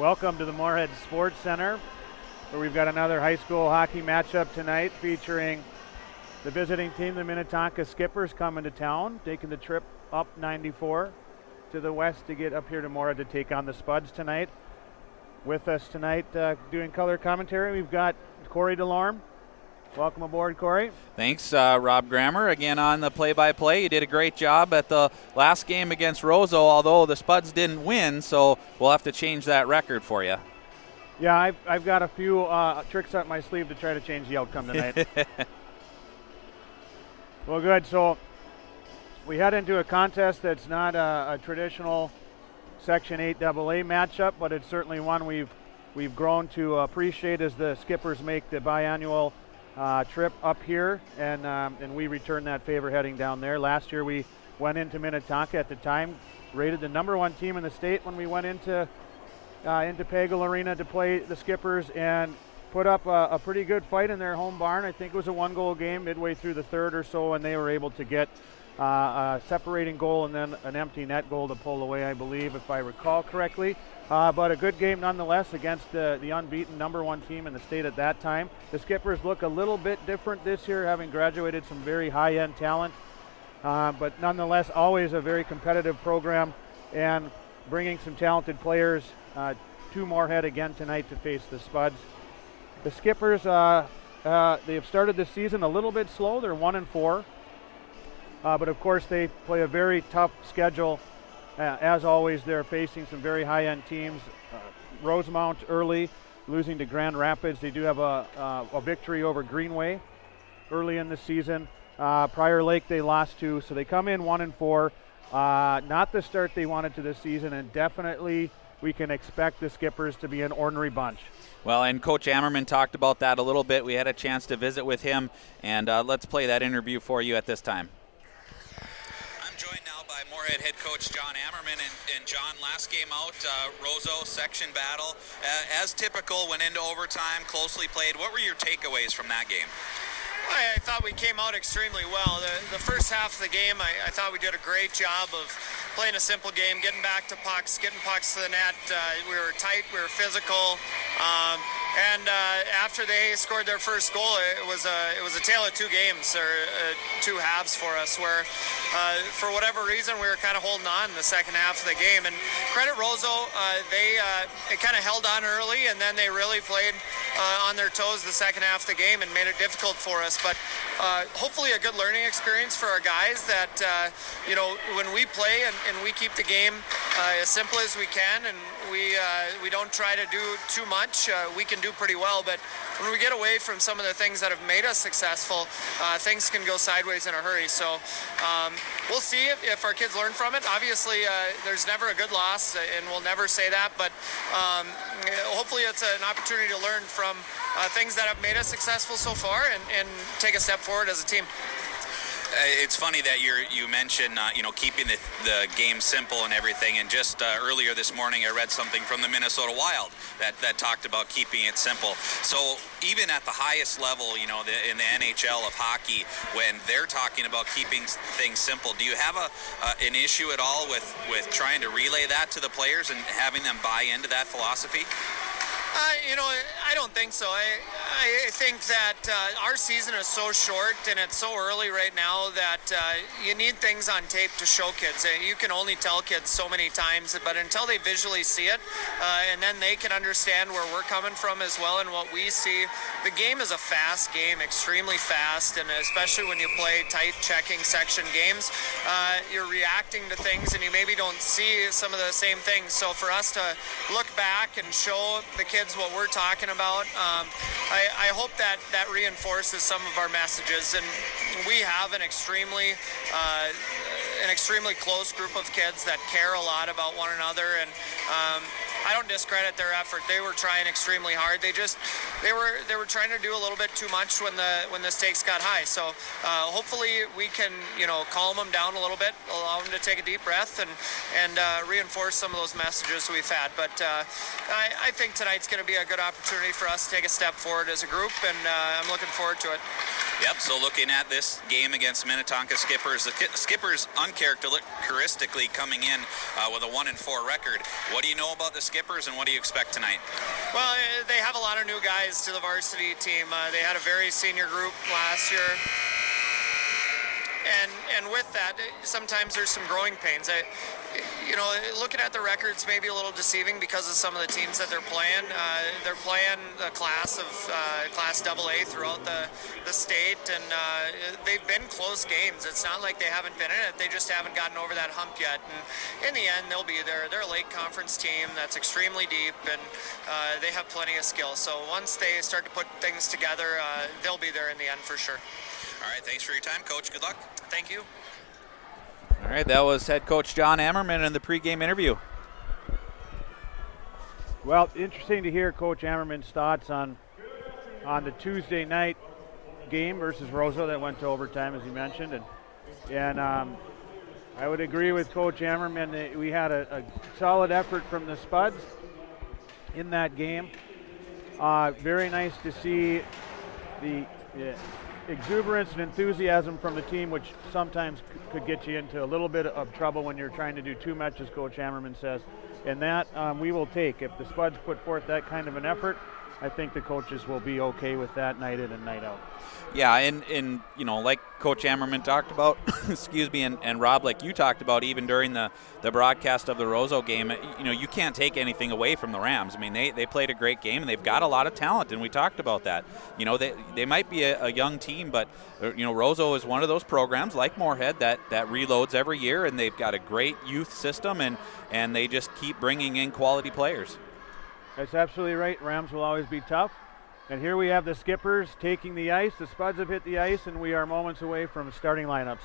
Welcome to the Moorhead Sports Center, where we've got another high school hockey matchup tonight featuring the visiting team, the Minnetonka Skippers, coming to town, taking the trip up 94 to the west to get up here to Moorhead to take on the Spuds tonight. With us tonight doing color commentary, we've got Corey DeLorme. Welcome aboard, Corey. Thanks, Rob Grammer. Again on the play-by-play. You did a great job at the last game against Roseau, although the Spuds didn't win, so we'll have to change that record for you. Yeah, I've got a few tricks up my sleeve to try to change the outcome tonight. Well, good. So we head into a contest that's not a traditional Section 8 AA matchup, but it's certainly one we've grown to appreciate as the Skippers make the biannual trip up here, and we return that favor heading down there. Last year we went into Minnetonka, at the time rated the #1 team in the state when we went into Pagel Arena to play the Skippers, and put up a pretty good fight in their home barn. I think it was a 1-goal game midway through the third or so, and they were able to get a separating goal and then an empty net goal to pull away, I believe, if I recall correctly. But a good game nonetheless against the unbeaten #1 team in the state at that time. The Skippers look a little bit different this year, having graduated some very high-end talent, but nonetheless always a very competitive program, and bringing some talented players to Moorhead again tonight to face the Spuds. The Skippers, they have started the season a little bit slow. They're 1-4, but of course they play a very tough schedule. As always, they're facing some very high-end teams. Rosemount early, losing to Grand Rapids. They do have a victory over Greenway early in the season. Prior Lake they lost to, so they come in 1-4. Not the start they wanted to this season, and definitely we can expect the Skippers to be an ornery bunch. Well, and Coach Ammerman talked about that a little bit. We had a chance to visit with him, and let's play that interview for you at this time. I'm joined now by Moorhead head coach John Ammerman, and John, last game out, Roseau section battle. As typical, went into overtime, closely played. What were your takeaways from that game? I thought we came out extremely well. The first half of the game, I thought we did a great job of playing a simple game, getting back to pucks, getting pucks to the net. We were tight, we were physical, and after they scored their first goal, it was a tale of two games, or two halves for us, where for whatever reason we were kind of holding on in the second half of the game. And credit Roseau, they kind of held on early, and then they really played on their toes the second half of the game and made it difficult for us. But hopefully a good learning experience for our guys, that when we play and we keep the game as simple as we can, and we don't try to do too much, we can do pretty well. But when we get away from some of the things that have made us successful, things can go sideways in a hurry. So we'll see if our kids learn from it. Obviously, there's never a good loss, and we'll never say that, but hopefully it's an opportunity to learn from things that have made us successful so far, and take a step forward as a team. It's funny that you mentioned keeping the game simple and everything, and just earlier this morning I read something from the Minnesota Wild that talked about keeping it simple. So even at the highest level, in the NHL of hockey, when they're talking about keeping things simple, do you have an issue at all with trying to relay that to the players and having them buy into that philosophy? I don't think so. I think that our season is so short and it's so early right now that you need things on tape to show kids. You can only tell kids so many times, but until they visually see it, and then they can understand where we're coming from as well and what we see. The game is a fast game, extremely fast, and especially when you play tight checking section games, you're reacting to things and you maybe don't see some of the same things. So for us to look back and show the kids what we're talking about, I hope that reinforces some of our messages. And we have an extremely close group of kids that care a lot about one another, and I don't discredit their effort. They were trying extremely hard. They were trying to do a little bit too much when the stakes got high. So hopefully we can calm them down a little bit, allow them to take a deep breath, and reinforce some of those messages we've had. But I think tonight's going to be a good opportunity for us to take a step forward as a group, and I'm looking forward to it. Yep, so looking at this game against Minnetonka Skippers, the Skippers uncharacteristically coming in with a 1-4 record. What do you know about the Skippers, and what do you expect tonight? Well, they have a lot of new guys to the varsity team. They had a very senior group last year. And with that, sometimes there's some growing pains. Looking at the records may be a little deceiving because of some of the teams that they're playing. They're playing the class of Class AA throughout the state, and they've been close games. It's not like they haven't been in it. They just haven't gotten over that hump yet. And in the end, they'll be there. They're a Lake Conference team that's extremely deep, and they have plenty of skill. So once they start to put things together, they'll be there in the end for sure. All right, thanks for your time, Coach. Good luck. Thank you. All right, that was head coach John Ammerman in the pregame interview. Well, interesting to hear Coach Ammerman's thoughts on the Tuesday night game versus Roseau that went to overtime, as he mentioned, and I would agree with Coach Ammerman that we had a solid effort from the Spuds in that game. Very nice to see the exuberance and enthusiasm from the team, which sometimes could get you into a little bit of trouble when you're trying to do too much, as Coach Ammerman says. And that we will take. If the Spuds put forth that kind of an effort, I think the coaches will be okay with that night in and night out. Yeah, and like Coach Ammerman talked about, excuse me, and Rob, like you talked about even during the broadcast of the Roseau game, you can't take anything away from the Rams. I mean, they played a great game, and they've got a lot of talent, and we talked about that. They might be a young team, but Roseau is one of those programs like Moorhead that reloads every year, and they've got a great youth system, and they just keep bringing in quality players. That's absolutely right. Rams will always be tough. And here we have the Skippers taking the ice. The Spuds have hit the ice, and we are moments away from starting lineups.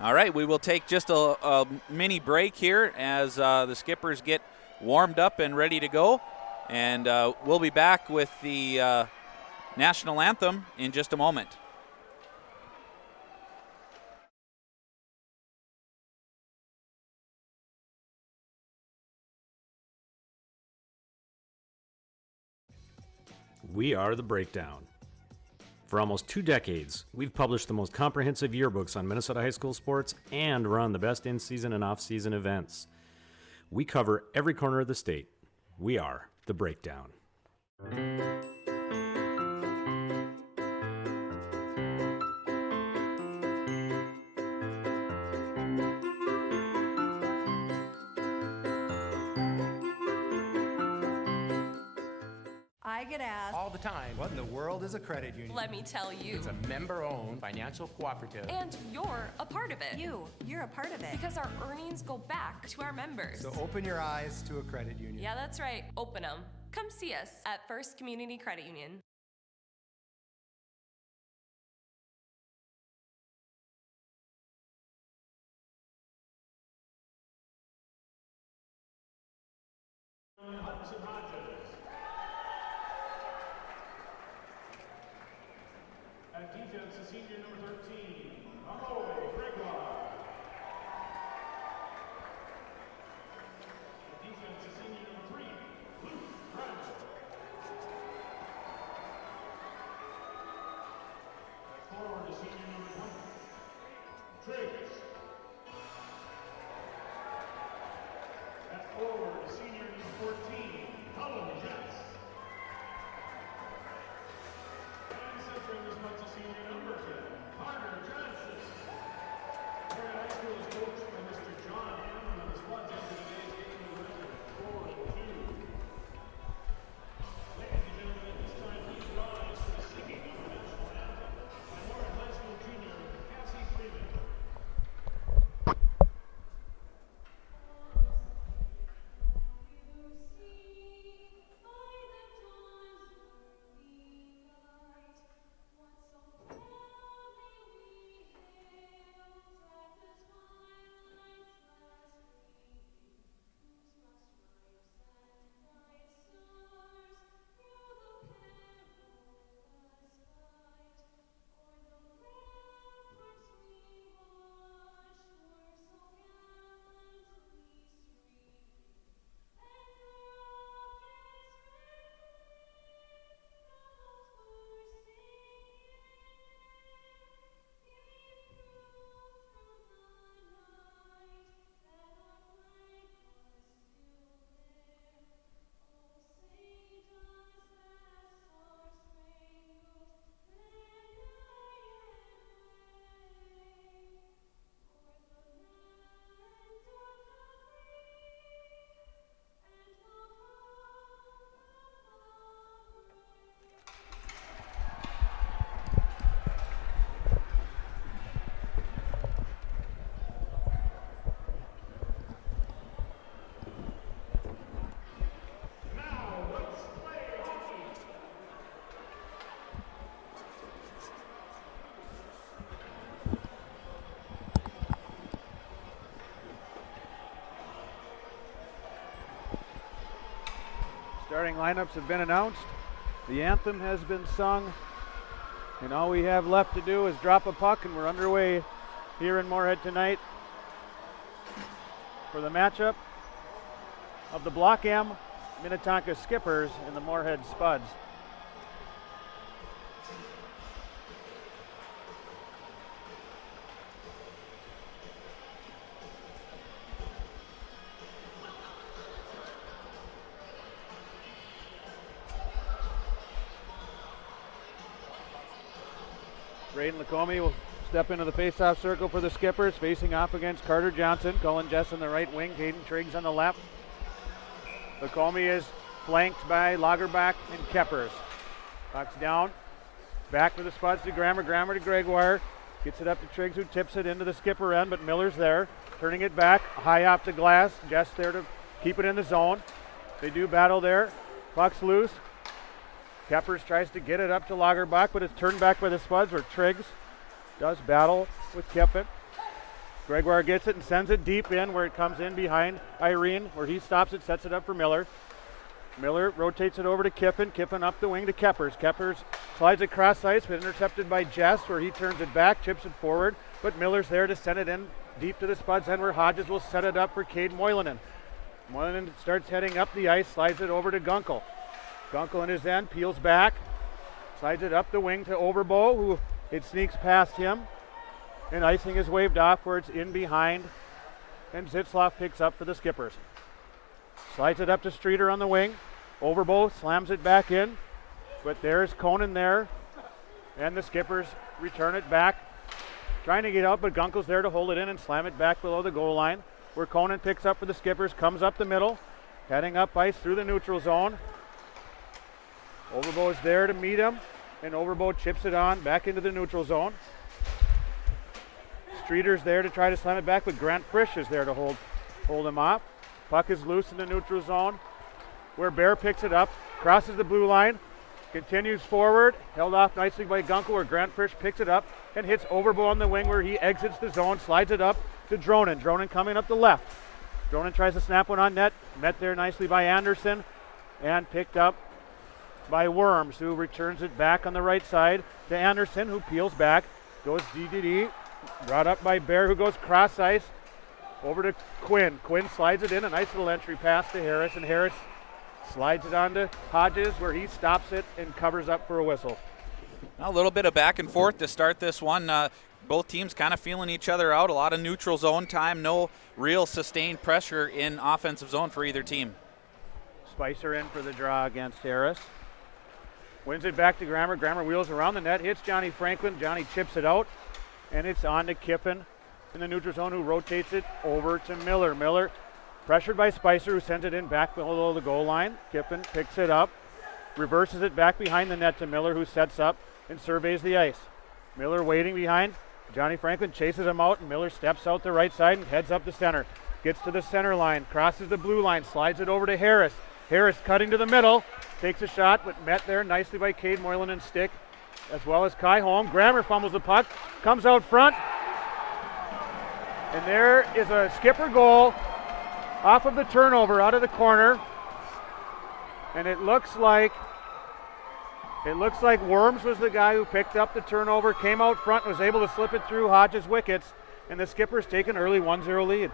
All right, we will take just a mini break here as the Skippers get warmed up and ready to go. And we'll be back with the national anthem in just a moment. We are The Breakdown. For almost 2 decades, we've published the most comprehensive yearbooks on Minnesota high school sports and run the best in-season and off-season events. We cover every corner of the state. We are The Breakdown. I get asked all the time, what in the world is a credit union? Let me tell you. It's a member-owned financial cooperative. And you're a part of it. You're a part of it. Because our earnings go back to our members. So open your eyes to a credit union. Yeah, that's right. Open them. Come see us at First Community Credit Union. At defense, the senior number 13, At defense, the senior number 3, At forward, the senior number 20, Triggs. At forward, the senior number 14, Cullen Jets. And centering this much, the senior number 10, Carter Johnson. lineups have been announced. The anthem has been sung. And all we have left to do is drop a puck, and we're underway here in Moorhead tonight for the matchup of the Block M Minnetonka Skippers and the Moorhead Spuds. Braden Lacombe will step into the face-off circle for the Skippers, facing off against Carter Johnson. Cullen Jess on the right wing, Caden Triggs on the left. Lacombe is flanked by Lagerbach and Keppers. Puck's down, back for the Spuds to Grammer, Grammer to Gregoire. Gets it up to Triggs, who tips it into the Skipper end, but Miller's there, turning it back, high off the glass. Jess there to keep it in the zone. They do battle there. Puck's loose. Keppers tries to get it up to Lagerbach, but it's turned back by the Spuds, where Triggs does battle with Kiffin. Gregoire gets it and sends it deep in, where it comes in behind Irene, where he stops it, sets it up for Miller. Miller rotates it over to Kiffin. Kiffin up the wing to Keppers. Keppers slides across ice, but intercepted by Jess, where he turns it back, chips it forward, but Miller's there to send it in deep to the Spuds end, where Hodges will set it up for Cade Moylanen. Moylanen starts heading up the ice, slides it over to Gunkel. Gunkel in his end, peels back, slides it up the wing to Overbo, who it sneaks past him, and icing is waved off where it's in behind, and Zitzloff picks up for the Skippers. Slides it up to Streeter on the wing. Overbo slams it back in, but there's Conan there, and the Skippers return it back, trying to get out, but Gunkel's there to hold it in and slam it back below the goal line, where Conan picks up for the Skippers, comes up the middle, heading up ice through the neutral zone. Overbo is there to meet him, and Overbo chips it on back into the neutral zone. Streeter's there to try to slam it back, but Grant Frisch is there to hold him off. Puck is loose in the neutral zone, where Bear picks it up, crosses the blue line, continues forward, held off nicely by Gunkel, where Grant Frisch picks it up and hits Overbo on the wing, where he exits the zone, slides it up to Dronen. Dronen coming up the left. Dronen tries to snap one on net, met there nicely by Anderson, and picked up by Worms, who returns it back on the right side to Anderson, who peels back, goes DDD, brought up by Bear, who goes cross ice over to Quinn. Quinn slides it in, a nice little entry pass to Harris, and Harris slides it on to Hodges, where he stops it and covers up for a whistle. A little bit of back and forth to start this one. Both teams kind of feeling each other out. A lot of neutral zone time, no real sustained pressure in offensive zone for either team. Spicer in for the draw against Harris. Wins it back to Grammer. Grammer wheels around the net, hits Johnny Franklin. Johnny chips it out, and it's on to Kiffin in the neutral zone, who rotates it over to Miller. Miller pressured by Spicer, who sends it in back below the goal line. Kiffin picks it up, reverses it back behind the net to Miller, who sets up and surveys the ice. Miller waiting behind. Johnny Franklin chases him out, and Miller steps out the right side and heads up the center. Gets to the center line, crosses the blue line, slides it over to Harris. Harris cutting to the middle, takes a shot, but met there nicely by Cade Moylanen's stick, as well as Kai Holm. Grammer fumbles the puck, comes out front, and there is a Skipper goal off of the turnover out of the corner, and it looks like Worms was the guy who picked up the turnover, came out front, was able to slip it through Hodges' wickets, and the Skippers take an early 1-0 lead.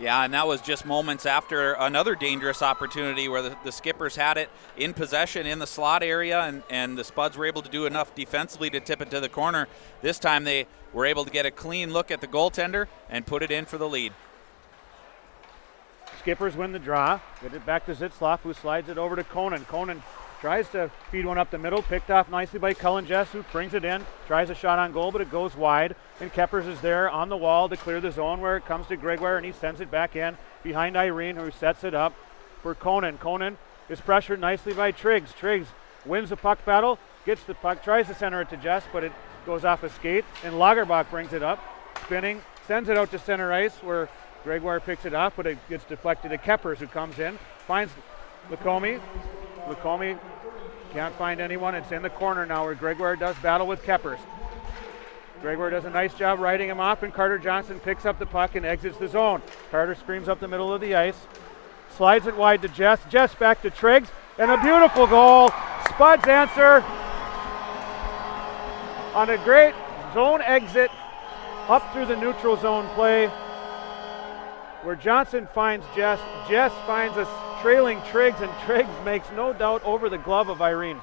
Yeah, and that was just moments after another dangerous opportunity where the Skippers had it in possession in the slot area, and the Spuds were able to do enough defensively to tip it to the corner. This time they were able to get a clean look at the goaltender and put it in for the lead. Skippers win the draw. Get it back to Zitzloff, who slides it over to Conan. Conan tries to feed one up the middle, picked off nicely by Cullen Jess, who brings it in, tries a shot on goal, but it goes wide, and Keppers is there on the wall to clear the zone, where it comes to Gregoire, and he sends it back in behind Irene, who sets it up for Conan. Conan is pressured nicely by Triggs. Triggs wins the puck battle, gets the puck, tries to center it to Jess, but it goes off a skate, and Lagerbach brings it up, spinning, sends it out to center ice, where Gregoire picks it off, but it gets deflected to Keppers, who comes in, finds Lacombe. Lacombe can't find anyone. It's in the corner now, where Gregoire does battle with Keppers. Gregoire does a nice job riding him off, and Carter Johnson picks up the puck and exits the zone. Carter screams up the middle of the ice, slides it wide to Jess. Jess back to Triggs. and a beautiful goal. Spuds answer on a great zone exit up through the neutral zone play where Johnson finds Jess. Jess finds us trailing Triggs, and Triggs makes no doubt over the glove of Irene.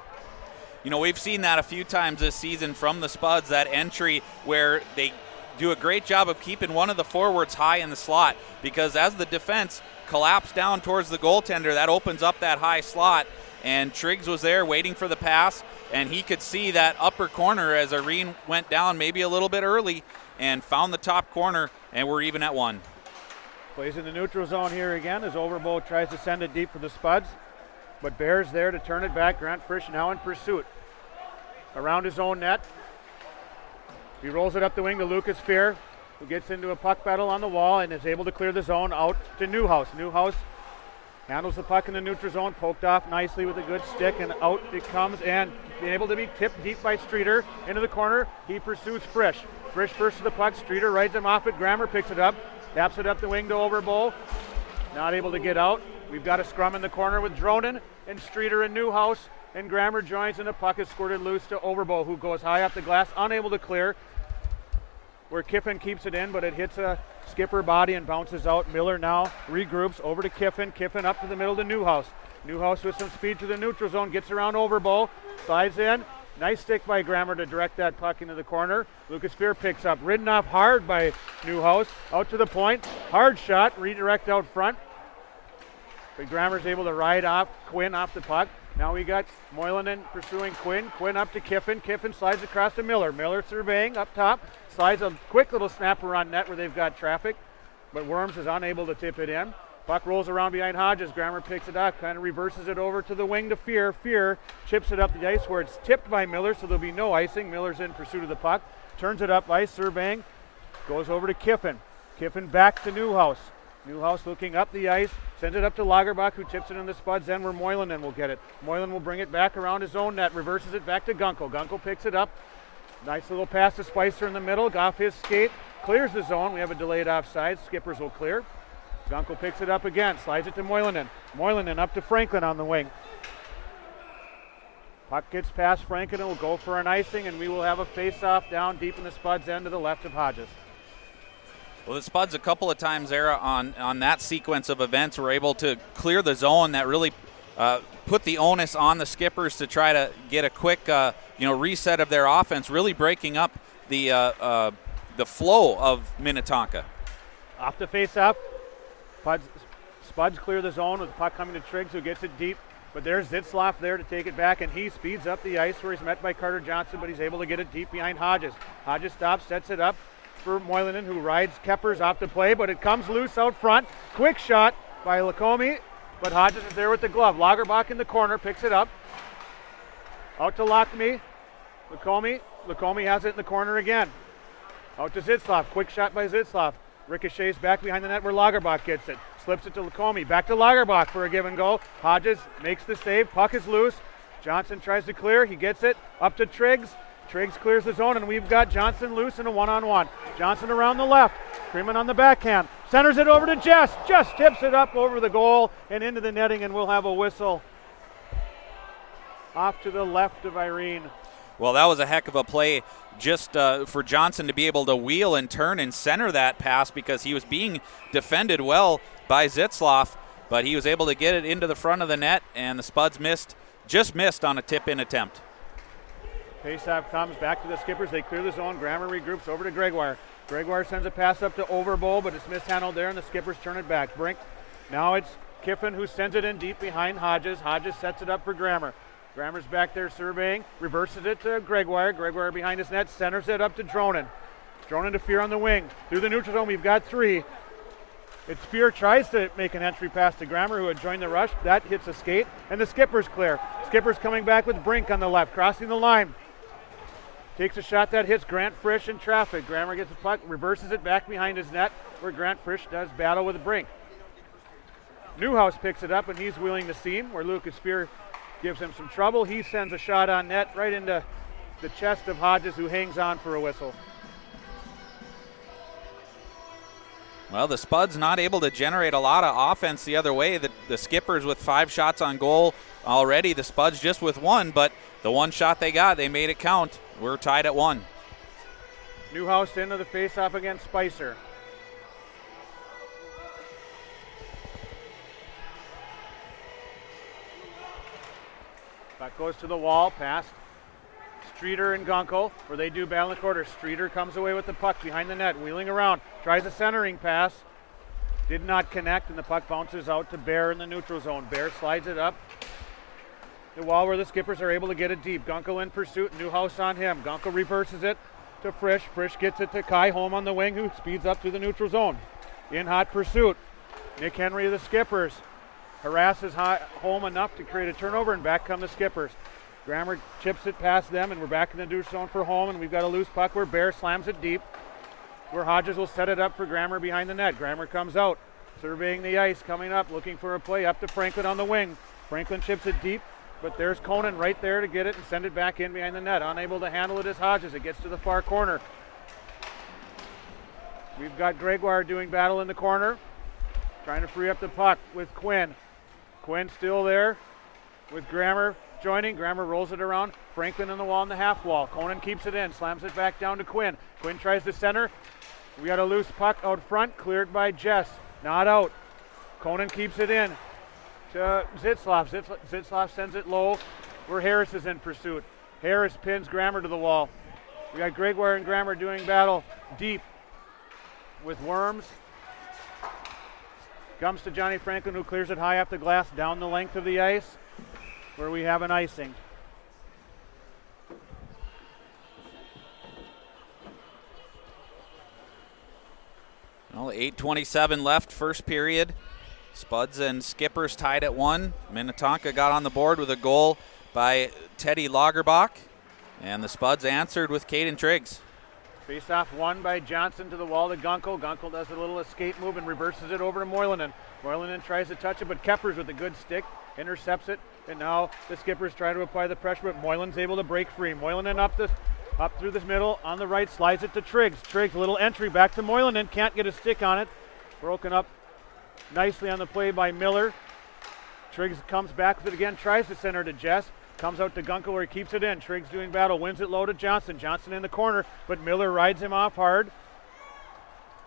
You know, we've seen that a few times this season from the Spuds, that entry where they do a great job of keeping one of the forwards high in the slot, because as the defense collapsed down towards the goaltender, that opens up that high slot, and Triggs was there waiting for the pass, and he could see that upper corner as Irene went down maybe a little bit early and found the top corner, and we're even at 1. Plays in the neutral zone here again as Overbo tries to send it deep for the Spuds, but Bear's there to turn it back. Grant Frisch now in pursuit. Around his own net. He rolls it up the wing to Lucas Fear, who gets into a puck battle on the wall and is able to clear the zone out to Newhouse. Newhouse handles the puck in the neutral zone, poked off nicely with a good stick, and out it comes, and being able to be tipped deep by Streeter into the corner. He pursues Frisch. Frisch first to the puck. Streeter rides him off it. Grammer picks it up, taps it up the wing to Overbo. Not able to get out. We've got a scrum in the corner with Dronen and Streeter and Newhouse, and Grammer joins, and the puck is squirted loose to Overbo, who goes high up the glass, unable to clear, where Kiffin keeps it in, but it hits a skipper body and bounces out. Miller now regroups over to Kiffin. Kiffin up to the middle to Newhouse. Newhouse with some speed to the neutral zone, gets around Overbo, slides in. Nice stick by Grammer to direct that puck into the corner. Lucas Fear picks up, ridden off hard by Newhouse, out to the point. Hard shot, redirect out front. But Grammer's able to ride off Quinn off the puck. Now we got Moylanen pursuing Quinn. Quinn up to Kiffin. Kiffin slides across to Miller. Miller surveying up top. Slides a quick little snapper on net where they've got traffic. But Worms is unable to tip it in. Puck rolls around behind Hodges. Grammer picks it up. Kind of reverses it over to the wing to Fear. Fear chips it up the ice where it's tipped by Miller, so there'll be no icing. Miller's in pursuit of the puck. Turns it up ice. Surveying. Goes over to Kiffin. Kiffin back to Newhouse. Newhouse looking up the ice. Sends it up to Lagerbach, who tips it in the Spuds, then where Moylanen will get it. Moylan will bring it back around his own net, reverses it back to Gunkel. Gunkel picks it up. Nice little pass to Spicer in the middle, off his skate, clears the zone. We have a delayed offside. Skippers will clear. Gunkel picks it up again, slides it to Moylanen. Moylanen up to Franklin on the wing. Puck gets past Franklin and will go for an icing, and we will have a face-off down deep in the Spuds end to the left of Hodges. Well, the Spuds a couple of times there on that sequence of events were able to clear the zone. That really put the onus on the Skippers to try to get a quick reset of their offense, really breaking up the flow of Minnetonka. Off the face-off, Spuds clear the zone with the puck coming to Triggs, who gets it deep. But there's Zitzloff there to take it back, and he speeds up the ice where he's met by Carter Johnson, but he's able to get it deep behind Hodges. Hodges stops, sets it up for Moylanen, who rides Keppers off the play, but it comes loose out front. Quick shot by Lacombe, but Hodges is there with the glove. Lagerbach in the corner, picks it up. Out to Lockme. Lacombe has it in the corner again. Out to Zitzloff. Quick shot by Zitzloff. Ricochets back behind the net where Lagerbach gets it. Slips it to Lacombe. Back to Lagerbach for a give and go. Hodges makes the save. Puck is loose. Johnson tries to clear. He gets it up to Triggs. Triggs clears the zone, and we've got Johnson loose in a one-on-one. Johnson around the left. Freeman on the backhand. Centers it over to Jess. Jess tips it up over the goal and into the netting, and we'll have a whistle off to the left of Irene. Well, that was a heck of a play just for Johnson to be able to wheel and turn and center that pass, because he was being defended well by Zitzloff, but he was able to get it into the front of the net, and the Spuds just missed on a tip-in attempt. Faceoff comes back to the Skippers. They clear the zone. Grammer regroups over to Gregoire. Gregoire sends a pass up to Overbo, but it's mishandled there, and the Skippers turn it back. Brink. Now it's Kiffin who sends it in deep behind Hodges. Hodges sets it up for Grammer. Grammer's back there surveying. Reverses it to Gregoire. Gregoire behind his net. Centers it up to Dronen. Dronen to Fear on the wing. Through the neutral zone, we've got three. It's Fear tries to make an entry pass to Grammer, who had joined the rush. That hits a skate, and the Skippers clear. Skippers coming back with Brink on the left, crossing the line. Takes a shot that hits Grant Frisch in traffic. Grammer gets the puck, reverses it back behind his net, where Grant Frisch does battle with Brink. Newhouse picks it up, and he's wheeling the seam, where Lucas Fear gives him some trouble. He sends a shot on net right into the chest of Hodges, who hangs on for a whistle. Well, the Spuds not able to generate a lot of offense the other way. The Skippers with 5 shots on goal already. The Spuds just with 1, but the 1 shot they got, they made it count. We're tied at 1. Newhouse into the faceoff against Spicer. Puck goes to the wall, past Streeter and Gunkel, where they do battle in the quarter. Streeter comes away with the puck behind the net, wheeling around, tries a centering pass, did not connect, and the puck bounces out to Bear in the neutral zone. Bear slides it up the wall where the Skippers are able to get it deep. Gunkel in pursuit, Newhouse on him. Gunkel reverses it to Frisch. Frisch gets it to Kai Holm on the wing, who speeds up to the neutral zone. In hot pursuit, Nick Henry of the Skippers harasses Holm enough to create a turnover, and back come the Skippers. Grammer chips it past them, and we're back in the neutral zone for Holm, and we've got a loose puck where Bear slams it deep, where Hodges will set it up for Grammer behind the net. Grammer comes out, surveying the ice, coming up, looking for a play up to Franklin on the wing. Franklin chips it deep, but there's Conan right there to get it and send it back in behind the net. Unable to handle it is Hodges. It gets to the far corner. We've got Gregoire doing battle in the corner, trying to free up the puck with Quinn. Quinn still there with Grammer joining. Grammer rolls it around. Franklin on the wall on the half wall. Conan keeps it in, slams it back down to Quinn. Quinn tries to center. We got a loose puck out front, cleared by Jess. Not out. Conan keeps it in to Zitzlaf. Zitzlaf sends it low where Harris is in pursuit. Harris pins Grammer to the wall. We got Gregoire and Grammer doing battle deep with Worms. Comes to Johnny Franklin, who clears it high up the glass down the length of the ice, where we have an icing. Well, 8:27 left, first period. Spuds and Skippers tied at 1. Minnetonka got on the board with a goal by Teddy Lagerbach, and the Spuds answered with Caden Triggs. Face-off won by Johnson to the wall to Gunkel. Gunkel does a little escape move and reverses it over to Moylanen. Moylanen tries to touch it, but Keppers with a good stick intercepts it, and now the Skippers try to apply the pressure, but Moylanen's able to break free. Moylanen up through this middle on the right, slides it to Triggs. Triggs, a little entry back to Moylanen, can't get a stick on it. Broken up nicely on the play by Miller. Triggs comes back with it again, tries to center to Jess. Comes out to Gunkel where he keeps it in. Triggs doing battle, wins it low to Johnson. Johnson in the corner, but Miller rides him off hard.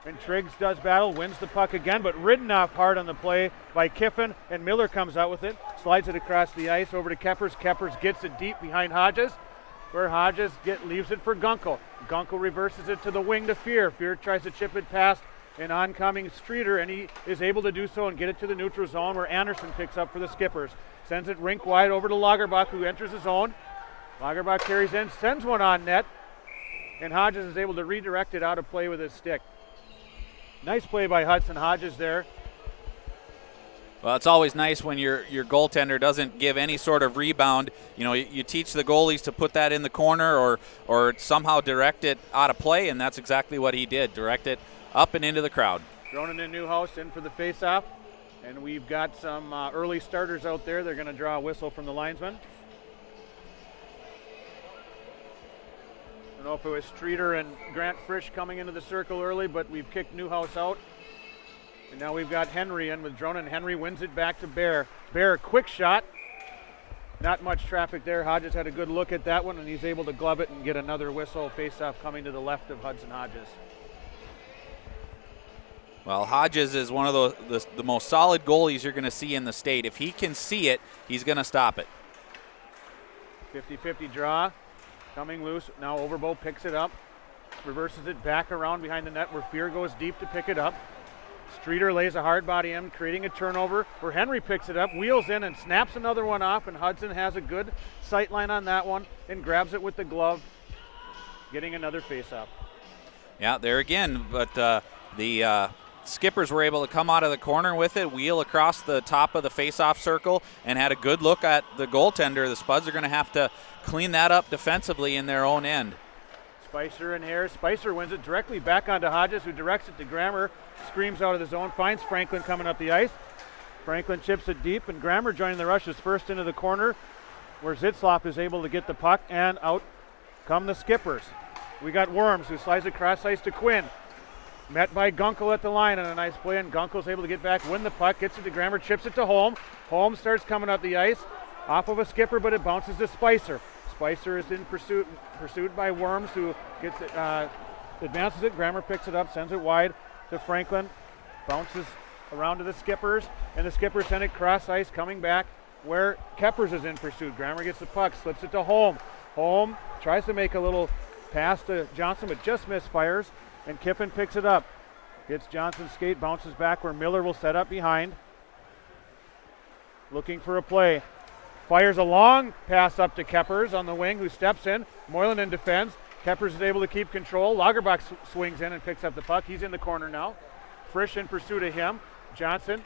And Triggs does battle, wins the puck again, but ridden off hard on the play by Kiffin, and Miller comes out with it, slides it across the ice over to Keppers. Keppers gets it deep behind Hodges, where Hodges leaves it for Gunkel. Gunkel reverses it to the wing to Fear. Fear tries to chip it past an oncoming Streeter, and he is able to do so and get it to the neutral zone, where Anderson picks up for the Skippers. Sends it rink wide over to Lagerbach, who enters his zone. Lagerbach carries in, sends one on net, and Hodges is able to redirect it out of play with his stick. Nice play by Hudson Hodges there. Well, it's always nice when your goaltender doesn't give any sort of rebound. You know, you teach the goalies to put that in the corner or somehow direct it out of play, and that's exactly what he did. Direct it up and into the crowd. Dronen and Newhouse in for the face-off. And we've got some early starters out there. They're going to draw a whistle from the linesman. I don't know if it was Streeter and Grant Frisch coming into the circle early, but we've kicked Newhouse out. And now we've got Henry in with Dronen. Henry wins it back to Bear. Bear, quick shot. Not much traffic there. Hodges had a good look at that one, and he's able to glove it and get another whistle. Face-off coming to the left of Hudson Hodges. Well, Hodges is one of the most solid goalies you're going to see in the state. If he can see it, he's going to stop it. 50-50 draw. Coming loose. Now Overbo picks it up. Reverses it back around behind the net where Fear goes deep to pick it up. Streeter lays a hard body in, creating a turnover where Henry picks it up, wheels in and snaps another one off, and Hudson has a good sight line on that one and grabs it with the glove, getting another face-off. Yeah, there again, but the Skippers were able to come out of the corner with it, wheel across the top of the face-off circle, and had a good look at the goaltender. The Spuds are going to have to clean that up defensively in their own end. Spicer and Harris. Spicer wins it directly back onto Hodges, who directs it to Grammer, screams out of the zone, finds Franklin coming up the ice. Franklin chips it deep, and Grammer joining the rush is first into the corner, where Zitzlaf is able to get the puck, and out come the Skippers. We got Worms, who slides across ice to Quinn. Met by Gunkel at the line on a nice play, and Gunkel's able to get back, win the puck, gets it to Grammer, chips it to Holm. Holm starts coming up the ice, off of a skipper, but it bounces to Spicer. Spicer is in pursued by Worms, who gets it, advances it. Grammer picks it up, sends it wide to Franklin, bounces around to the skippers, and the skippers send it cross ice, coming back where Keppers is in pursuit. Grammer gets the puck, slips it to Holm. Holm tries to make a little pass to Johnson, but just misfires, and Kiffin picks it up. Hits Johnson's skate, bounces back where Miller will set up behind. Looking for a play. Fires a long pass up to Keppers on the wing, who steps in. Moylan defends. Keppers is able to keep control. Lagerbach swings in and picks up the puck. He's in the corner now. Frisch in pursuit of him. Johnson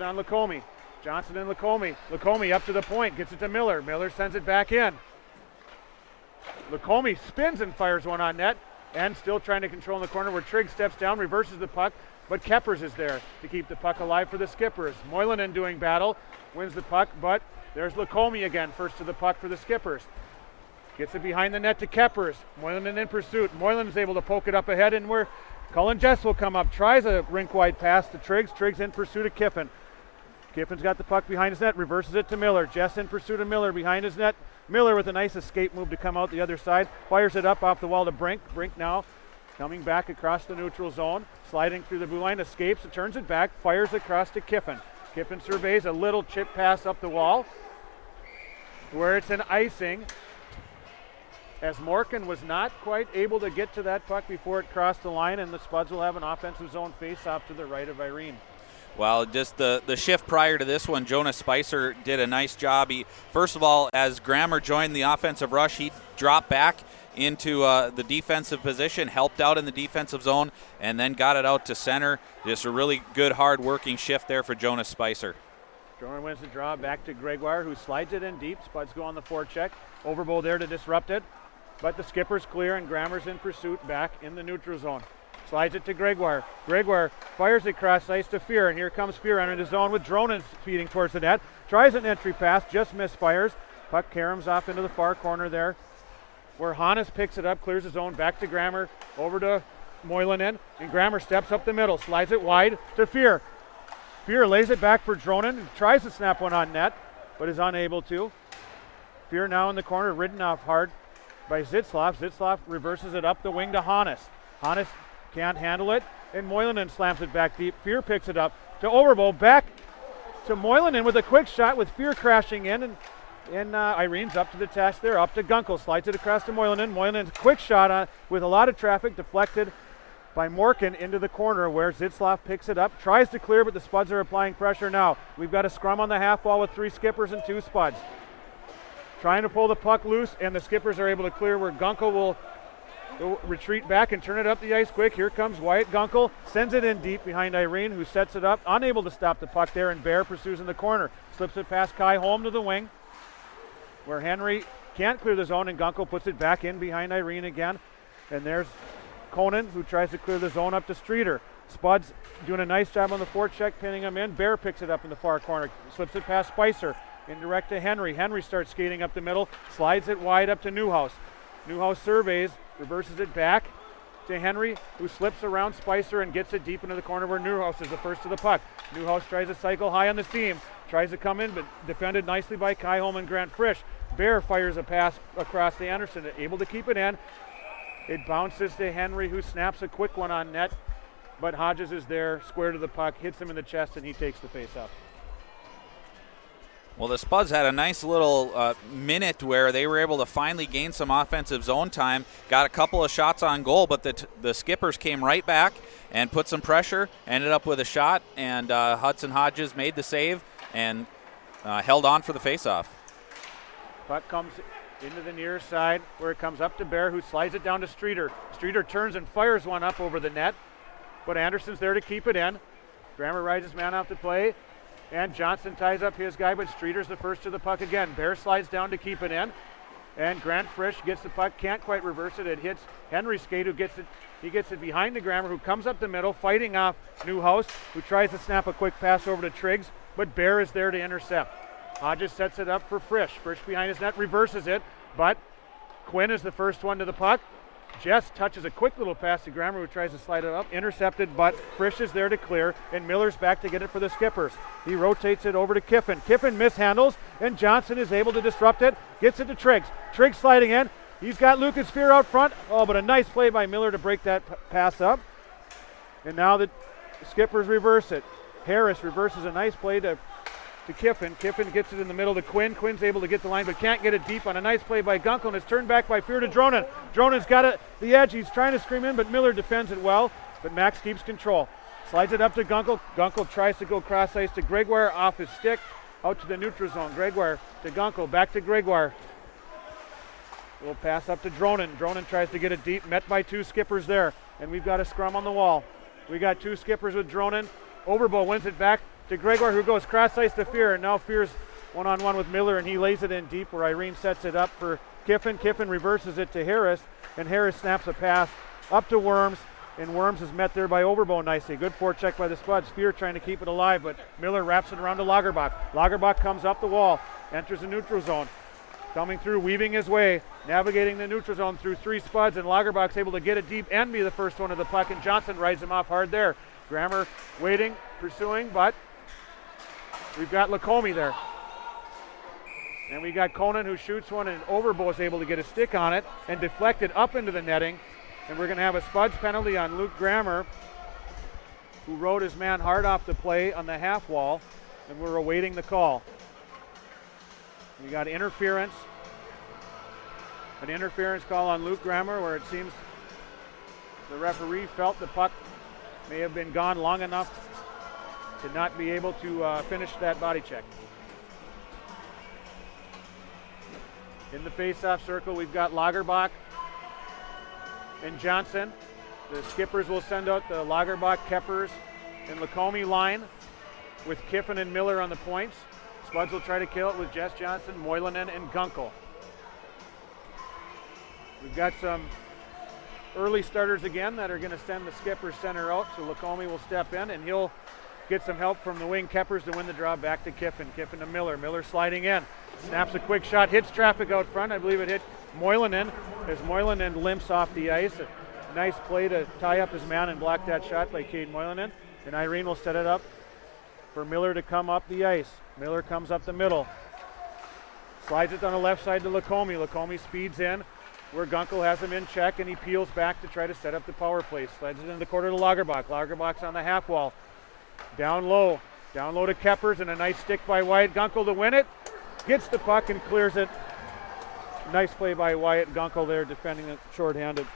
on Lacombe. Johnson and Lacombe. Lacombe up to the point, gets it to Miller. Miller sends it back in. Lacombe spins and fires one on net, and still trying to control in the corner where Trigg steps down, reverses the puck, but Keppers is there to keep the puck alive for the Skippers. Moylan doing battle, wins the puck, but there's Lacombe again, first to the puck for the Skippers. Gets it behind the net to Keppers. Moylan in pursuit. Moylan is able to poke it up ahead, and where Cullen Jess will come up, tries a rink-wide pass to Triggs. Triggs in pursuit of Kiffin. Kiffin's got the puck behind his net, reverses it to Miller. Jess in pursuit of Miller behind his net. Miller with a nice escape move to come out the other side. Fires it up off the wall to Brink. Brink now coming back across the neutral zone. Sliding through the blue line, escapes, and turns it back. Fires across to Kiffin. Kiffin surveys a little chip pass up the wall, where it's an icing, as Morgan was not quite able to get to that puck before it crossed the line, and the Spuds will have an offensive zone face-off to the right of Irene. Well, just the shift prior to this one, Jonas Spicer did a nice job. He, first of all, as Grammer joined the offensive rush, he dropped back into the defensive position, helped out in the defensive zone, and then got it out to center. Just a really good, hard-working shift there for Jonas Spicer. Jordan wins the draw back to Gregoire, who slides it in deep. Spuds go on the forecheck. Overbowl there to disrupt it, but the skipper's clear, and Grammer's in pursuit back in the neutral zone. Slides it to Gregoire. Gregoire fires it cross ice to Fear, and here comes Fear entering the zone with Dronen feeding towards the net. Tries an entry pass, just misfires. Puck caroms off into the far corner there, where Hannes picks it up, clears his zone, back to Grammer, over to Moylan and Grammer steps up the middle, slides it wide to Fear. Fear lays it back for Dronen, tries to snap one on net, but is unable to. Fear now in the corner, ridden off hard by Zitzlaff. Zitzlaff reverses it up the wing to Hannes. Hannes can't handle it, and Moylan slams it back deep. Fear picks it up to Overbowl, back to Moylan with a quick shot with Fear crashing in, and Irene's up to the task there, up to Gunkel, slides it across to Moylan. Moylan's quick shot with a lot of traffic, deflected by Morkin into the corner where Zitzlaff picks it up, tries to clear, but the Spuds are applying pressure now. We've got a scrum on the half wall with 3 Skippers and 2 Spuds. Trying to pull the puck loose, and the Skippers are able to clear where Gunkel will retreat back and turn it up the ice quick. Here comes Wyatt Gunkel, sends it in deep behind Irene, who sets it up, unable to stop the puck there, and Bear pursues in the corner. Slips it past Kai Holm to the wing, where Henry can't clear the zone, and Gunkel puts it back in behind Irene again. And there's Conan, who tries to clear the zone up to Streeter. Spuds doing a nice job on the forecheck, pinning him in. Bear picks it up in the far corner, slips it past Spicer, indirect to Henry. Henry starts skating up the middle, slides it wide up to Newhouse. Newhouse surveys, reverses it back to Henry, who slips around Spicer and gets it deep into the corner where Newhouse is the first to the puck. Newhouse tries to cycle high on the seam, tries to come in, but defended nicely by Kai Holm and Grant Frisch. Bear fires a pass across to Anderson, able to keep it in. It bounces to Henry, who snaps a quick one on net, but Hodges is there, square to the puck, hits him in the chest, and he takes the face-off. Well, the Spuds had a nice little minute where they were able to finally gain some offensive zone time, got a couple of shots on goal, but the Skippers came right back and put some pressure, ended up with a shot, and Hudson Hodges made the save and held on for the face-off. Puck comes into the near side where it comes up to Bear, who slides it down to Streeter. Streeter turns and fires one up over the net, but Anderson's there to keep it in. Grammer rides his man off the play, and Johnson ties up his guy, but Streeter's the first to the puck again. Bear slides down to keep it in, and Grant Frisch gets the puck, can't quite reverse it. It hits Henry Skate, who gets it. He gets it behind the Grammer, who comes up the middle, fighting off Newhouse, who tries to snap a quick pass over to Triggs, but Bear is there to intercept. Hodges sets it up for Frisch. Frisch behind his net, reverses it, but Quinn is the first one to the puck. Jess touches a quick little pass to Grammer, who tries to slide it up. Intercepted, but Frisch is there to clear, and Miller's back to get it for the Skippers. He rotates it over to Kiffin. Kiffin mishandles, and Johnson is able to disrupt it. Gets it to Triggs. Triggs sliding in. He's got Lucas Fear out front. Oh, but a nice play by Miller to break that pass up. And now the Skippers reverse it. Harris reverses a nice play to Kiffin. Kiffin gets it in the middle to Quinn. Quinn's able to get the line, but can't get it deep on a nice play by Gunkel, and it's turned back by Fear to Dronen. Dronen's got it the edge. He's trying to scream in, but Miller defends it well. But Max keeps control. Slides it up to Gunkel. Gunkel tries to go cross ice to Gregoire off his stick. Out to the neutral zone. Gregoire to Gunkel. Back to Gregoire. We'll pass up to Dronen. Dronen tries to get it deep. Met by 2 Skippers there. And we've got a scrum on the wall. We got 2 Skippers with Dronen. Overbo wins it back to Gregoire, who goes cross ice to Fear, and now Fear's one-on-one with Miller, and he lays it in deep where Irene sets it up for Kiffin. Kiffin reverses it to Harris, and Harris snaps a pass up to Worms, and Worms is met there by Overbo nicely. Good forecheck by the Spuds. Fear trying to keep it alive, but Miller wraps it around to Lagerbach. Lagerbach comes up the wall, enters the neutral zone. Coming through, weaving his way, navigating the neutral zone through 3 Spuds, and Lagerbach's able to get it deep and be the first one to the puck, and Johnson rides him off hard there. Grammer waiting, pursuing, but we've got Lacombe there. And we got Conan who shoots one, and Overbo is able to get a stick on it and deflect it up into the netting. And we're going to have a Spuds penalty on Luke Grammer, who rode his man hard off the play on the half wall, and we're awaiting the call. We got interference. An interference call on Luke Grammer, where it seems the referee felt the puck may have been gone long enough to not be able to finish that body check. In the face-off circle, we've got Lagerbach and Johnson. The Skippers will send out the Lagerbach, Keppers, and Lacombe line with Kiffin and Miller on the points. Spuds will try to kill it with Jess Johnson, Moilanen, and Gunkel. We've got some early starters again that are going to send the Skipper center out, so Lacombe will step in, and he'll get some help from the wing Keppers to win the draw back to Kiffin. Kiffin to Miller. Miller sliding in. Snaps a quick shot, hits traffic out front. I believe it hit Moilanen as Moilanen limps off the ice. A nice play to tie up his man and block that shot by Cade Moilanen. And Irene will set it up for Miller to come up the ice. Miller comes up the middle. Slides it on the left side to Lacombe. Lacombe speeds in where Gunkel has him in check, and he peels back to try to set up the power play. Slides it in the quarter to Lagerbach. Lagerbach's on the half wall. Down low to Keppers, and a nice stick by Wyatt Gunkel to win it. Gets the puck and clears it. Nice play by Wyatt Gunkel there, defending it shorthanded.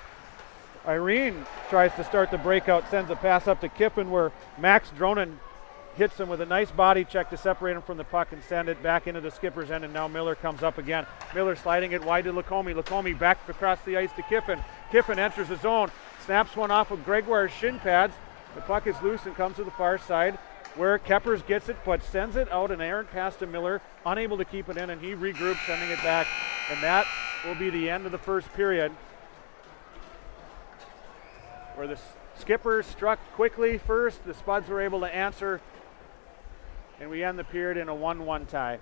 Irene tries to start the breakout, sends a pass up to Kiffin, where Max Dronen hits him with a nice body check to separate him from the puck and send it back into the Skipper's end, and now Miller comes up again. Miller sliding it wide to Lacombe. Lacombe back across the ice to Kiffin. Kiffin enters the zone, snaps one off of Gregoire's shin pads. The puck is loose and comes to the far side, where Keppers gets it, but sends it out, an errant pass to Miller, unable to keep it in, and he regroups, sending it back. And that will be the end of the first period, where the Skippers struck quickly first. The Spuds were able to answer, and we end the period in a 1-1 tie.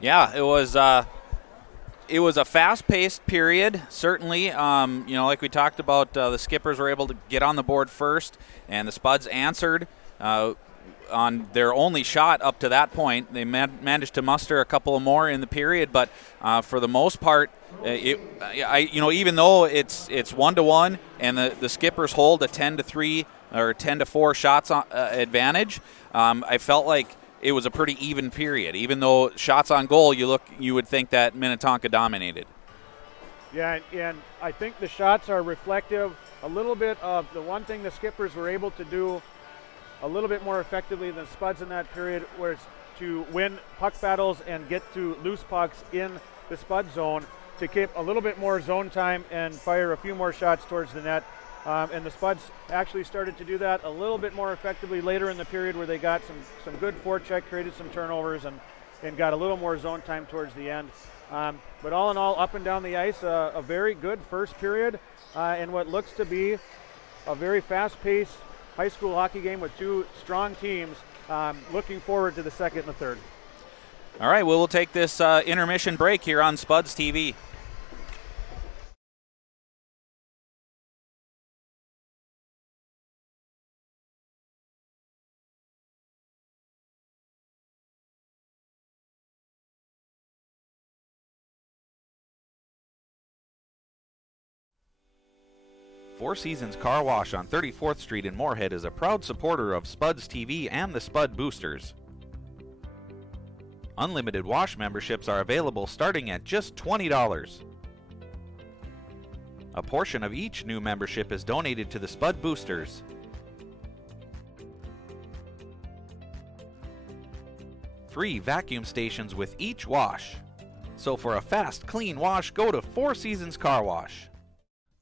Yeah, it was a fast-paced period, certainly. Like we talked about, the Skippers were able to get on the board first, and the Spuds answered on their only shot up to that point. They managed to muster a couple of more in the period, but for the most part, even though it's 1-1 and the Skippers hold a 10-3 or 10-4 shots advantage, I felt like it was a pretty even period. Even though shots on goal, you would think that Minnetonka dominated. Yeah, and I think the shots are reflective a little bit of the one thing the Skippers were able to do a little bit more effectively than Spuds in that period, was to win puck battles and get to loose pucks in the Spud zone to keep a little bit more zone time and fire a few more shots towards the net. And the Spuds actually started to do that a little bit more effectively later in the period, where they got some good forecheck, created some turnovers, and got a little more zone time towards the end. But all in all, up and down the ice, a very good first period, and what looks to be a very fast-paced high school hockey game with two strong teams. Looking forward to the second and the third. All right, we'll take this intermission break here on Spuds TV. Four Seasons Car Wash on 34th Street in Moorhead is a proud supporter of Spuds TV and the Spud Boosters. Unlimited wash memberships are available starting at just $20. A portion of each new membership is donated to the Spud Boosters. Free vacuum stations with each wash. So for a fast, clean wash, go to Four Seasons Car Wash.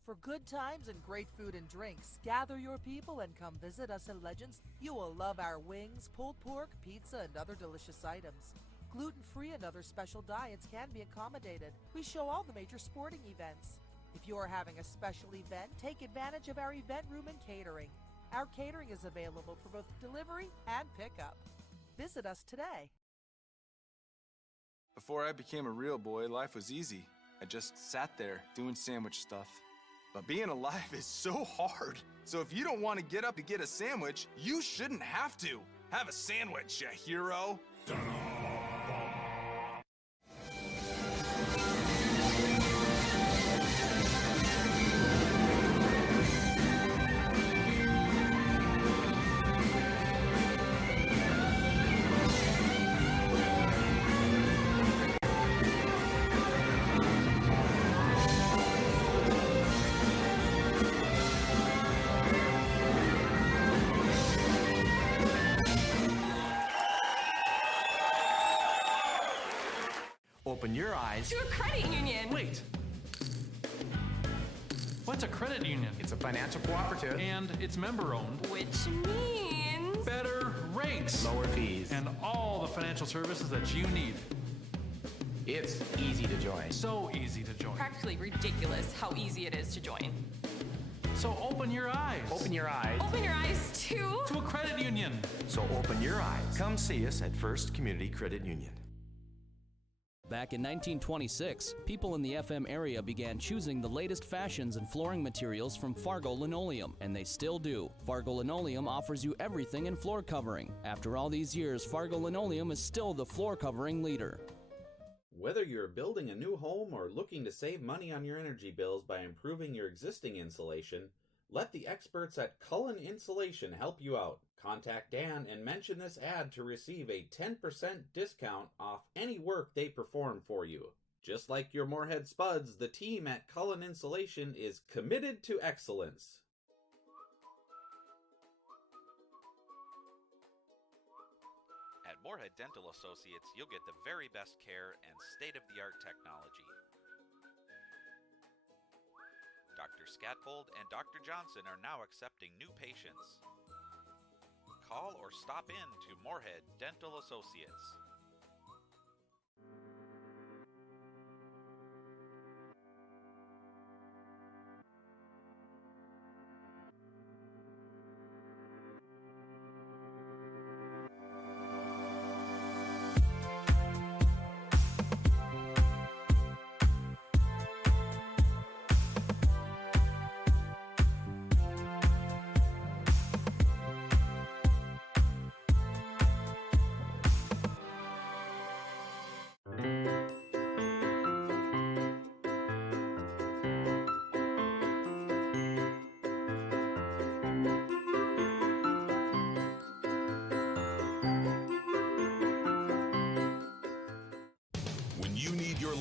For good times and great food and drinks, gather your people and come visit us at Legends. You will love our wings, pulled pork, pizza, and other delicious items. Gluten-free and other special diets can be accommodated. We show all the major sporting events. If you are having a special event, take advantage of our event room and catering. Our catering is available for both delivery and pickup. Visit us today. Before I became a real boy, life was easy. I just sat there doing sandwich stuff. But being alive is so hard. So if you don't want to get up to get a sandwich, you shouldn't have to. Have a sandwich, you hero. Open your eyes. To a credit union. Wait. What's a credit union? It's a financial cooperative. And it's member-owned. Which means Better rates. Lower fees. And all the financial services that you need. It's easy to join. So easy to join. practically ridiculous how easy it is to join. So open your eyes. Open your eyes. Open your eyes to a credit union. So open your eyes. Come see us at First Community Credit Union. Back in 1926, people in the FM area began choosing the latest fashions and flooring materials from Fargo Linoleum, and they still do. Fargo Linoleum offers you everything in floor covering. After all these years, Fargo Linoleum is still the floor covering leader. Whether you're building a new home or looking to save money on your energy bills by improving your existing insulation, let the experts at Cullen Insulation help you out. Contact Dan and mention this ad to receive a 10% discount off any work they perform for you. Just like your Moorhead Spuds, the team at Cullen Insulation is committed to excellence. At Moorhead Dental Associates, you'll get the very best care and state-of-the-art technology. Dr. Scatfold and Dr. Johnson are now accepting new patients. Call or stop in to Moorhead Dental Associates.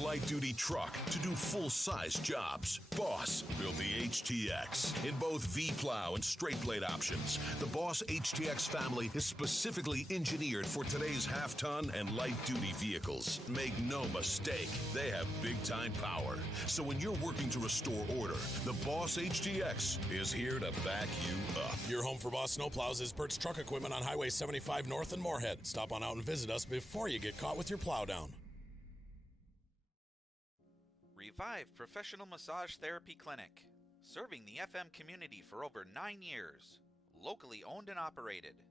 Light-duty truck to do full-size jobs. Boss built the HTX in both V-plow and straight blade options. The Boss HTX family is specifically engineered for today's half-ton and light-duty vehicles. Make no mistake, they have big-time power. So when you're working to restore order, the Boss HTX is here to back you up. Your home for Boss snowplows is Bert's Truck Equipment on Highway 75 North in Moorhead. Stop on out and visit us before you get caught with your plow down. Revive Professional Massage Therapy Clinic, serving the FM community for over 9 years. Locally owned and operated.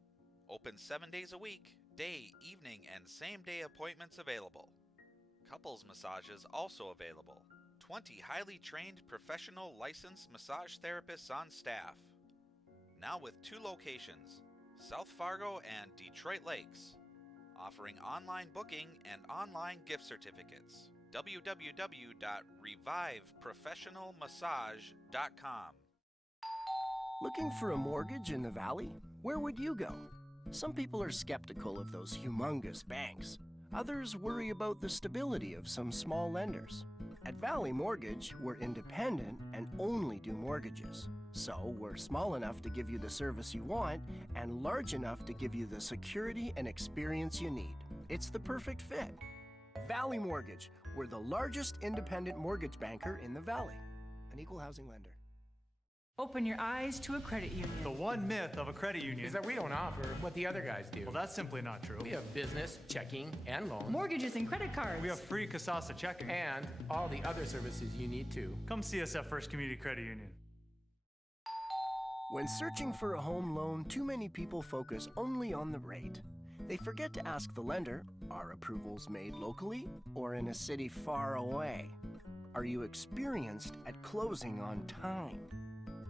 Open 7 days a week, day, evening, and same-day appointments available. Couples massages also available. 20 highly trained professional licensed massage therapists on staff. Now with 2 locations, South Fargo and Detroit Lakes, offering online booking and online gift certificates. www.reviveprofessionalmassage.com. Looking for a mortgage in the Valley? Where would you go? Some people are skeptical of those humongous banks. Others worry about the stability of some small lenders. At Valley Mortgage, we're independent and only do mortgages. So we're small enough to give you the service you want and large enough to give you the security and experience you need. It's the perfect fit. Valley Mortgage, we're the largest independent mortgage banker in the Valley. An equal housing lender. Open your eyes to a credit union. The one myth of a credit union is that we don't offer what the other guys do. Well, that's simply not true. We have business, checking, and loans. Mortgages and credit cards. We have free Kasasa checking. And all the other services you need too. Come see us at First Community Credit Union. When searching for a home loan, too many people focus only on the rate. They forget to ask the lender, are approvals made locally or in a city far away? Are you experienced at closing on time?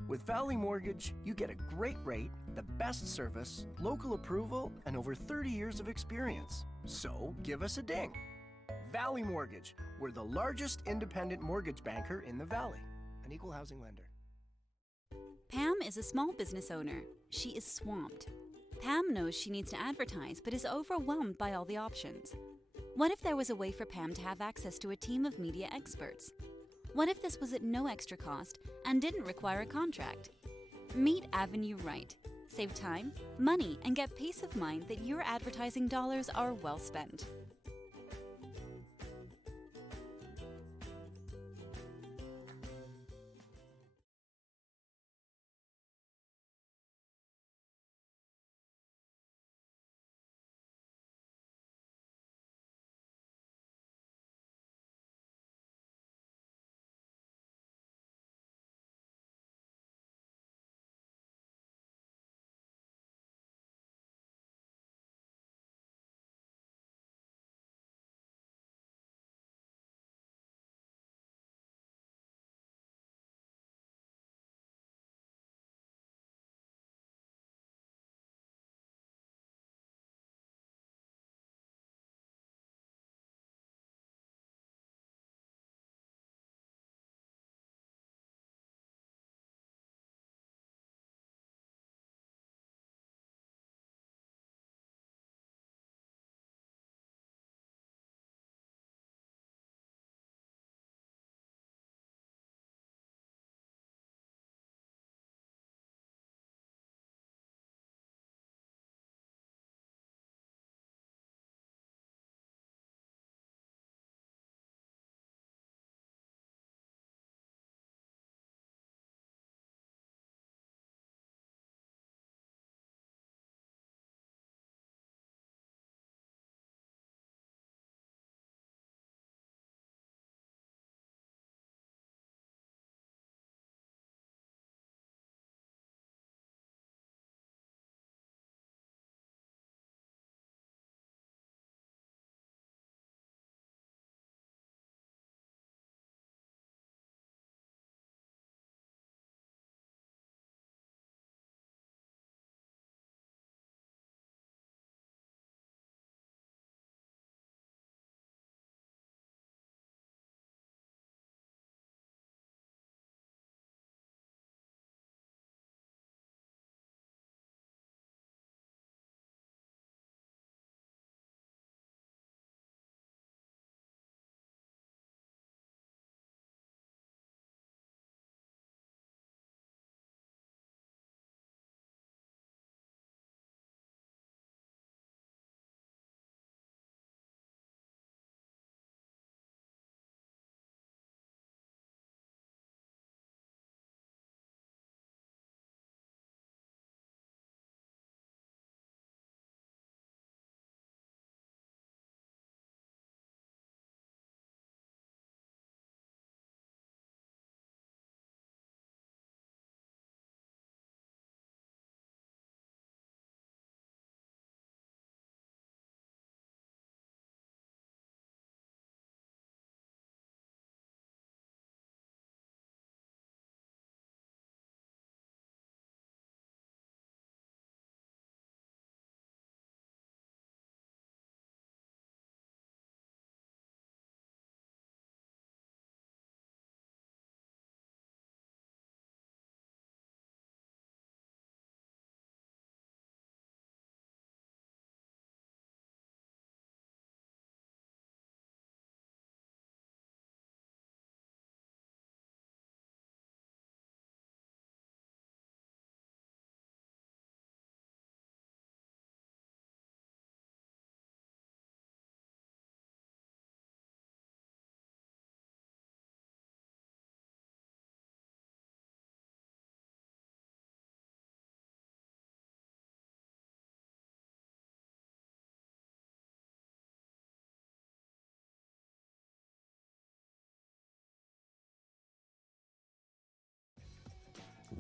With Valley Mortgage, you get a great rate, the best service, local approval, and over 30 years of experience. So give us a ding. Valley Mortgage, we're the largest independent mortgage banker in the Valley. An equal housing lender. Pam is a small business owner. She is swamped. Pam knows she needs to advertise, but is overwhelmed by all the options. What if there was a way for Pam to have access to a team of media experts? What if this was at no extra cost and didn't require a contract? Meet Avenue Right. Save time, money, and get peace of mind that your advertising dollars are well spent.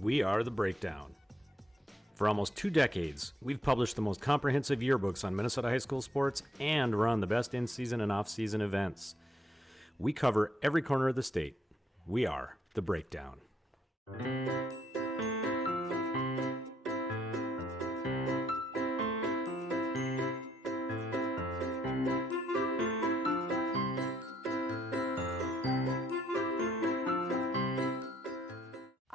We are The Breakdown. For almost 2 decades, we've published the most comprehensive yearbooks on Minnesota high school sports and run the best in-season and off-season events. We cover every corner of the state. We are The Breakdown.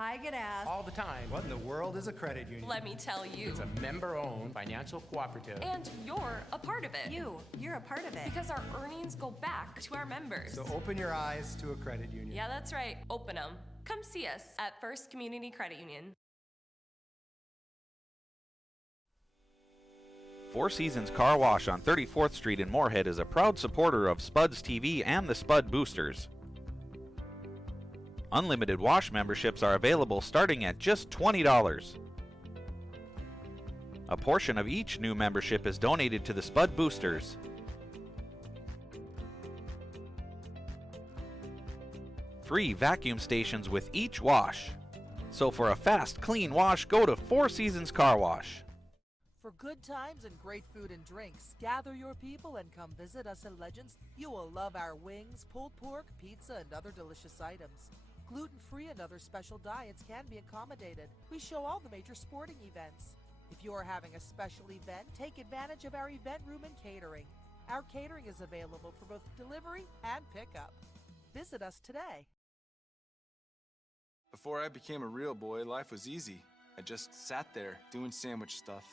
I get asked all the time, what in the world is a credit union? Let me tell you. It's a member-owned financial cooperative. And you're a part of it. You're a part of it. Because our earnings go back to our members. So open your eyes to a credit union. Yeah, that's right. Open them. Come see us at First Community Credit Union. Four Seasons Car Wash on 34th Street in Moorhead is a proud supporter of Spuds TV and the Spud Boosters. Unlimited wash memberships are available starting at just $20. A portion of each new membership is donated to the Spud Boosters. Free vacuum stations with each wash. So for a fast, clean wash, go to Four Seasons Car Wash. For good times and great food and drinks, gather your people and come visit us at Legends. You will love our wings, pulled pork, pizza, and other delicious items. Gluten-free and other special diets can be accommodated. We show all the major sporting events. If you are having a special event, take advantage of our event room and catering. Our catering is available for both delivery and pickup. Visit us today. Before I became a real boy, life was easy. I just sat there doing sandwich stuff.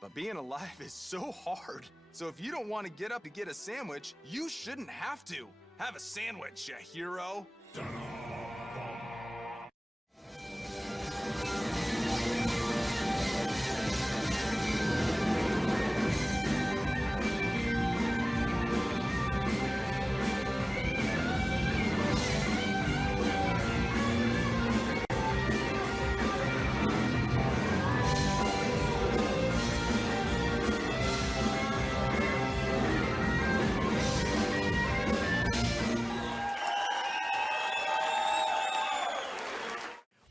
But being alive is so hard. So if you don't want to get up to get a sandwich, you shouldn't have to. Have a sandwich, you hero.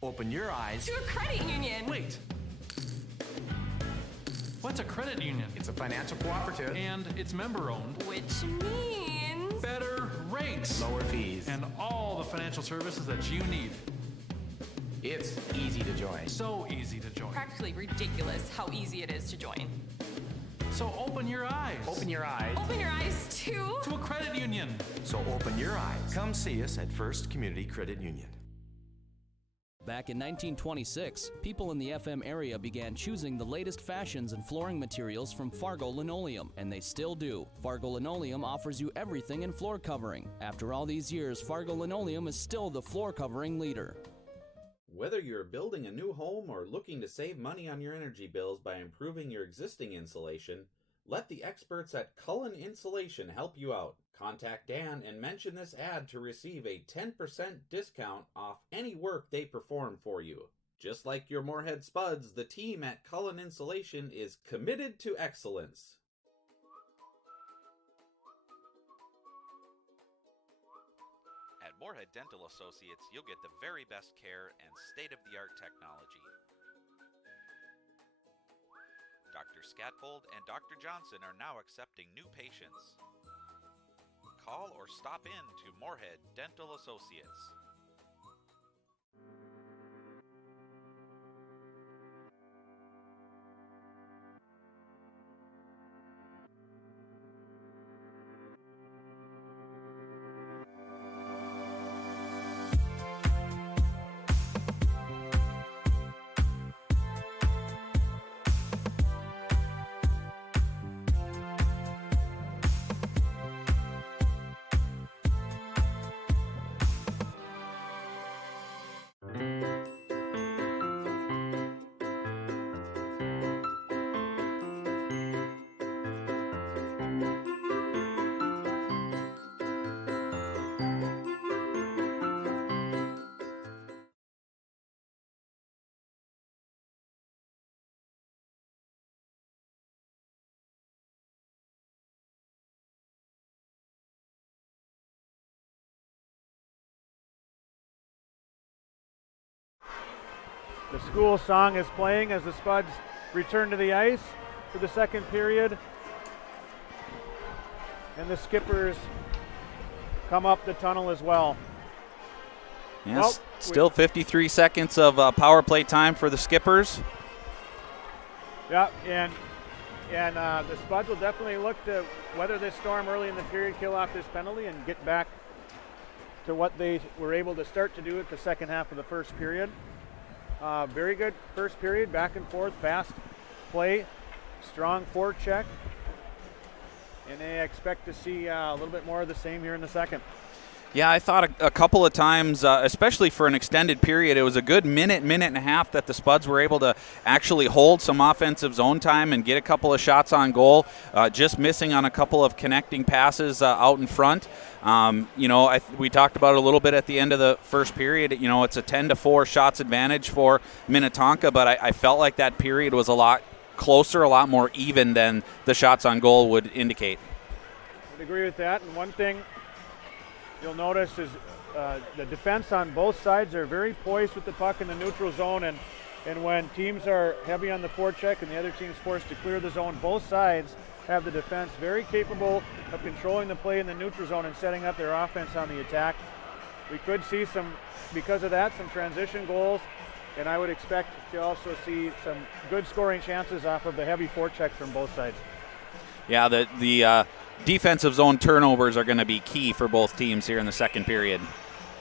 Open your eyes to a credit union. Wait. What's a credit union? It's a financial cooperative. And it's member-owned. Which means better rates. Lower fees. And all the financial services that you need. It's easy to join. So easy to join. Practically ridiculous how easy it is to join. So open your eyes. Open your eyes. Open your eyes to a credit union. So open your eyes. Come see us at First Community Credit Union. Back in 1926, people in the FM area began choosing the latest fashions and flooring materials from Fargo Linoleum, and they still do. Fargo Linoleum offers you everything in floor covering. After all these years, Fargo Linoleum is still the floor covering leader. Whether you're building a new home or looking to save money on your energy bills by improving your existing insulation, let the experts at Cullen Insulation help you out. Contact Dan and mention this ad to receive a 10% discount off any work they perform for you. Just like your Moorhead Spuds, the team at Cullen Insulation is committed to excellence. At Moorhead Dental Associates, you'll get the very best care and state-of-the-art technology. Dr. Scatfold and Dr. Johnson are now accepting new patients. Call or stop in to Moorhead Dental Associates. The school song is playing as the Spuds return to the ice for the second period. And the Skippers come up the tunnel as well. Yes, Well, still 53 seconds of power play time for the Skippers. Yeah, and the Spuds will definitely look to weather this storm early in the period, kill off this penalty, and get back to what they were able to start to do at the second half of the first period. Very good first period, back and forth, fast play, strong forecheck, and they expect to see a little bit more of the same here in the second. Yeah, I thought a couple of times, especially for an extended period, it was a good minute and a half that the Spuds were able to actually hold some offensive zone time and get a couple of shots on goal, just missing on a couple of connecting passes out in front. We talked about it a little bit at the end of the first period. It's a 10-4 shots advantage for Minnetonka, but I felt like that period was a lot closer, a lot more even than the shots on goal would indicate. I'd agree with that, and one thing you'll notice is the defense on both sides are very poised with the puck in the neutral zone, and when teams are heavy on the forecheck and the other team's forced to clear the zone, both sides have the defense very capable of controlling the play in the neutral zone and setting up their offense on the attack. We could see because of that, some transition goals, and I would expect to also see some good scoring chances off of the heavy forechecks from both sides. Yeah, the defensive zone turnovers are going to be key for both teams here in the second period.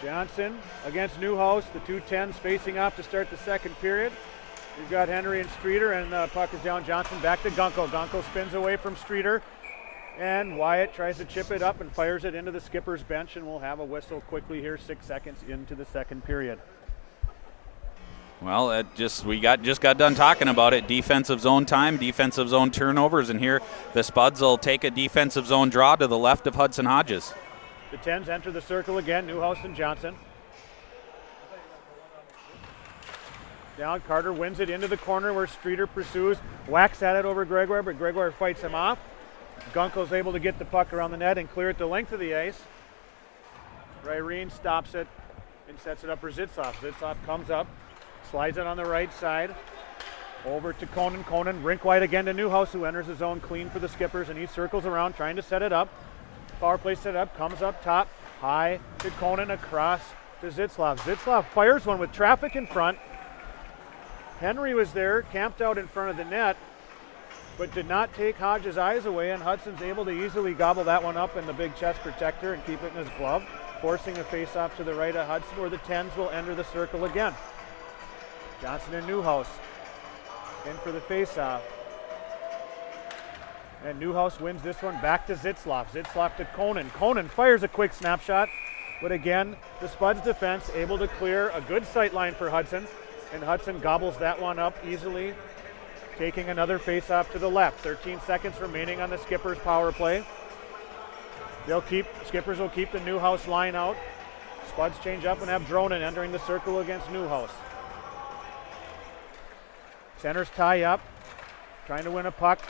Johnson against Newhouse, the two 10s facing off to start the second period. We've got Henry and Streeter, and the puck is down. Johnson back to Gunkel. Gunkel spins away from Streeter, and Wyatt tries to chip it up and fires it into the Skipper's bench, and we'll have a whistle quickly here, 6 seconds into the second period. Well, we just got done talking about it. Defensive zone time, defensive zone turnovers, and here the Spuds will take a defensive zone draw to the left of Hudson Hodges. The 10s enter the circle again, Newhouse and Johnson. Down, Carter wins it into the corner where Streeter pursues, whacks at it over Gregoire, but Gregoire fights him off. Gunkel's able to get the puck around the net and clear it the length of the ice. Ryrene stops it and sets it up for Zitzlov. Zitzlov comes up, slides it on the right side, over to Conan. Conan, rink wide again to Newhouse, who enters his zone clean for the Skippers, and he circles around trying to set it up. Power play set up, comes up top, high to Conan, across to Zitzlov. Zitzlov fires one with traffic in front. Henry was there, camped out in front of the net, but did not take Hodges' eyes away, and Hudson's able to easily gobble that one up in the big chest protector and keep it in his glove, forcing a face-off to the right of Hudson, where the 10s will enter the circle again. Johnson and Newhouse in for the face-off. And Newhouse wins this one back to Zitzlov. Zitzlov to Conan. Conan fires a quick snapshot, but again, the Spuds defense able to clear a good sight line for Hudson, and Hudson gobbles that one up easily, taking another face-off to the left. 13 seconds remaining on the Skippers' power play. Skippers will keep the Newhouse line out. Spuds change up and have Dronen entering the circle against Newhouse. Centers tie up, trying to win a puck,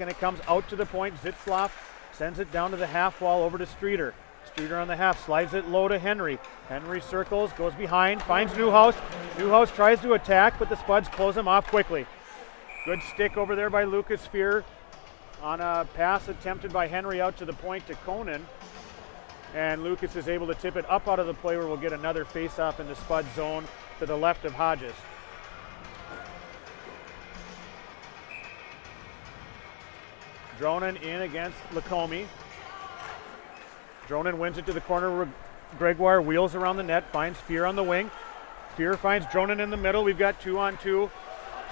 and it comes out to the point. Zitzlov sends it down to the half wall over to Streeter. Streeter on the half, slides it low to Henry. Henry circles, goes behind, finds Newhouse. Newhouse tries to attack, but the Spuds close him off quickly. Good stick over there by Lucas Spear on a pass attempted by Henry out to the point to Conan. And Lucas is able to tip it up out of the play, where we'll get another face-off in the Spud zone to the left of Hodges. Dronen in against Lacombe. Dronen wins it to the corner where Gregoire wheels around the net, finds Fear on the wing. Fear finds Dronen in the middle. We've got 2-on-2.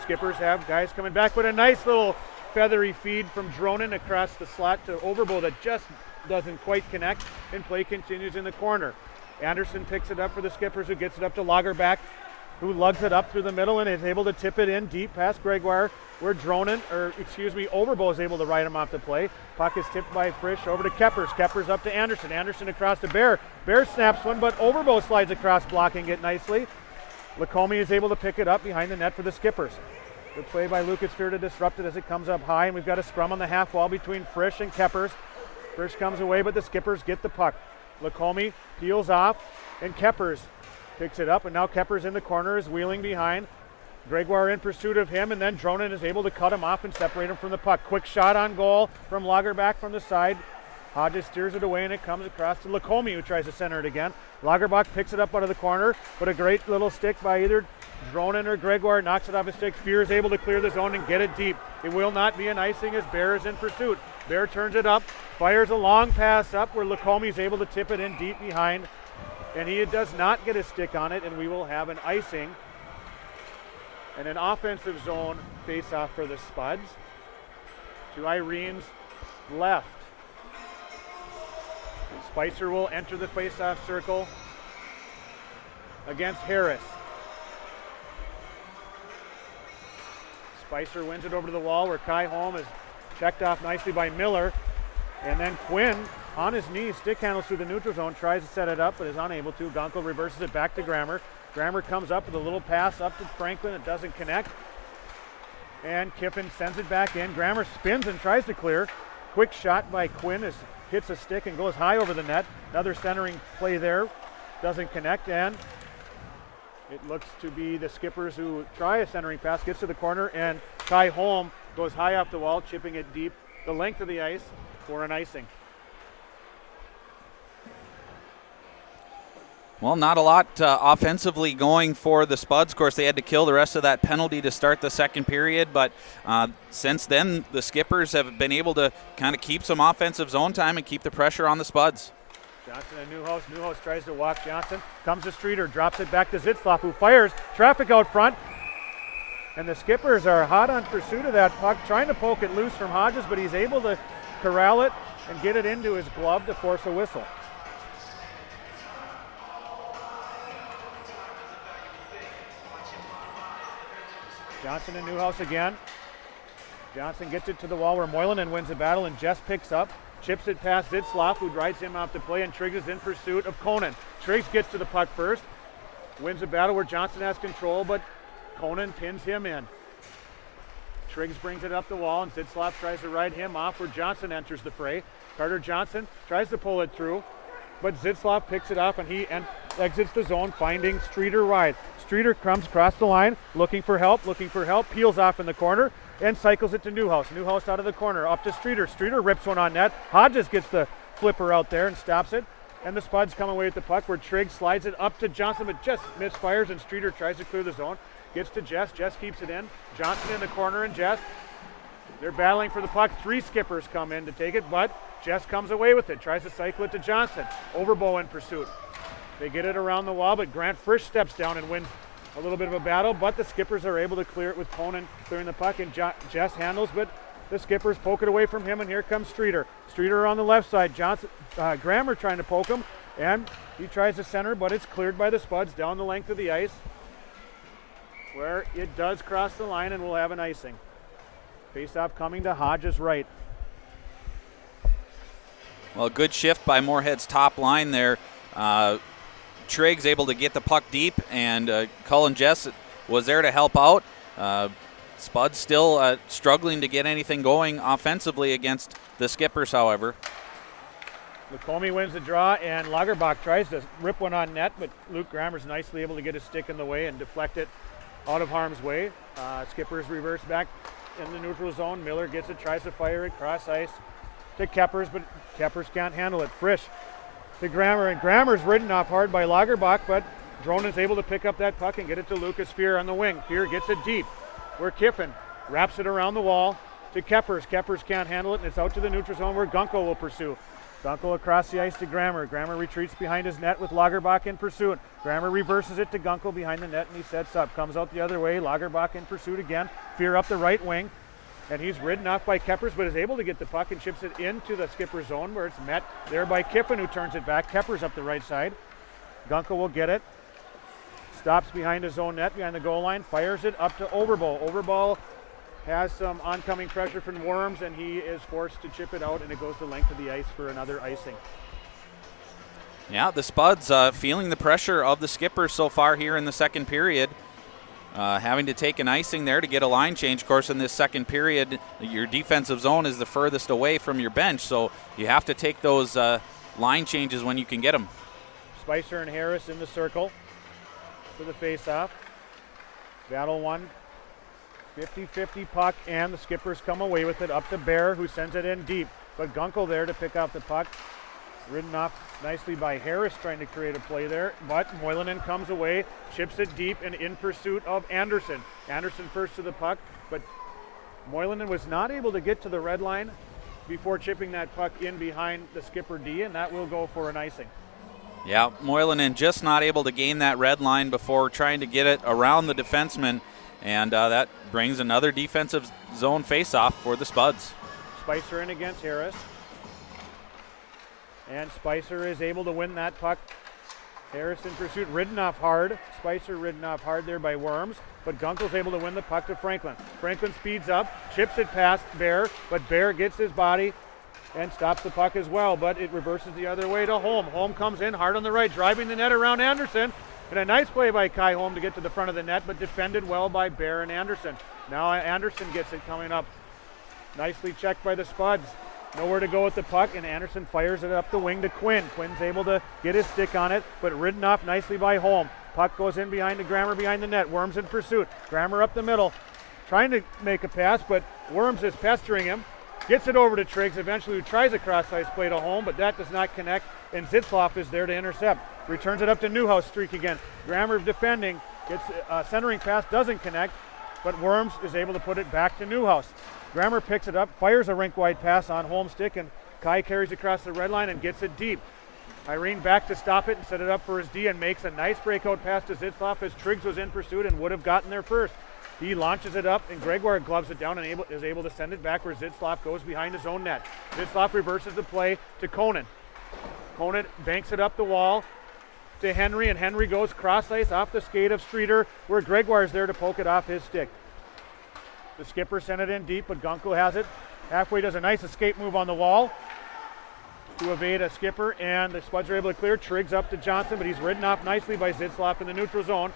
Skippers have guys coming back, but a nice little feathery feed from Dronen across the slot to Overbo that just doesn't quite connect, and play continues in the corner. Anderson picks it up for the Skippers, who gets it up to Lagerback, who lugs it up through the middle and is able to tip it in deep past Gregoire, where Overbo is able to ride him off the play. Puck is tipped by Frisch over to Keppers. Keppers up to Anderson. Anderson across to Bear. Bear snaps one, but Overbo slides across, blocking it nicely. Lacombe is able to pick it up behind the net for the Skippers. Good play by Lucas Fear to disrupt it as it comes up high, and we've got a scrum on the half wall between Frisch and Keppers. Frisch comes away, but the Skippers get the puck. Lacombe peels off, and Keppers picks it up, and now Kepper's in the corner, is wheeling behind. Gregoire in pursuit of him, and then Dronin is able to cut him off and separate him from the puck. Quick shot on goal from Lagerbach from the side. Hodges steers it away, and it comes across to Lacombe, who tries to center it again. Lagerbach picks it up out of the corner, but a great little stick by either Dronin or Gregoire knocks it off his stick. Fear is able to clear the zone and get it deep. It will not be an icing as Bear is in pursuit. Bear turns it up, fires a long pass up where Lacombe is able to tip it in deep behind, and he does not get a stick on it, and we will have an icing and an offensive zone face-off for the Spuds. To Irene's left. Spicer will enter the face-off circle against Harris. Spicer wins it over to the wall where Kai Holm is checked off nicely by Miller. And then Quinn on his knees, stick handles through the neutral zone, tries to set it up but is unable to. Gunkel reverses it back to Grammer. Grammer comes up with a little pass up to Franklin. It doesn't connect. And Kiffin sends it back in. Grammer spins and tries to clear. Quick shot by Quinn hits a stick and goes high over the net. Another centering play there. Doesn't connect, and it looks to be the Skippers who try a centering pass, gets to the corner, and Kai Holm goes high off the wall, chipping it deep the length of the ice for an icing. Well, not a lot offensively going for the Spuds. Of course, they had to kill the rest of that penalty to start the second period, but since then, the Skippers have been able to kind of keep some offensive zone time and keep the pressure on the Spuds. Johnson and Newhouse. Newhouse tries to walk Johnson. Comes to Streeter, drops it back to Zitzlaff, who fires. Traffic out front. And the Skippers are hot on pursuit of that puck, trying to poke it loose from Hodges, but he's able to corral it and get it into his glove to force a whistle. Johnson and Newhouse again. Johnson gets it to the wall where Moylan wins the battle, and Jess picks up, chips it past Zitzlaff, who rides him out to play, and Triggs is in pursuit of Conan. Triggs gets to the puck first, wins the battle where Johnson has control, but Conan pins him in. Triggs brings it up the wall, and Zitzlaff tries to ride him off where Johnson enters the fray. Carter Johnson tries to pull it through, but Zitzlaff picks it up, and he exits the zone, finding Streeter wide. Streeter comes across the line, looking for help, peels off in the corner, and cycles it to Newhouse. Newhouse out of the corner, up to Streeter. Streeter rips one on net. Hodges gets the flipper out there and stops it, and the Spuds come away with the puck where Triggs slides it up to Johnson, but just misfires, and Streeter tries to clear the zone. Gets to Jess. Jess keeps it in. Johnson in the corner, and Jess. They're battling for the puck. Three Skippers come in to take it, but Jess comes away with it. Tries to cycle it to Johnson. Overbow in pursuit. They get it around the wall, but Grant Frisch steps down and wins a little bit of a battle, but the Skippers are able to clear it with Conan clearing the puck, and Jess handles, but the Skippers poke it away from him, and here comes Streeter. Streeter on the left side. Johnson, Grammer trying to poke him, and he tries to center, but it's cleared by the Spuds down the length of the ice, where it does cross the line, and we'll have an icing. Face-off coming to Hodges right. Well, good shift by Moorhead's top line there. Triggs able to get the puck deep, and Cullen Jess was there to help out. Spuds still struggling to get anything going offensively against the Skippers, however. Lacombe wins the draw, and Lagerbach tries to rip one on net, but Luke Grammer's nicely able to get his stick in the way and deflect it out of harm's way. Skippers reverse back in the neutral zone. Miller gets it, tries to fire it cross ice to Keppers, but Keppers can't handle it. Frisch to Grammer, and Grammer's ridden off hard by Lagerbach, but Dronin's able to pick up that puck and get it to Lucas Fear on the wing. Fear gets it deep, where Kiffin wraps it around the wall to Keppers. Keppers can't handle it, and it's out to the neutral zone where Gunkel will pursue. Gunkel across the ice to Grammer. Grammer retreats behind his net with Lagerbach in pursuit. Grammer reverses it to Gunkel behind the net, and he sets up. Comes out the other way. Lagerbach in pursuit again. Fear up the right wing, and he's ridden off by Keppers, but is able to get the puck and chips it into the Skipper zone, where it's met there by Kiffin, who turns it back. Keppers up the right side. Gunkel will get it. Stops behind his own net, behind the goal line. Fires it up to Overbow. Overbow has some oncoming pressure from Worms, and he is forced to chip it out, and it goes the length of the ice for another icing. Yeah, the Spuds feeling the pressure of the Skippers so far here in the second period. Having to take an icing there to get a line change. Of course, in this second period, your defensive zone is the furthest away from your bench, so you have to take those line changes when you can get them. Spicer and Harris in the circle. for the faceoff. Battle won. 50-50 puck, and the Skippers come away with it up to Bear, who sends it in deep. But Gunkel there to pick up the puck. Ridden off nicely by Harris, trying to create a play there. But Moilanen comes away, chips it deep, and in pursuit of Anderson. Anderson first to the puck, but Moilanen was not able to get to the red line before chipping that puck in behind the Skipper D, and that will go for an icing. Yeah, Moilanen just not able to gain that red line before trying to get it around the defenseman, and that brings another defensive zone faceoff for the Spuds. Spicer in against Harris. And Spicer is able to win that puck. Harris in pursuit, ridden off hard. Spicer ridden off hard there by Worms, but Gunkel's able to win the puck to Franklin. Franklin speeds up, chips it past Bear, but Bear gets his body and stops the puck as well, but it reverses the other way to Holm. Holm comes in hard on the right, driving the net around Anderson. And a nice play by Kai Holm to get to the front of the net, but defended well by Bear and Anderson. Now Anderson gets it coming up. Nicely checked by the Spuds. Nowhere to go with the puck, and Anderson fires it up the wing to Quinn. Quinn's able to get his stick on it, but ridden off nicely by Holm. Puck goes in behind the Grammer behind the net. Worms in pursuit. Grammer up the middle, trying to make a pass, but Worms is pestering him. Gets it over to Triggs, eventually who tries a cross-ice play to Holm, but that does not connect, and Zitzloff is there to intercept. Returns it up to Newhouse, streak again. Grammer defending, gets a centering pass, doesn't connect, but Worms is able to put it back to Newhouse. Grammer picks it up, fires a rink-wide pass on Holm's stick, and Kai carries across the red line and gets it deep. Irene back to stop it and set it up for his D, and makes a nice breakout pass to Zitzloff as Triggs was in pursuit and would have gotten there first. He launches it up, and Gregoire gloves it down and is able to send it back where Zitzloff goes behind his own net. Zitzloff reverses the play to Konen. Konen banks it up the wall to Henry, and Henry goes cross-ice off the skate of Streeter, where Gregoire is there to poke it off his stick. The Skipper sent it in deep, but Gunkel has it. Halfway does a nice escape move on the wall to evade a Skipper, and the Spuds are able to clear. Triggs up to Johnson, but he's ridden off nicely by Zitzloff in the neutral zone.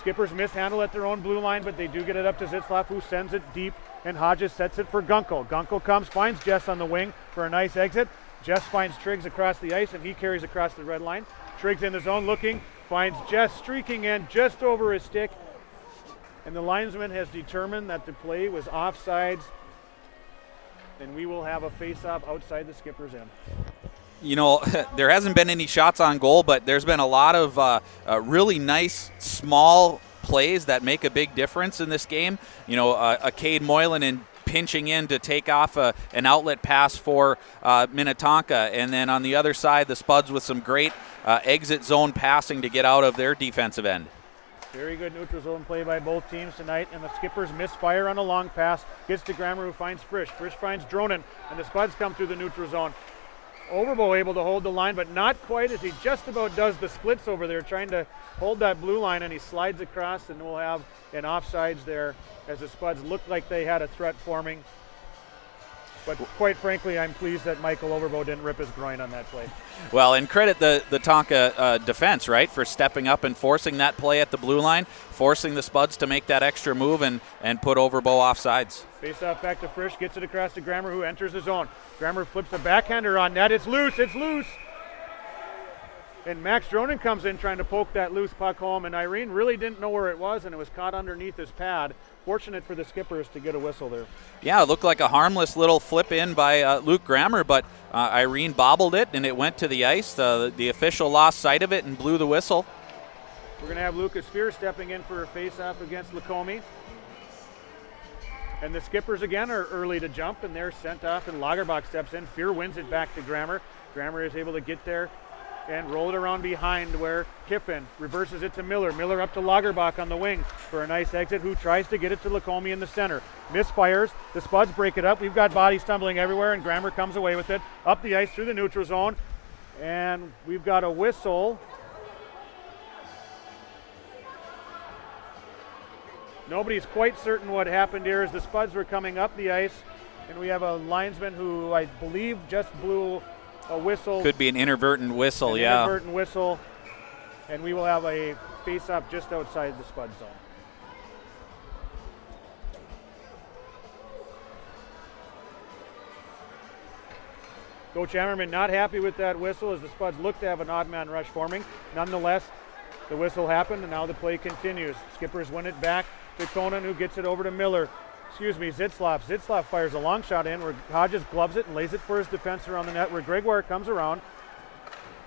Skippers mishandle at their own blue line, but they do get it up to Zitzloff, who sends it deep, and Hodges sets it for Gunkel. Gunkel comes, finds Jess on the wing for a nice exit. Jess finds Triggs across the ice, and he carries across the red line. Triggs in the zone looking, finds Jess streaking in just over his stick, and the linesman has determined that the play was offsides, and we will have a face-off outside the Skipper's end. You know, there hasn't been any shots on goal, but there's been a lot of really nice small plays that make a big difference in this game. You know, a Cade Moilanen pinching in to take off an outlet pass for Minnetonka, and then on the other side, the Spuds with some great exit zone passing to get out of their defensive end. Very good neutral zone play by both teams tonight, and the Skippers misfire on a long pass. Gets to Grammer, who finds Frisch. Frisch finds Dronen, and the Spuds come through the neutral zone. Overbo able to hold the line, but not quite, as he just about does the splits over there, trying to hold that blue line, and he slides across, and we'll have an offsides there as the Spuds looked like they had a threat forming. But quite frankly, I'm pleased that Michael Overbo didn't rip his groin on that play. Well, and credit the Tonka defense, right, for stepping up and forcing that play at the blue line, forcing the Spuds to make that extra move and put Overbo offsides. Face off back to Frisch, gets it across to Grammer, who enters the zone. Grammer flips a backhander on net. It's loose, it's loose. And Max Dronen comes in trying to poke that loose puck home, and Irene really didn't know where it was, and it was caught underneath his pad. Fortunate for the Skippers to get a whistle there. Yeah, it looked like a harmless little flip in by Luke Grammer, but Irene bobbled it, and it went to the ice. The official lost sight of it and blew the whistle. We're going to have Lucas Fear stepping in for a face-off against Lacombe. And the Skippers again are early to jump, and they're sent off, and Lagerbach steps in. Fear wins it back to Grammer. Grammer is able to get there and roll it around behind, where Kiffin reverses it to Miller. Miller up to Lagerbach on the wing for a nice exit, who tries to get it to Lacombe in the center. Misfires. The Spuds break it up. We've got bodies tumbling everywhere, and Grammer comes away with it. Up the ice through the neutral zone, and we've got a whistle. Nobody's quite certain what happened here as the Spuds were coming up the ice, and we have a linesman who I believe just blew a whistle. Could be an inadvertent whistle, yeah. Inadvertent whistle, and we will have a face-off just outside the Spud zone. Coach Emmerman not happy with that whistle as the Spuds look to have an odd man rush forming. Nonetheless, The whistle happened, and now the play continues. Skippers win it back to Conan, who gets it over to Miller. Zitzlaff. Zitzlaff fires a long shot in where Hodges gloves it and lays it for his defense around the net, where Gregoire comes around.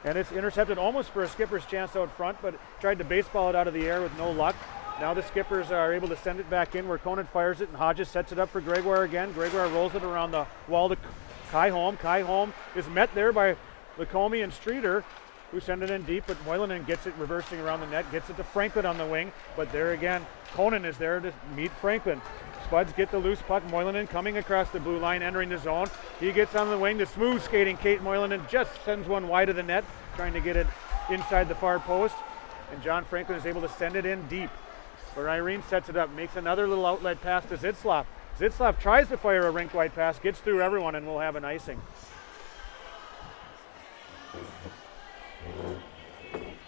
And it's intercepted almost for a Skipper's chance out front, but tried to baseball it out of the air with no luck. Now the Skippers are able to send it back in where Conan fires it, and Hodges sets it up for Gregoire again. Gregoire rolls it around the wall to Kai Holm. Kai Holm is met there by Lacombe and Streeter, who send it in deep, but Moylan gets it reversing around the net, gets it to Franklin on the wing, but there again, Conan is there to meet Franklin. Spuds get the loose puck. Moylan coming across the blue line, entering the zone. He gets on the wing. The smooth skating Kate Moylan just sends one wide of the net, trying to get it inside the far post, and John Franklin is able to send it in deep, where Irene sets it up, makes another little outlet pass to Zitzlaff. Zitzlaff tries to fire a rink-wide pass, gets through everyone, and will have an icing.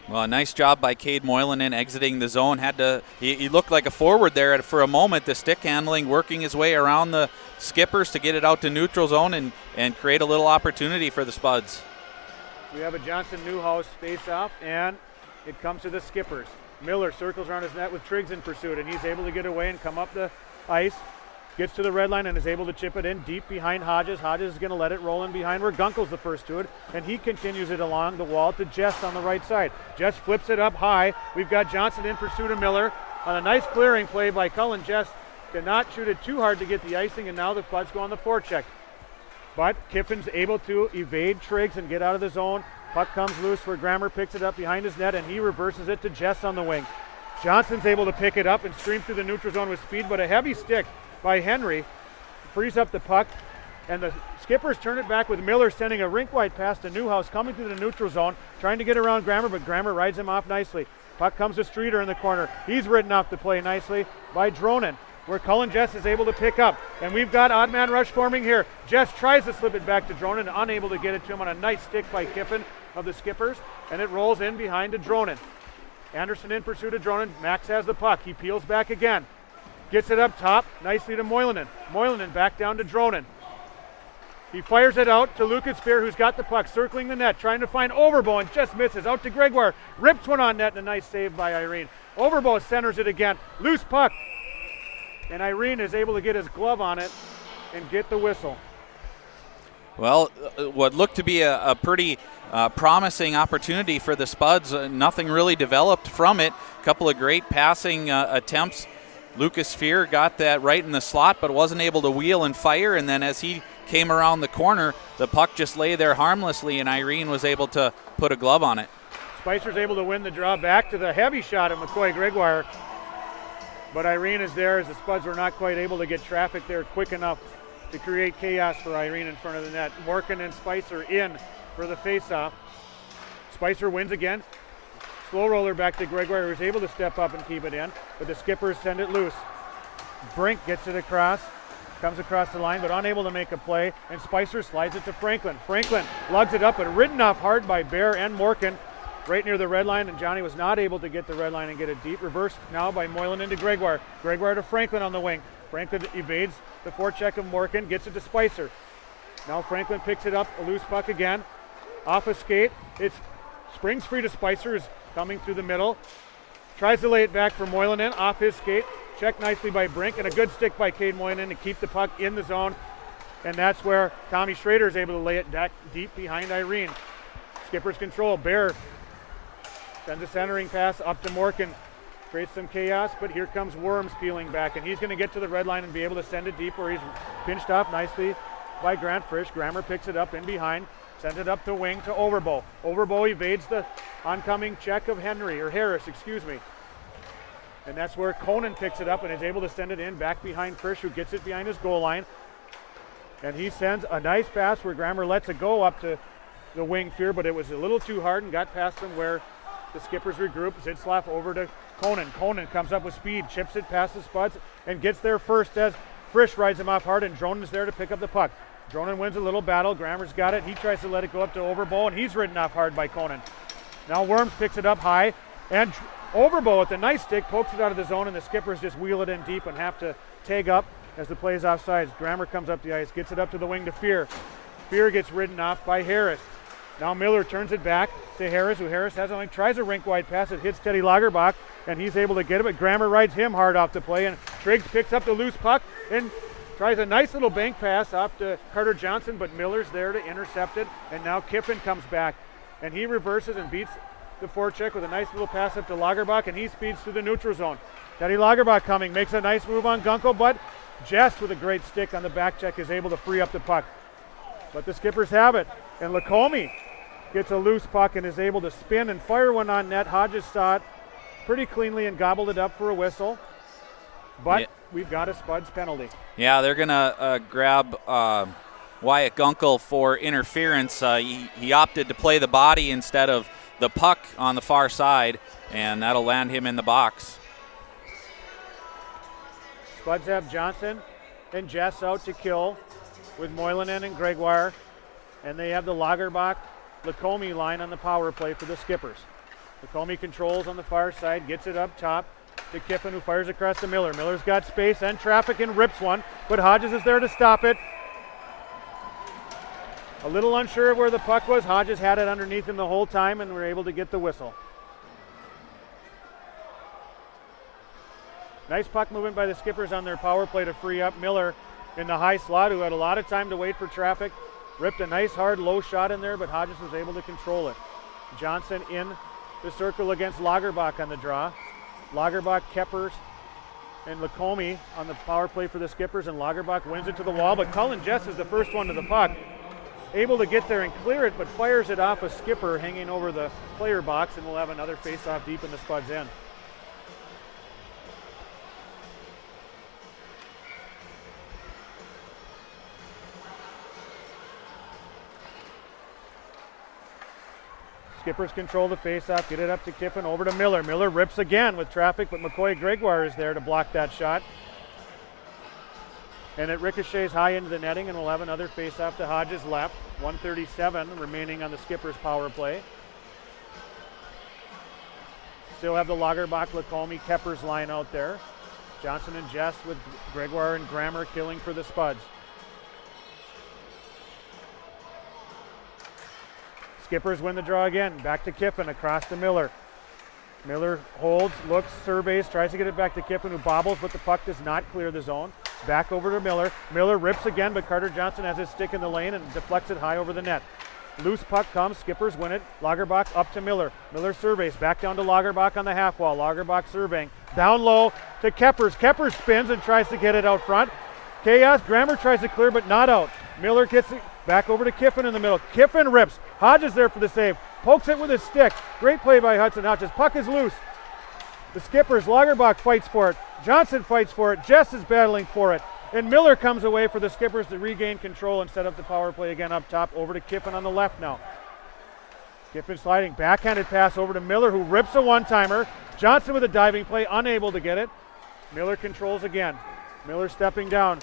Well, a nice job by Cade Moylan exiting the zone. He looked like a forward there for a moment. The stick handling, working his way around the Skippers to get it out to neutral zone and create a little opportunity for the Spuds. We have a Johnson-Newhouse face-off, and it comes to the Skippers. Miller circles around his net with Triggs in pursuit, and he's able to get away and come up the ice. Gets to the red line and is able to chip it in deep behind Hodges. Hodges is going to let it roll in behind where Gunkel's the first to it, and he continues it along the wall to Jess on the right side. Jess flips it up high. We've got Johnson in pursuit of Miller on a nice clearing play by Cullen. Jess did not shoot it too hard to get the icing, and now the Spuds go on the forecheck. But Kiffin's able to evade Triggs and get out of the zone. Puck comes loose where Grammer picks it up behind his net, and he reverses it to Jess on the wing. Johnson's able to pick it up and stream through the neutral zone with speed, but a heavy stick by Henry frees up the puck, and the Skippers turn it back with Miller sending a rink-wide pass to Newhouse coming through the neutral zone, trying to get around Grammer, but Grammer rides him off nicely. Puck comes to Streeter in the corner. He's ridden off the play nicely by Dronin, where Cullen Jess is able to pick up, and we've got odd man rush forming here. Jess tries to slip it back to Dronin, unable to get it to him on a nice stick by Kiffin of the Skippers, and it rolls in behind to Dronin. Anderson in pursuit of Dronin. Max has the puck. He peels back again. Gets it up top nicely to Moylan. Moylan back down to Dronin. He fires it out to Lucas Spear, who's got the puck, circling the net, trying to find Overbo, and just misses. Out to Gregoire. Rips one on net, and a nice save by Irene. Overbo centers it again. Loose puck. And Irene is able to get his glove on it and get the whistle. Well, what looked to be a pretty promising opportunity for the Spuds. Nothing really developed from it. A couple of great passing attempts. Lucas Fear got that right in the slot, but wasn't able to wheel and fire, and then as he came around the corner, the puck just lay there harmlessly, and Irene was able to put a glove on it. Spicer's able to win the draw back to the heavy shot of McCoy Gregoire, but Irene is there as the Spuds were not quite able to get traffic there quick enough to create chaos for Irene in front of the net. Morgan and Spicer in for the faceoff. Spicer wins again. Slow roller back to Gregoire, who's able to step up and keep it in, but the Skippers send it loose. Brink gets it across, comes across the line, but unable to make a play, and Spicer slides it to Franklin. Franklin lugs it up, but ridden off hard by Bear and Morgan right near the red line, and Johnny was not able to get the red line and get it deep. Reversed now by Moylan into Gregoire. Gregoire to Franklin on the wing. Franklin evades the forecheck of Morgan, gets it to Spicer. Now Franklin picks it up, a loose puck again. Off a skate, it springs free to Spicer, who's coming through the middle. Tries to lay it back for Moylan in, off his skate. Checked nicely by Brink, and a good stick by Cade Moylan to keep the puck in the zone. And that's where Tommy Schrader is able to lay it back deep behind Irene. Skippers control. Bear sends a centering pass up to Morgan. Creates some chaos, but here comes Worms peeling back, and he's going to get to the red line and be able to send it deep where he's pinched off nicely by Grant Frisch. Grammer picks it up in behind. Sends it up the wing to Overbo. Overbo evades the oncoming check of Harris, excuse me. And that's where Conan picks it up and is able to send it in back behind Frisch, who gets it behind his goal line. And he sends a nice pass where Grammer lets it go up to the wing Fear, but it was a little too hard and got past him where the Skippers regroup. Zitzlaff over to Conan. Conan comes up with speed, chips it past the Spuds, and gets there first as Frisch rides him off hard, and Dronin's there to pick up the puck. Dronin wins a little battle. Grammer's got it. He tries to let it go up to Overbo, and he's ridden off hard by Conan. Now Worms picks it up high, and Overbo with the nice stick pokes it out of the zone, and the Skippers just wheel it in deep and have to tag up as the play is offsides. Grammer comes up the ice, gets it up to the wing to Fear. Fear gets ridden off by Harris. Now Miller turns it back to Harris, who Harris has only tries a rink-wide pass. It hits Teddy Lagerbach, and he's able to get it, but Grammer rides him hard off the play, and Triggs picks up the loose puck and tries a nice little bank pass off to Carter Johnson, but Miller's there to intercept it, and now Kiffin comes back, and he reverses and beats the forecheck with a nice little pass up to Lagerbach, and he speeds through the neutral zone. Teddy Lagerbach coming, makes a nice move on Gunkel, but Jess with a great stick on the back check is able to free up the puck. But the Skippers have it, and Lacombe gets a loose puck and is able to spin and fire one on net. Hodges saw it pretty cleanly and gobbled it up for a whistle. But we've got a Spuds penalty. Yeah, they're going to grab Wyatt Gunkel for interference. He opted to play the body instead of the puck on the far side, and that'll land him in the box. Spuds have Johnson and Jess out to kill with Moylanen and Gregoire, and they have the Lagerbach-Lacombe line on the power play for the Skippers. Lacombe controls on the far side, gets it up top to Kiffin, who fires across to Miller. Miller's got space and traffic and rips one, but Hodges is there to stop it. A little unsure of where the puck was. Hodges had it underneath him the whole time and were able to get the whistle. Nice puck movement by the Skippers on their power play to free up Miller in the high slot, who had a lot of time to wait for traffic. Ripped a nice hard low shot in there, but Hodges was able to control it. Johnson in the circle against Lagerbach on the draw. Lagerbach, Keppers, and Lacombe on the power play for the Skippers, and Lagerbach wins it to the wall, but Cullen Jess is the first one to the puck. Able to get there and clear it, but fires it off a Skipper hanging over the player box, and we'll have another face-off deep in the Spuds end. Skippers control the faceoff, get it up to Kiffin, over to Miller. Miller rips again with traffic, but McCoy Gregoire is there to block that shot. And it ricochets high into the netting, and we'll have another faceoff to Hodges left. 1:37 remaining on the Skippers power play. Still have the Lagerbach-Lacombe Keppers line out there. Johnson and Jess with Gregoire and Grammer killing for the Spuds. Skippers win the draw again. Back to Kiffin, across to Miller. Miller holds, looks, surveys, tries to get it back to Kiffin, who bobbles, but the puck does not clear the zone. Back over to Miller. Miller rips again, but Carter Johnson has his stick in the lane and deflects it high over the net. Loose puck comes, Skippers win it. Lagerbach up to Miller. Miller surveys, back down to Lagerbach on the half wall. Lagerbach surveying. Down low to Keppers. Keppers spins and tries to get it out front. Chaos, Grammer tries to clear, but not out. Miller gets it back over to Kiffin in the middle. Kiffin rips. Hodges there for the save. Pokes it with his stick. Great play by Hudson Hodges. Puck is loose. The Skippers, Lagerbach fights for it. Johnson fights for it. Jess is battling for it. And Miller comes away for the Skippers to regain control and set up the power play again up top. Over to Kiffin on the left now. Kiffin sliding. Backhanded pass over to Miller, who rips a one-timer. Johnson with a diving play, unable to get it. Miller controls again. Miller stepping down.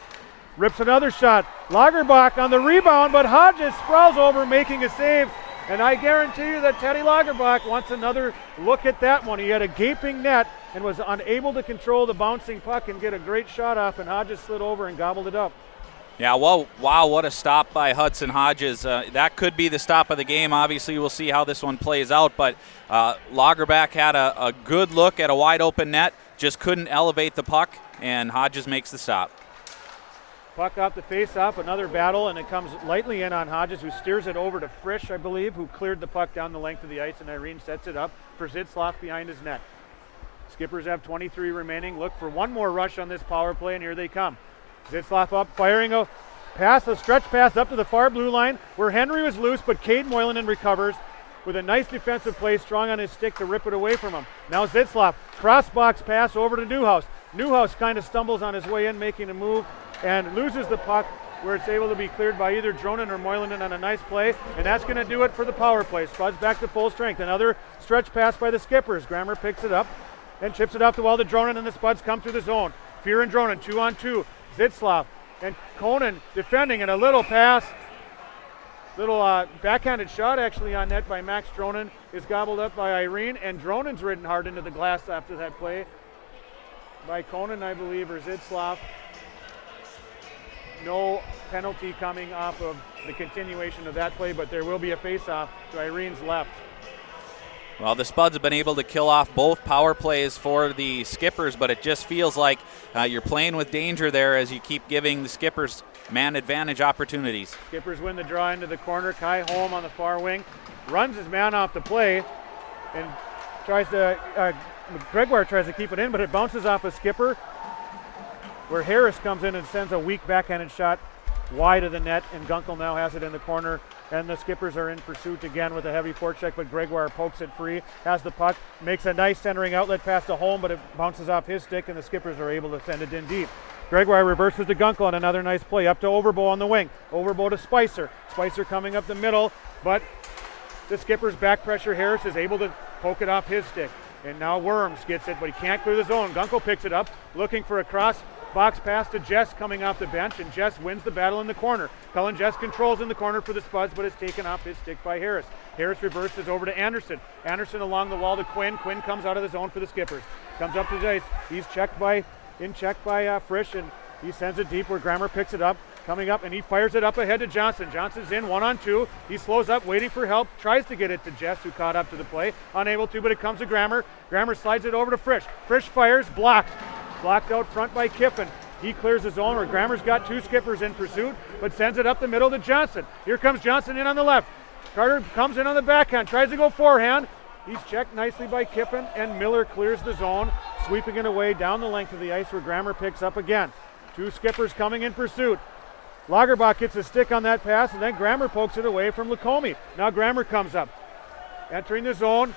Rips another shot. Lagerbach on the rebound, but Hodges sprawls over, making a save. And I guarantee you that Teddy Lagerbach wants another look at that one. He had a gaping net and was unable to control the bouncing puck and get a great shot off, and Hodges slid over and gobbled it up. Yeah, well, wow, what a stop by Hudson Hodges. That could be the stop of the game. Obviously, we'll see how this one plays out, but Lagerbach had a good look at a wide open net, just couldn't elevate the puck, and Hodges makes the stop. Puck off the face-off, another battle, and it comes lightly in on Hodges, who steers it over to Frisch, I believe, who cleared the puck down the length of the ice, and Irene sets it up for Zitzlaff behind his net. Skippers have 23 remaining. Look for one more rush on this power play, and here they come. Zitzlaff up, firing a pass, a stretch pass up to the far blue line, where Henry was loose, but Cade Moylanen recovers with a nice defensive play, strong on his stick to rip it away from him. Now Zitzlaff, cross-box pass over to Newhouse. Newhouse kind of stumbles on his way in, making a move, and loses the puck where it's able to be cleared by either Dronen or Moylanen on a nice play, and that's going to do it for the power play. Spuds back to full strength. Another stretch pass by the Skippers. Grammer picks it up and chips it off the wall to Dronen, and the Spuds come through the zone. Fear and Dronen, 2-on-2. Zitzlaff and Conan defending, and a little pass. Little backhanded shot actually on net by Max Dronen is gobbled up by Irene, and Dronen's ridden hard into the glass after that play by Conan, I believe, or Zitzlaff. no penalty coming off of the continuation of that play, but there will be a face-off to Irene's left. Well, the Spuds have been able to kill off both power plays for the Skippers, but it just feels like you're playing with danger there as you keep giving the Skippers man advantage opportunities. Skippers win the draw into the corner. Kai Holm on the far wing runs his man off the play and Gregoire tries to keep it in, but it bounces off a Skipper, where Harris comes in and sends a weak backhanded shot wide of the net, and Gunkel now has it in the corner, and the Skippers are in pursuit again with a heavy forecheck, but Gregoire pokes it free, has the puck, makes a nice centering outlet pass to Holm, but it bounces off his stick, and the Skippers are able to send it in deep. Gregoire reverses to Gunkel on another nice play, up to Overbo on the wing. Overbo to Spicer. Spicer coming up the middle, but the Skippers back pressure. Harris is able to poke it off his stick, and now Worms gets it, but he can't clear the zone. Gunkel picks it up, looking for a cross box pass to Jess coming off the bench, and Jess wins the battle in the corner. Cullen Jess controls in the corner for the Spuds, but is taken off his stick by Harris. Harris reverses over to Anderson. Anderson along the wall to Quinn. Quinn comes out of the zone for the Skippers. Comes up to Dice. He's checked by Frisch, and he sends it deep where Grammer picks it up. Coming up, and he fires it up ahead to Johnson. Johnson's in 1-on-2. He slows up, waiting for help. Tries to get it to Jess, who caught up to the play. Unable to, but it comes to Grammer. Grammer slides it over to Frisch. Frisch fires, blocked. Blocked out front by Kiffin. He clears the zone where Grammer's got two Skippers in pursuit, but sends it up the middle to Johnson. Here comes Johnson in on the left. Carter comes in on the backhand, tries to go forehand. He's checked nicely by Kiffin, and Miller clears the zone, sweeping it away down the length of the ice where Grammer picks up again. Two Skippers coming in pursuit. Lagerbach gets a stick on that pass, and then Grammer pokes it away from Lacombe. Now Grammer comes up, entering the zone,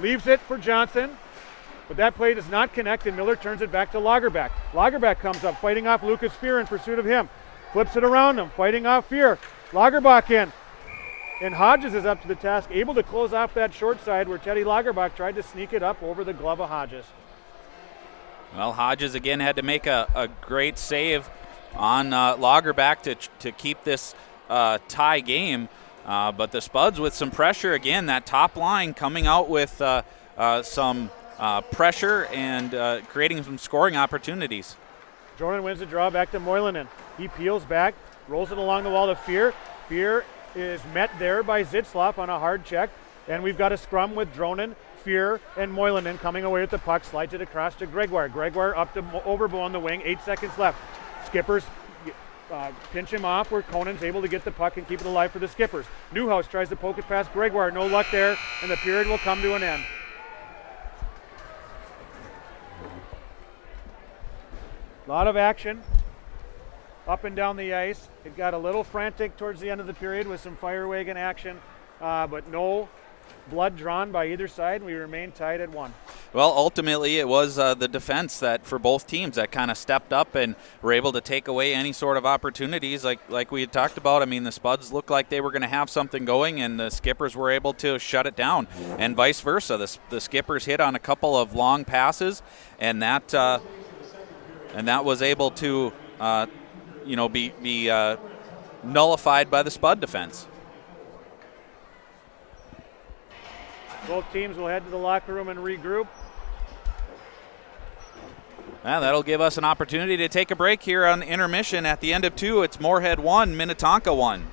leaves it for Johnson. But that play does not connect, and Miller turns it back to Lagerbach. Lagerbach comes up, fighting off Lucas Fear in pursuit of him. Flips it around him, fighting off Fear. Lagerbach in. And Hodges is up to the task, able to close off that short side where Teddy Lagerbach tried to sneak it up over the glove of Hodges. Well, Hodges again had to make a great save on Lagerbach to keep this tie game. But the Spuds with some pressure again, that top line coming out with some pressure and creating some scoring opportunities. Jordan wins the draw back to Moilanen. He peels back, rolls it along the wall to Fear. Fear is met there by Zitzlaff on a hard check, and we've got a scrum with Dronen, Fear, and Moilanen coming away with the puck, slides it across to Gregoire. Gregoire up to Overbo on the wing, 8 seconds left. Skippers pinch him off where Conan's able to get the puck and keep it alive for the Skippers. Newhouse tries to poke it past Gregoire, no luck there, and the period will come to an end. A lot of action up and down the ice. It got a little frantic towards the end of the period with some fire wagon action, but no blood drawn by either side. We remain tied at 1. Well, ultimately it was the defense that for both teams that kind of stepped up and were able to take away any sort of opportunities like we had talked about. I mean, the Spuds looked like they were going to have something going, and the Skippers were able to shut it down, and vice versa. The Skippers hit on a couple of long passes, and that was able to be nullified by the Spud defense. Both teams will head to the locker room and regroup. Well, that'll give us an opportunity to take a break here on intermission. At the end of 2, it's Moorhead 1, Minnetonka 1.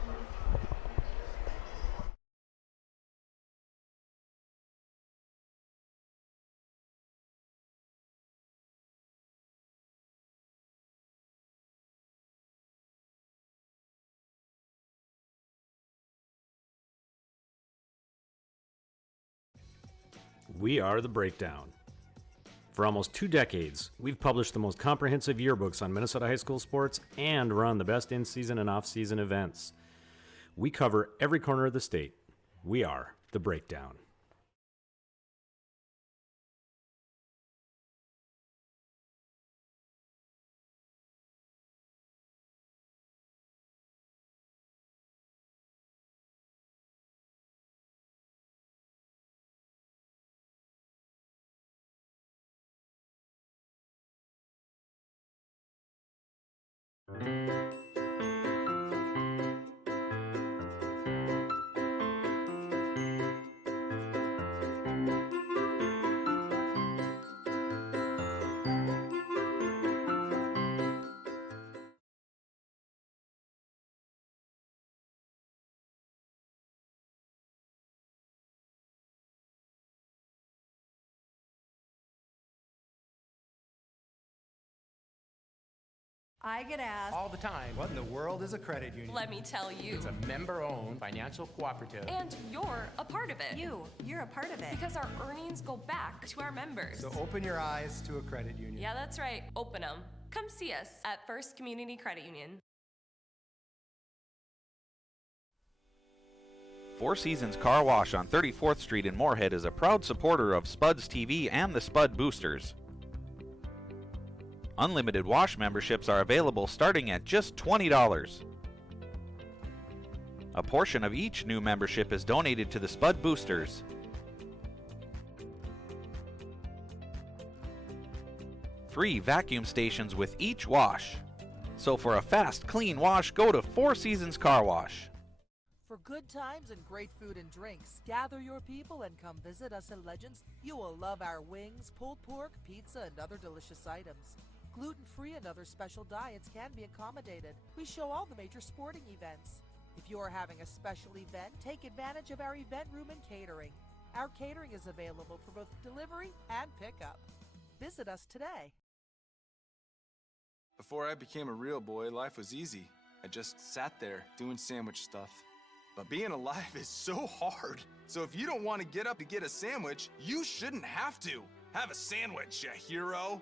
We are The Breakdown. For almost 2 decades, we've published the most comprehensive yearbooks on Minnesota high school sports and run the best in-season and off-season events. We cover every corner of the state. We are The Breakdown. I get asked all the time, what in the world is a credit union? Let me tell you. It's a member-owned financial cooperative. And you're a part of it. You're a part of it. Because our earnings go back to our members. So open your eyes to a credit union. Yeah, that's right. Open them. Come see us at First Community Credit Union. Four Seasons Car Wash on 34th Street in Moorhead is a proud supporter of Spuds TV and the Spud Boosters. Unlimited wash memberships are available starting at just $20. A portion of each new membership is donated to the Spud Boosters. Free vacuum stations with each wash. So for a fast, clean wash, go to Four Seasons Car Wash. For good times and great food and drinks, gather your people and come visit us at Legends. You will love our wings, pulled pork, pizza, and other delicious items. Gluten-free and other special diets can be accommodated. We show all the major sporting events. If you are having a special event, take advantage of our event room and catering. Our catering is available for both delivery and pickup. Visit us today. Before I became a real boy, life was easy. I just sat there doing sandwich stuff. But being alive is so hard. So if you don't want to get up to get a sandwich, you shouldn't have to. Have a sandwich, you hero.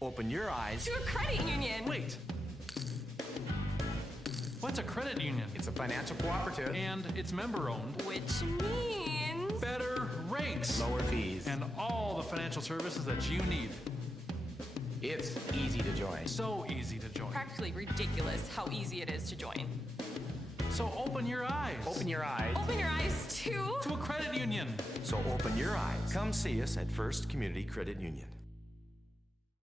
Open your eyes to a credit union. Wait. What's a credit union? It's a financial cooperative. And it's member-owned. Which means better rates. Lower fees. And all the financial services that you need. It's easy to join. So easy to join. Practically ridiculous how easy it is to join. So open your eyes. Open your eyes. Open your eyes to a credit union. So open your eyes. Come see us at First Community Credit Union.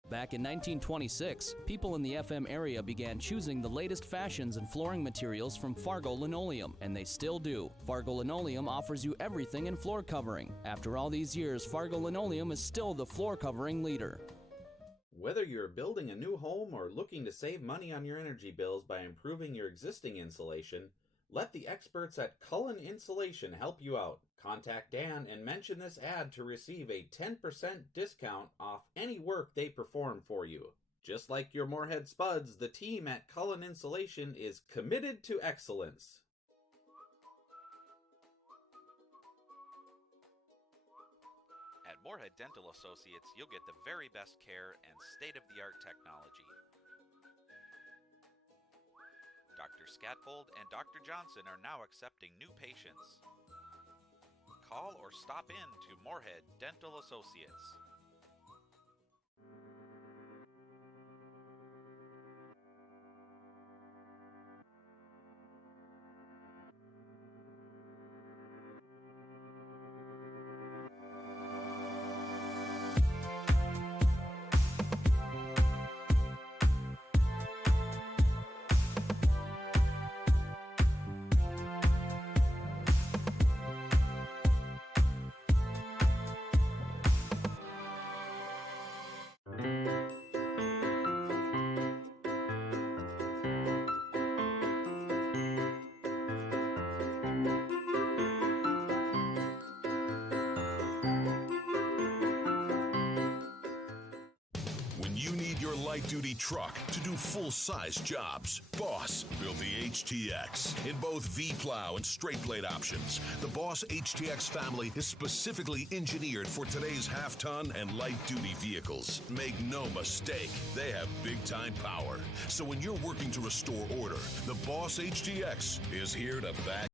Back in 1926, people in the FM area began choosing the latest fashions and flooring materials from Fargo Linoleum, and they still do. Fargo Linoleum offers you everything in floor covering. After all these years, Fargo Linoleum is still the floor covering leader. Whether you're building a new home or looking to save money on your energy bills by improving your existing insulation, let the experts at Cullen Insulation help you out. Contact Dan and mention this ad to receive a 10% discount off any work they perform for you. Just like your Moorhead Spuds, the team at Cullen Insulation is committed to excellence. At Moorhead Dental Associates, you'll get the very best care and state-of-the-art technology. Dr. Scatfold and Dr. Johnson are now accepting new patients. Call or stop in to Moorhead Dental Associates. Light-duty truck to do full-size jobs. Boss built the HTX in both V-plow and straight blade options. The Boss HTX family is specifically engineered for today's half-ton and light-duty vehicles. Make no mistake, they have big-time power. So when you're working to restore order, the Boss HTX is here to back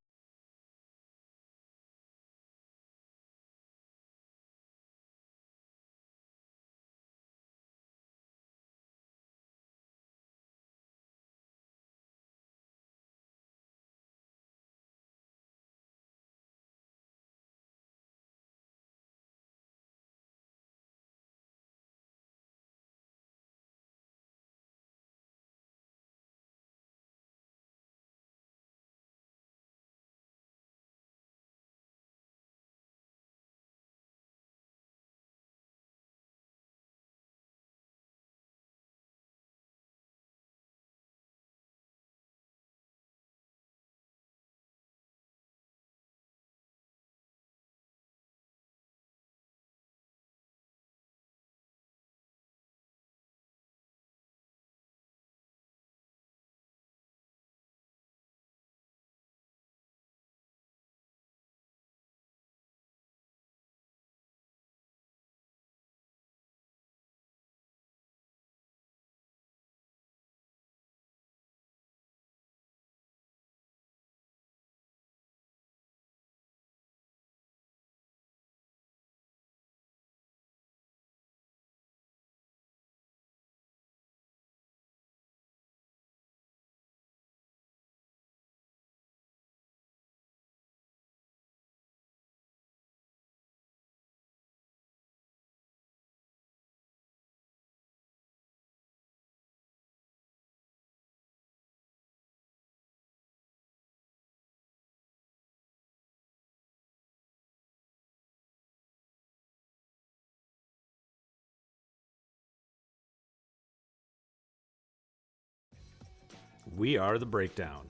We are The Breakdown.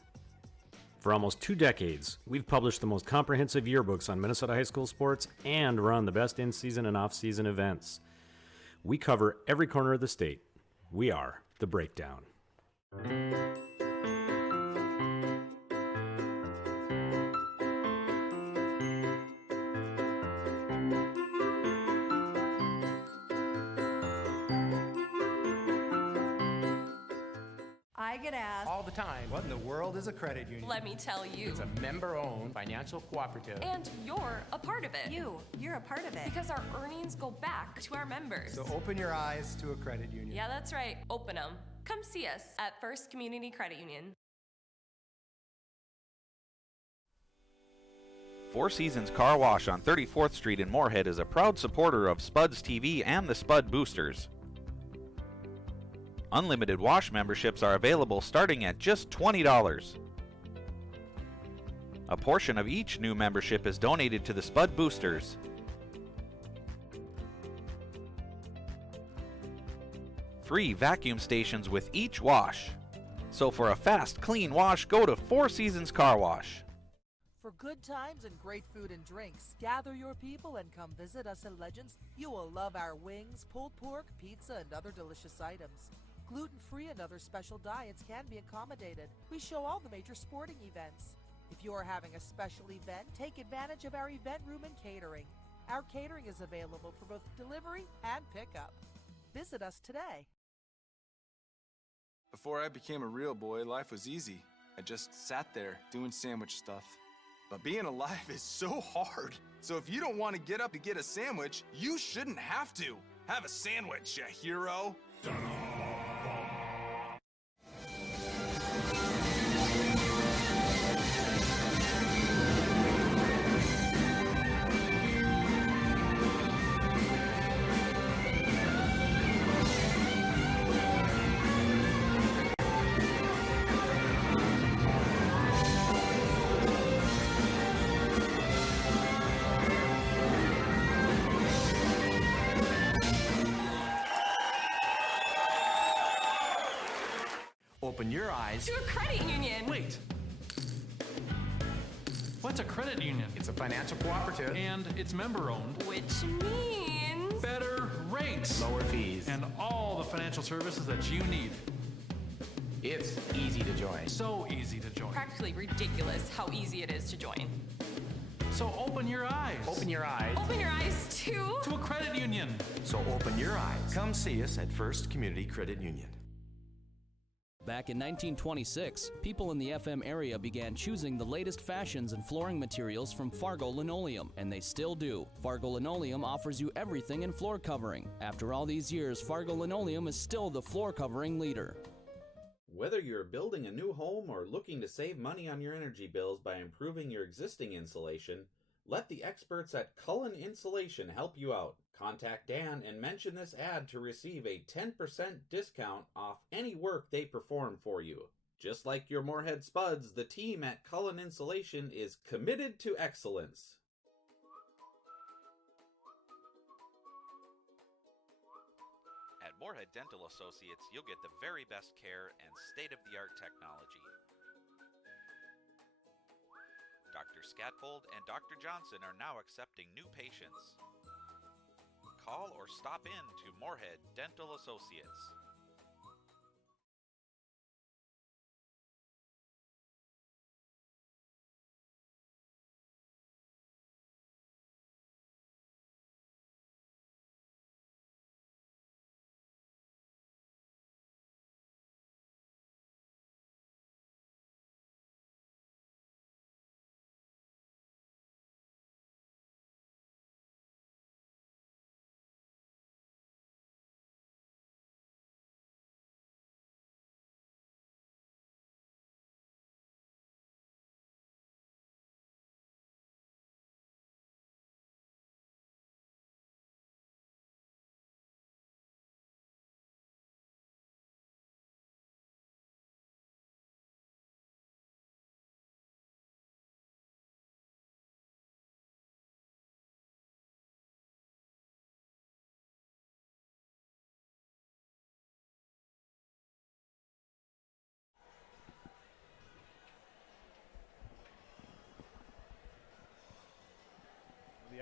For almost 2 decades, we've published the most comprehensive yearbooks on Minnesota high school sports and run the best in-season and off-season events. We cover every corner of the state. We are The Breakdown. I get asked All the time, what in the world is a credit union? Let me tell you. It's a member-owned financial cooperative. And you're a part of it. you're a part of it. Because our earnings go back to our members. So open your eyes to a credit union. Yeah, that's right. Open them. Come see us at First Community Credit Union. Four Seasons Car Wash on 34th Street in Moorhead is a proud supporter of Spuds TV and the Spud Boosters. Unlimited wash memberships are available starting at just $20. A portion of each new membership is donated to the Spud Boosters. Free vacuum stations with each wash. So for a fast, clean wash, go to Four Seasons Car Wash. For good times and great food and drinks, gather your people and come visit us at Legends. You will love our wings, pulled pork, pizza, and other delicious items. Gluten-free and other special diets can be accommodated. We show all the major sporting events. If you are having a special event, take advantage of our event room and catering. Our catering is available for both delivery and pickup. Visit us today. Before I became a real boy, life was easy. I just sat there doing sandwich stuff. But being alive is so hard. So if you don't want to get up to get a sandwich, you shouldn't have to. Have a sandwich, you hero. Open your eyes To a credit union. Wait. What's a credit union? It's a financial cooperative. And it's member-owned. Which means Better rates. Lower fees. And all the financial services that you need. It's easy to join. So easy to join. practically ridiculous how easy it is to join. So open your eyes. Open your eyes Open your eyes to a credit union. So open your eyes. Come see us at First Community Credit Union. Back in 1926, people in the FM area began choosing the latest fashions and flooring materials from Fargo Linoleum, and they still do. Fargo Linoleum offers you everything in floor covering. After all these years, Fargo Linoleum is still the floor covering leader. Whether you're building a new home or looking to save money on your energy bills by improving your existing insulation, let the experts at Cullen Insulation help you out. Contact Dan and mention this ad to receive a 10% discount off any work they perform for you. Just like your Moorhead Spuds, the team at Cullen Insulation is committed to excellence. At Moorhead Dental Associates, you'll get the very best care and state-of-the-art technology. Dr. Scatfold and Dr. Johnson are now accepting new patients. Call or stop in to Moorhead Dental Associates.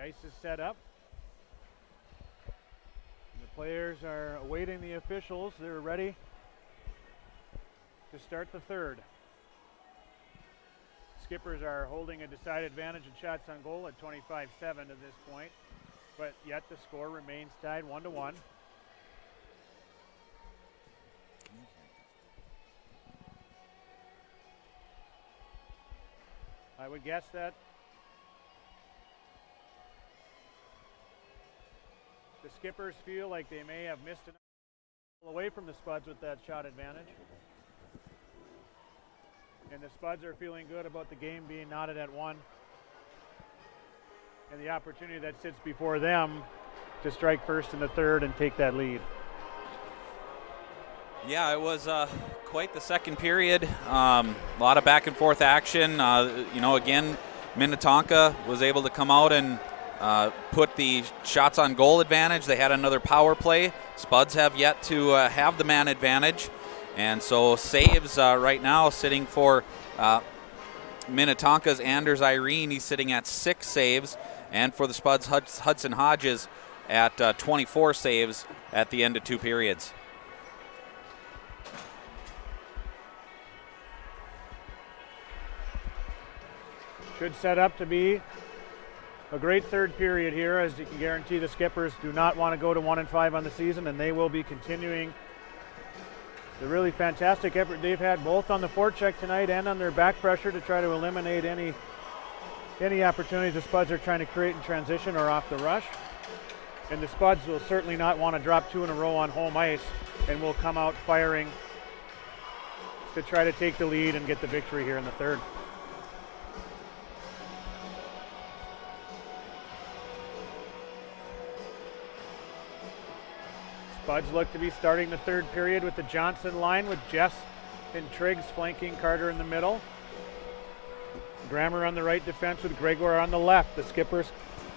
Ice is set up. The players are awaiting the officials. They're ready to start the third. Skippers are holding a decided advantage in shots on goal at 25-7 to this point, but yet the score remains tied 1-1. I would guess that the Skippers feel like they may have missed enough away from the Spuds with that shot advantage. And the Spuds are feeling good about the game being knotted at 1. And the opportunity that sits before them to strike first in the third and take that lead. Yeah, it was quite the second period. A lot of back and forth action. Again, Minnetonka was able to come out and put the shots on goal advantage. They had another power play. Spuds have yet to have the man advantage. And so saves right now sitting for Minnetonka's Anders Irene. He's sitting at 6 saves. And for the Spuds, Hudson Hodges at 24 saves at the end of 2 periods. Should set up to be a great third period here, as you can guarantee the Skippers do not want to go to 1-5 on the season, and they will be continuing the really fantastic effort they've had both on the forecheck tonight and on their back pressure to try to eliminate any opportunities the Spuds are trying to create in transition or off the rush. And the Spuds will certainly not want to drop 2 in a row on home ice and will come out firing to try to take the lead and get the victory here in the third. Spuds look to be starting the third period with the Johnson line with Jess and Triggs flanking Carter in the middle. Grammer on the right defense with Gregoire on the left. The Skippers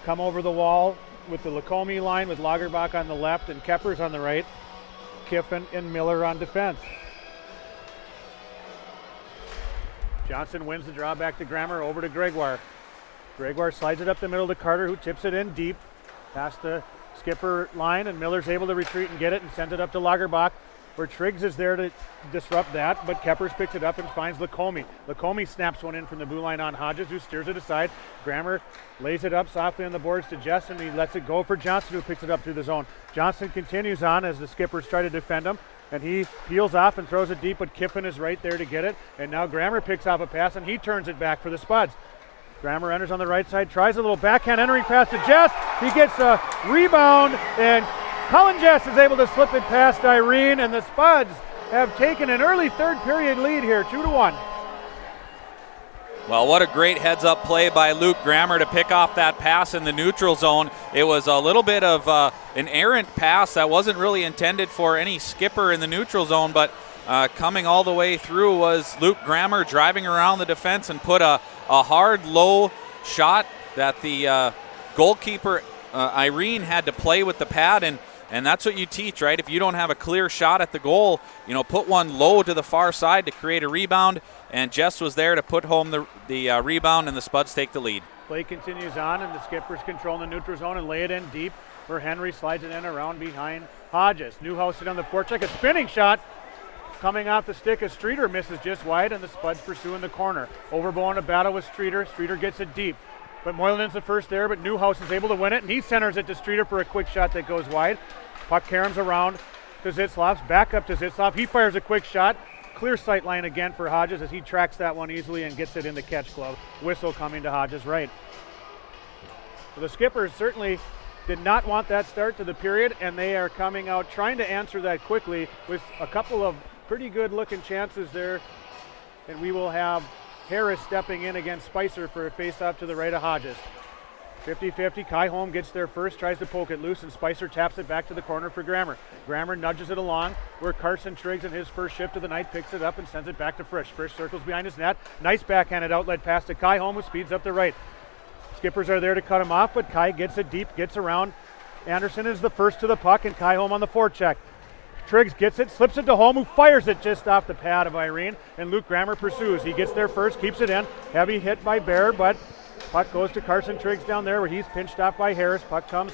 come over the wall with the Lacombe line with Lagerbach on the left and Keppers on the right. Kiffin and Miller on defense. Johnson wins the draw back to Grammer, over to Gregoire. Gregoire slides it up the middle to Carter, who tips it in deep past the Skipper line, and Miller's able to retreat and get it and sends it up to Lagerbach, where Triggs is there to disrupt that, but Keppers picks it up and finds Lacombe. Lacombe snaps one in from the blue line on Hodges, who steers it aside. Grammer lays it up softly on the boards to Jess, and he lets it go for Johnson, who picks it up through the zone. Johnson continues on as the Skippers try to defend him, and he peels off and throws it deep, but Kiffin is right there to get it, and now Grammer picks off a pass, and he turns it back for the Spuds. Grammer enters on the right side, tries a little backhand entering pass to Jess. He gets a rebound, and Colin Jess is able to slip it past Irene, and the Spuds have taken an early third period lead here, 2-1. Well, what a great heads-up play by Luke Grammer to pick off that pass in the neutral zone. It was a little bit of an errant pass that wasn't really intended for any skipper in the neutral zone, but coming all the way through was Luke Grammer driving around the defense and put a hard, low shot that the goalkeeper, Irene, had to play with the pad, and that's what you teach, right? If you don't have a clear shot at the goal, put one low to the far side to create a rebound, and Jess was there to put home the rebound, and the Spuds take the lead. Play continues on, and the Skippers control the neutral zone and lay it in deep, where Henry slides it in around behind Hodges. Newhouse on the forecheck, a spinning shot coming off the stick as Streeter misses just wide, and the Spuds pursue in the corner. Overbow in a battle with Streeter. Streeter gets it deep, but Moylan's the first there, but Newhouse is able to win it, and he centers it to Streeter for a quick shot that goes wide. Puck caroms around to Zitzlof's, back up to Zitzlof. He fires a quick shot. Clear sight line again for Hodges as he tracks that one easily and gets it in the catch glove. Whistle coming to Hodges' right. So the Skippers certainly did not want that start to the period, and they are coming out trying to answer that quickly with a couple of pretty good looking chances there. And we will have Harris stepping in against Spicer for a face-off to the right of Hodges. 50-50, Kai Holm gets there first, tries to poke it loose, and Spicer taps it back to the corner for Grammer. Grammer nudges it along, where Carson Triggs in his first shift of the night picks it up and sends it back to Frisch. Frisch circles behind his net. Nice backhanded outlet pass to Kai Holm, who speeds up the right. Skippers are there to cut him off, but Kai gets it deep, gets around. Anderson is the first to the puck, and Kai Holm on the forecheck. Triggs gets it, slips it to Holm, who fires it just off the pad of Irene, and Luke Grammer pursues. He gets there first, keeps it in. Heavy hit by Bear, but Puck goes to Carson Triggs down there where he's pinched off by Harris. Puck comes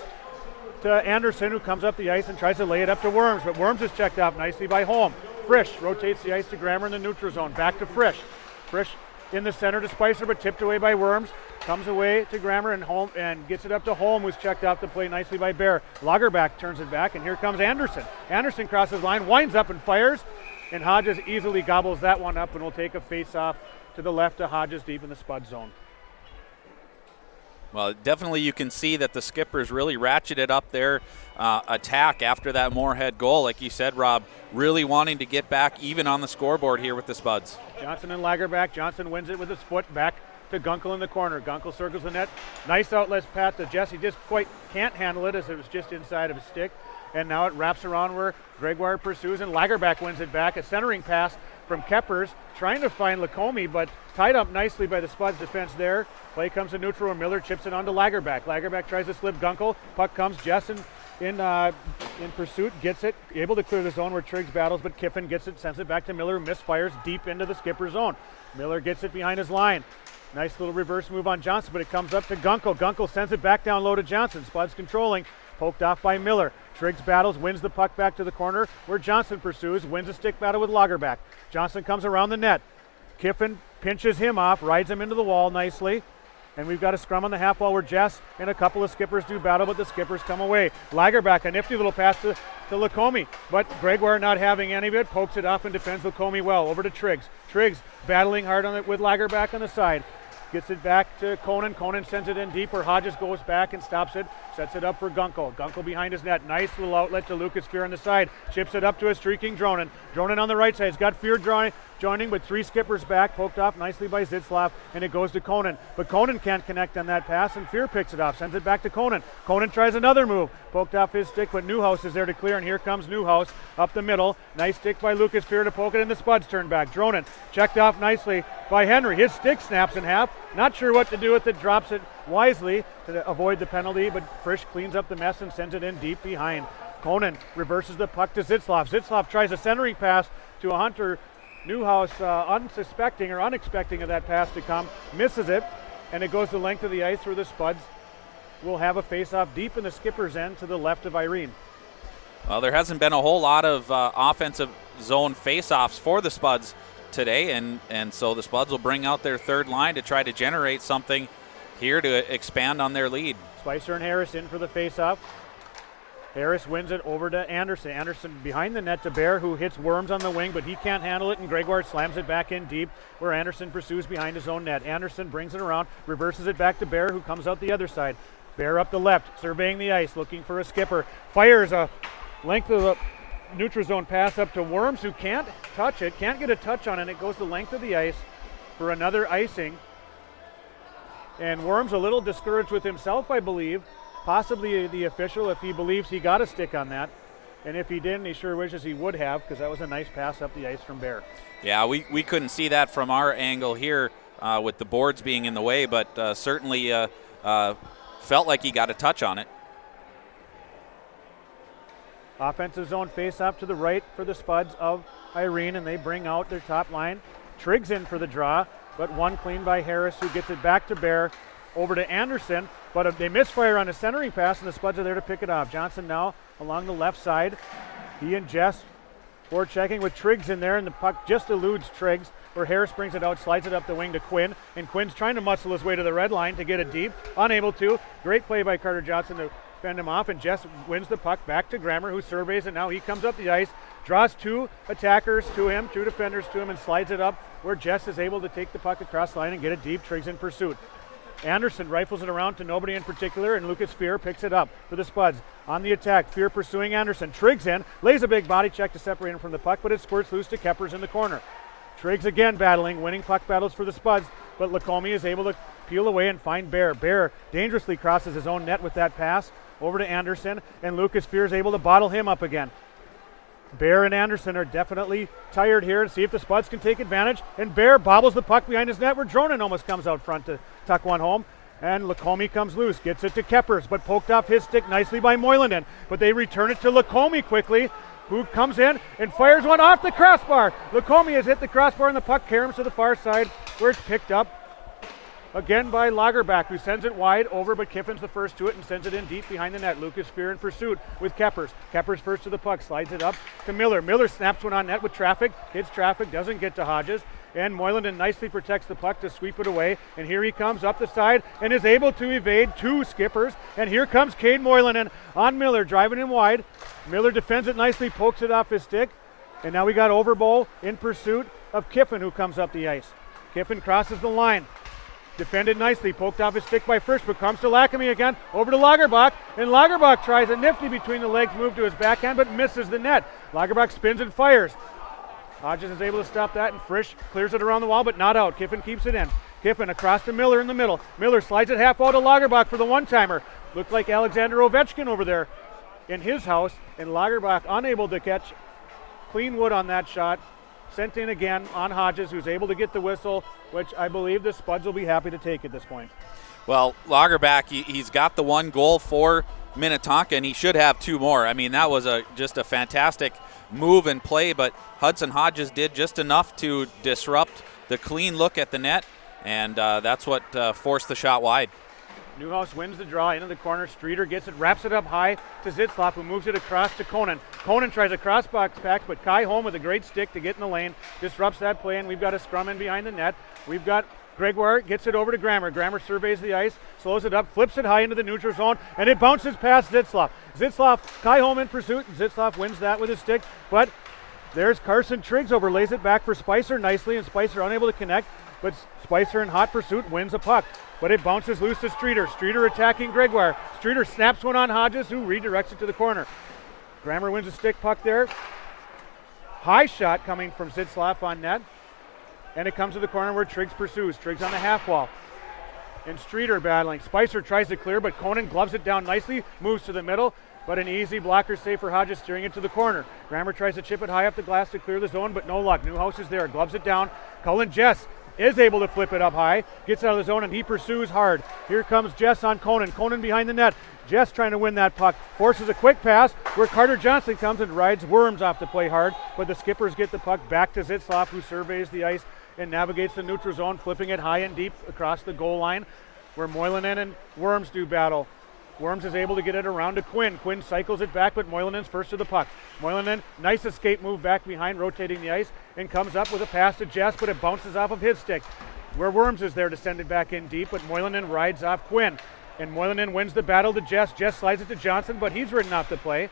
to Anderson, who comes up the ice and tries to lay it up to Worms, but Worms is checked off nicely by Holm. Frisch rotates the ice to Grammer in the neutral zone. Back to Frisch. Frisch in the center to Spicer, but tipped away by Worms. Comes away to Grammer and Holm and gets it up to Holm, who's checked off the play nicely by Bear. Lagerback turns it back, and here comes Anderson. Anderson crosses line, winds up and fires, and Hodges easily gobbles that one up and will take a face-off to the left of Hodges deep in the Spud zone. Well, definitely you can see that the Skippers really ratcheted up their attack after that Moorhead goal. Like you said, Rob, really wanting to get back even on the scoreboard here with the Spuds. Johnson and Lagerback. Johnson wins it with his foot back to Gunkel in the corner. Gunkel circles the net. Nice outlet pass to Jesse. Just quite can't handle it as it was just inside of his stick. And now it wraps around where Gregoire pursues, and Lagerback wins it back. A centering pass from Keppers, trying to find Lacombe, but tied up nicely by the Spuds defense there. Play comes to neutral, and Miller chips it onto Lagerback. Lagerback tries to slip Gunkel. Puck comes. Jessen in pursuit, gets it, able to clear the zone where Triggs battles, but Kiffin gets it, sends it back to Miller, who misfires deep into the Skipper zone. Miller gets it behind his line. Nice little reverse move on Johnson, but it comes up to Gunkel. Gunkel sends it back down low to Johnson. Spuds controlling, poked off by Miller. Triggs battles, wins the puck back to the corner where Johnson pursues, wins a stick battle with Lagerback. Johnson comes around the net. Kiffin pinches him off, rides him into the wall nicely. And we've got a scrum on the half wall where Jess and a couple of Skippers do battle, but the Skippers come away. Lagerback, a nifty little pass to Lacombe, but Gregoire not having any of it, pokes it off and defends Lacombe well. Over to Triggs. Triggs battling hard on it with Lagerback on the side. Gets it back to Conan. Conan sends it in deep where Hodges goes back and stops it. Sets it up for Gunkel. Gunkel behind his net. Nice little outlet to Lucas Fear on the side. Chips it up to a streaking Dronen. Dronen on the right side. He's got Fear joining, but three Skippers back. Poked off nicely by Zitzlaff, and it goes to Conan. But Conan can't connect on that pass, and Fear picks it off. Sends it back to Conan. Conan tries another move. Poked off his stick, but Newhouse is there to clear, and here comes Newhouse up the middle. Nice stick by Lucas Fear to poke it, and the Spuds turn back. Dronen checked off nicely by Henry. His stick snaps in half. Not sure what to do with it. Drops it wisely to avoid the penalty, but Frisch cleans up the mess and sends it in deep behind. Conan reverses the puck to Zitzlaff. Zitzlaff tries a centering pass to a Hunter. Newhouse, unexpecting of that pass to come, misses it, and it goes the length of the ice where the Spuds will have a face-off deep in the Skipper's end to the left of Irene. Well, there hasn't been a whole lot of offensive zone face-offs for the Spuds today, and so the Spuds will bring out their third line to try to generate something here to expand on their lead. Spicer and Harris in for the face-off. Harris wins it over to Anderson. Anderson behind the net to Bear, who hits Worms on the wing, but he can't handle it, and Gregoire slams it back in deep where Anderson pursues behind his own net. Anderson brings it around, reverses it back to Bear, who comes out the other side. Bear up the left, surveying the ice, looking for a Skipper. Fires a length of the neutral zone pass up to Worms, who can't touch it, can't get a touch on it. It goes the length of the ice for another icing. And Worms a little discouraged with himself, I believe. Possibly the official, if he believes he got a stick on that. And if he didn't, he sure wishes he would have, because that was a nice pass up the ice from Bear. Yeah, we couldn't see that from our angle here with the boards being in the way, but certainly felt like he got a touch on it. Offensive zone face-off to the right for the Spuds of Irene, and they bring out their top line. Triggs in for the draw, but one clean by Harris, who gets it back to Bear, over to Anderson, but they misfire on a centering pass, and the Spuds are there to pick it off. Johnson now along the left side. He and Jess forward checking with Triggs in there, and the puck just eludes Triggs, where Harris brings it out, slides it up the wing to Quinn, and Quinn's trying to muscle his way to the red line to get it deep. Unable to. Great play by Carter Johnson to fend him off, and Jess wins the puck back to Grammer, who surveys it. Now he comes up the ice, draws two attackers to him, two defenders to him, and slides it up where Jess is able to take the puck across the line and get it deep. Triggs in pursuit. Anderson rifles it around to nobody in particular, and Lucas Fear picks it up for the Spuds. On the attack, Fear pursuing Anderson. Triggs in, lays a big body check to separate him from the puck, but it squirts loose to Keppers in the corner. Triggs again battling, winning puck battles for the Spuds, but Lacombe is able to peel away and find Bear. Bear dangerously crosses his own net with that pass over to Anderson, and Lucas Fear is able to bottle him up again. Bear and Anderson are definitely tired here to see if the Spuds can take advantage, and Bear bobbles the puck behind his net where Dronen almost comes out front to tuck one home, and Lacombe comes loose, gets it to Keppers, but poked off his stick nicely by Moylanen, but they return it to Lacombe quickly, who comes in and fires one off the crossbar. Lacombe has hit the crossbar, and the puck caroms to the far side where it's picked up again by Lagerbach, who sends it wide over, but Kiffin's the first to it and sends it in deep behind the net. Lucas Fear in pursuit with Keppers. Keppers first to the puck, slides it up to Miller. Miller snaps one on net with traffic, hits traffic, doesn't get to Hodges, and Moylanen nicely protects the puck to sweep it away, and here he comes up the side and is able to evade two skippers, and here comes Cade Moylanen on Miller, driving him wide. Miller defends it nicely, pokes it off his stick, and now we got Overbo in pursuit of Kiffin, who comes up the ice. Kiffin crosses the line. Defended nicely, poked off his stick by Frisch, but comes to Lackamy again, over to Lagerbach, and Lagerbach tries a nifty between the legs move to his backhand, but misses the net. Lagerbach spins and fires. Hodges is able to stop that, and Frisch clears it around the wall, but not out. Kiffin keeps it in. Kiffin across to Miller in the middle. Miller slides it half wall to Lagerbach for the one-timer. Looked like Alexander Ovechkin over there in his house, and Lagerbach unable to catch clean wood on that shot. Sent in again on Hodges, who's able to get the whistle, which I believe the Spuds will be happy to take at this point. Well, Lagerbach, he's got the one goal for Minnetonka, and he should have two more. I mean, that was just a fantastic move and play, but Hudson Hodges did just enough to disrupt the clean look at the net, and that's what forced the shot wide. Newhouse wins the draw into the corner. Streeter gets it, wraps it up high to Zitzlaf, who moves it across to Konen. Konen tries a cross-box pack, but Kai Holm with a great stick to get in the lane, disrupts that play, and we've got a scrum in behind the net. We've got Gregoire, gets it over to Grammer. Grammer surveys the ice, slows it up, flips it high into the neutral zone, and it bounces past Zitzlaf. Zitzlaf, Kai Holm in pursuit, and Zitzlaf wins that with his stick, but there's Carson Triggs, overlays it back for Spicer nicely, and Spicer unable to connect, but Spicer in hot pursuit wins a puck. But it bounces loose to Streeter. Streeter attacking Gregoire. Streeter snaps one on Hodges, who redirects it to the corner. Grammer wins a stick puck there. High shot coming from Zitzlaf on net. And it comes to the corner where Triggs pursues. Triggs on the half wall. And Streeter battling. Spicer tries to clear, but Konen gloves it down nicely, moves to the middle, but an easy blocker save for Hodges, steering it to the corner. Grammer tries to chip it high up the glass to clear the zone, but no luck. Newhouse is there, gloves it down. Cullen Jess is able to flip it up high, gets out of the zone, and he pursues hard. Here comes Jess on Konen. Konen behind the net. Jess trying to win that puck. Forces a quick pass where Carter Johnson comes and rides Worms off to play hard, but the Skippers get the puck back to Zitzlaf, who surveys the ice and navigates the neutral zone, flipping it high and deep across the goal line where Moylanen and Worms do battle. Worms is able to get it around to Quinn. Quinn cycles it back, but Moylanen's first to the puck. Moylanen, nice escape move back behind, rotating the ice, and comes up with a pass to Jess, but it bounces off of his stick. Where Worms is there to send it back in deep, but Moylanen rides off Quinn. And Moylanen wins the battle to Jess. Jess slides it to Johnson, but he's ridden off the play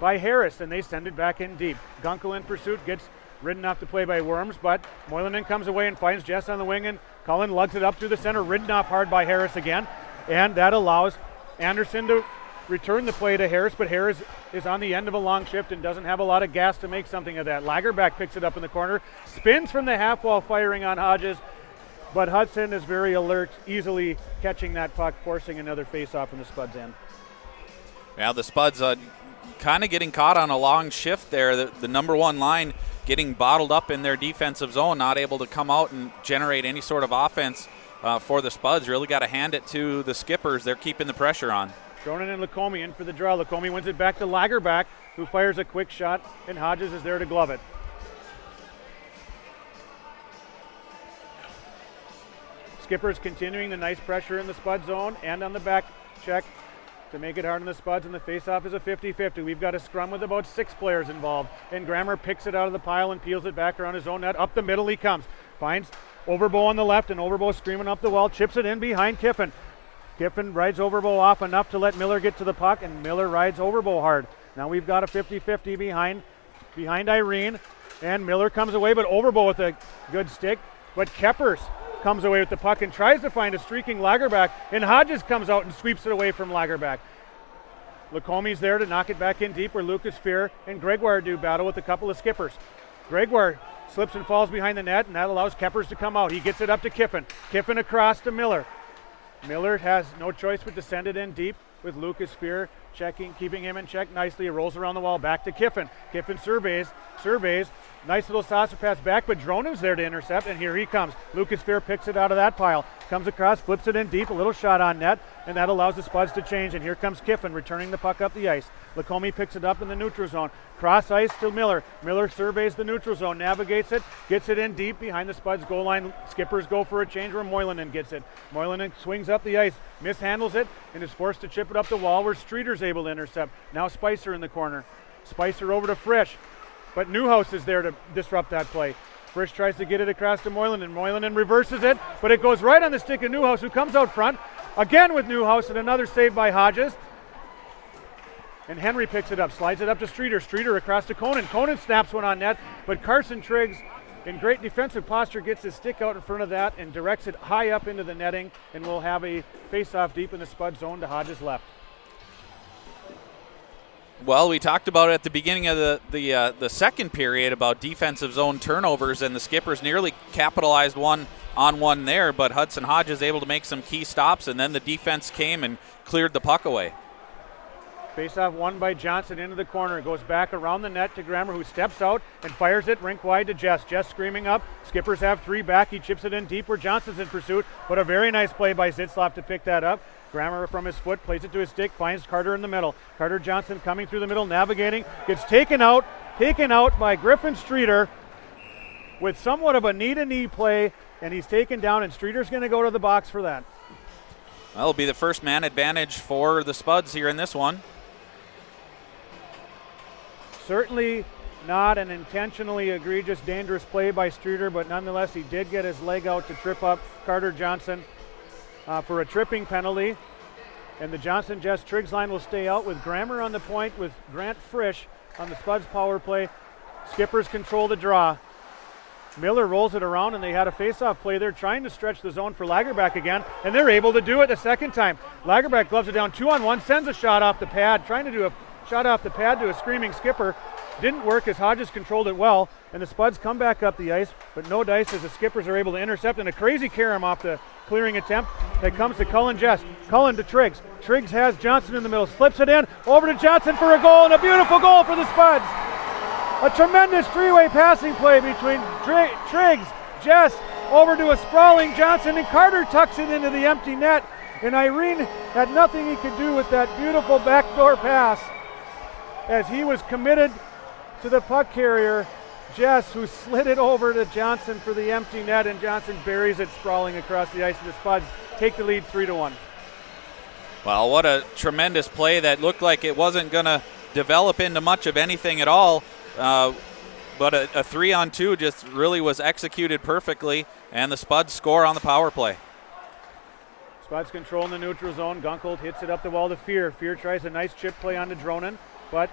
by Harris, and they send it back in deep. Gunkel in pursuit, gets ridden off the play by Worms, but Moylanen comes away and finds Jess on the wing, and Cullen lugs it up through the center, ridden off hard by Harris again, and that allows Anderson to return the play to Harris, but Harris is on the end of a long shift and doesn't have a lot of gas to make something of that. Lagerbach picks it up in the corner, spins from the half wall, firing on Hodges, but Hudson is very alert, easily catching that puck, forcing another face-off in the Spuds' end. Yeah, the Spuds kind of getting caught on a long shift there. The number one line getting bottled up in their defensive zone, not able to come out and generate any sort of offense for the Spuds. Really got to hand it to the Skippers. They're keeping the pressure on. Cronin and Lacombe in for the draw. Lacombe wins it back to Lagerbach, who fires a quick shot, and Hodges is there to glove it. Skippers continuing the nice pressure in the Spud zone and on the back check to make it hard on the Spuds, and the faceoff is a 50-50. We've got a scrum with about 6 players involved, and Grammer picks it out of the pile and peels it back around his own net. Up the middle he comes, finds Overbo on the left, and Overbo screaming up the wall, chips it in behind Kiffin. Kiffin rides Overbo off enough to let Miller get to the puck, and Miller rides Overbo hard. Now we've got a 50-50 behind Irene, and Miller comes away, but Overbo with a good stick, but Keppers comes away with the puck and tries to find a streaking Lagerbach, and Hodges comes out and sweeps it away from Lagerbach. Lacombe's there to knock it back in deep where Lucas Fear and Gregoire do battle with a couple of Skippers. Gregoire slips and falls behind the net, and that allows Keppers to come out. He gets it up to Kiffin. Kiffin across to Miller. Miller has no choice but to send it in deep with Lucas Fear checking, keeping him in check nicely. It rolls around the wall back to Kiffin. Kiffin surveys, Nice little saucer pass back, but Dronen's there to intercept, and here he comes. Lucas Fair picks it out of that pile. Comes across, flips it in deep, a little shot on net, and that allows the Spuds to change, and here comes Kiffin returning the puck up the ice. Lacombe picks it up in the neutral zone. Cross ice to Miller. Miller surveys the neutral zone, navigates it, gets it in deep behind the Spuds goal line. Skippers go for a change where Moylanen gets it. Moylanen swings up the ice, mishandles it, and is forced to chip it up the wall where Streeter's able to intercept. Now Spicer in the corner. Spicer over to Frisch. But Newhouse is there to disrupt that play. Frisch tries to get it across to Moylanen. Moylanen reverses it, but it goes right on the stick of Newhouse, who comes out front. Again with Newhouse, and another save by Hodges. And Henry picks it up, slides it up to Streeter. Streeter across to Conan. Conan snaps one on net, but Carson Triggs, in great defensive posture, gets his stick out in front of that and directs it high up into the netting, and we'll have a face-off deep in the Spud zone to Hodges left. Well, we talked about it at the beginning of the second period about defensive zone turnovers, and the Skippers nearly capitalized one there, but Hudson Hodges able to make some key stops, and then the defense came and cleared the puck away. Face-off won by Johnson into the corner. It goes back around the net to Grammer, who steps out and fires it rink wide to Jess. Jess screaming up. Skippers have three back. He chips it in deep where Johnson's in pursuit, but a very nice play by Zitzlaff to pick that up. Grammer from his foot, plays it to his stick, finds Carter in the middle. Carter Johnson coming through the middle, navigating, gets taken out by Griffin Streeter with somewhat of a knee-to-knee play, and he's taken down, and Streeter's going to go to the box for that. Well, it'll be the first man advantage for the Spuds here in this one. Certainly not an intentionally egregious, dangerous play by Streeter, but nonetheless he did get his leg out to trip up Carter Johnson for a tripping penalty. And the Johnson-Jess Triggs line will stay out with Grammer on the point with Grant Frisch on the Spuds power play. Skippers control the draw. Miller rolls it around, and they had a face-off play there trying to stretch the zone for Lagerback again, and they're able to do it the second time. Lagerback gloves it down 2-on-1, sends a shot off the pad, trying to do a shot off the pad to a screaming Skipper. Didn't work as Hodges controlled it well, and the Spuds come back up the ice, but no dice as the Skippers are able to intercept, and a crazy carom off the clearing attempt that comes to Cullen Jess. Cullen to Triggs. Triggs has Johnson in the middle, slips it in, over to Johnson for a goal, and a beautiful goal for the Spuds. A tremendous three-way passing play between Triggs, Jess, over to a sprawling Johnson, and Carter tucks it into the empty net, and Irene had nothing he could do with that beautiful backdoor pass as he was committed to the puck carrier, Jess, who slid it over to Johnson for the empty net, and Johnson buries it sprawling across the ice, and the Spuds take the lead 3-1. Well, what a tremendous play that looked like it wasn't going to develop into much of anything at all, but a 3-on-2 just really was executed perfectly, and the Spuds score on the power play. Spuds control in the neutral zone. Gunkel hits it up the wall to Fear. Fear tries a nice chip play onto Dronen, but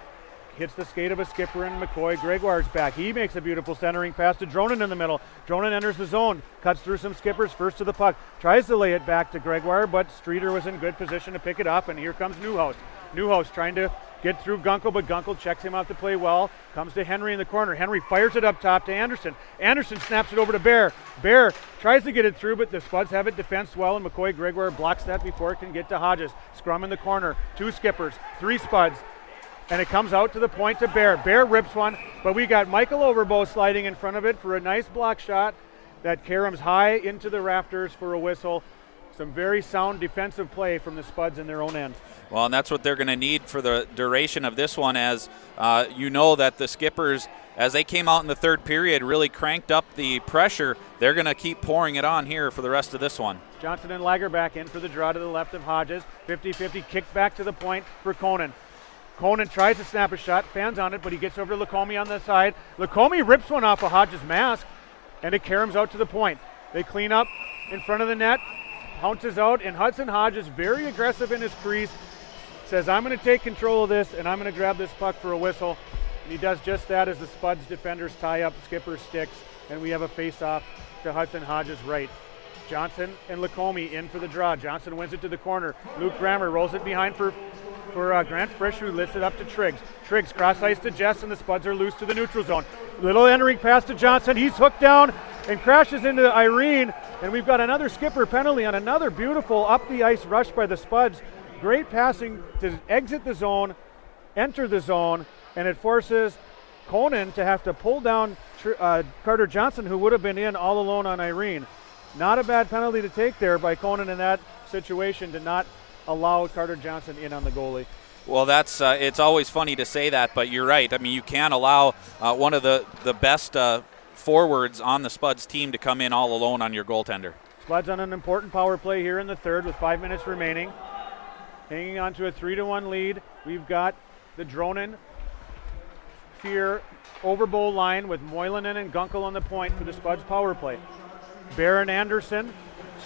hits the skate of a Skipper and McCoy. Gregoire's back. He makes a beautiful centering pass to Dronen in the middle. Dronen enters the zone, cuts through some Skippers, first to the puck. Tries to lay it back to Gregoire, but Streeter was in good position to pick it up, and here comes Newhouse. Newhouse trying to get through Gunkel, but Gunkel checks him out to play well. Comes to Henry in the corner. Henry fires it up top to Anderson. Anderson snaps it over to Bear. Bear tries to get it through, but the Spuds have it defensed well, and McCoy Gregoire blocks that before it can get to Hodges. Scrum in the corner. Two Skippers, three Spuds. And it comes out to the point to Bear. Bear rips one, but we got Michael Overbo sliding in front of it for a nice block shot that caroms high into the rafters for a whistle. Some very sound defensive play from the Spuds in their own end. Well, and that's what they're going to need for the duration of this one, as you know that the Skippers, as they came out in the third period, really cranked up the pressure. They're going to keep pouring it on here for the rest of this one. Johnson and Lagerback in for the draw to the left of Hodges. 50-50 kick back to the point for Conan. Conan tries to snap a shot, fans on it, but he gets over to Lacombe on the side. Lacombe rips one off of Hodges' mask, and it caroms out to the point. They clean up in front of the net, pounces out, and Hudson Hodges, very aggressive in his crease, says, I'm going to take control of this, and I'm going to grab this puck for a whistle. And he does just that as the Spuds defenders tie up Skipper's sticks, and we have a face-off to Hudson Hodges' right. Johnson and Lacombe in for the draw. Johnson wins it to the corner. Luke Grammer rolls it behind for Grant Frisch, who lifts it up to Triggs. Triggs cross ice to Jess, and the Spuds are loose to the neutral zone. Little entering pass to Johnson. He's hooked down and crashes into Irene, and we've got another Skipper penalty on another beautiful up the ice rush by the Spuds. Great passing to exit the zone, enter the zone, and it forces Conan to have to pull down Carter Johnson, who would have been in all alone on Irene. Not a bad penalty to take there by Conan in that situation to not allow Carter Johnson in on the goalie. Well, that's it's always funny to say that, but you're right. I mean, you can't allow one of the best forwards on the Spuds team to come in all alone on your goaltender. Spuds on an important power play here in the third with 5 minutes remaining. Hanging on to a 3-1 lead. We've got the Dronen, Fear, Overbowl line with Moylanen and Gunkel on the point for the Spuds power play. Bear and Anderson,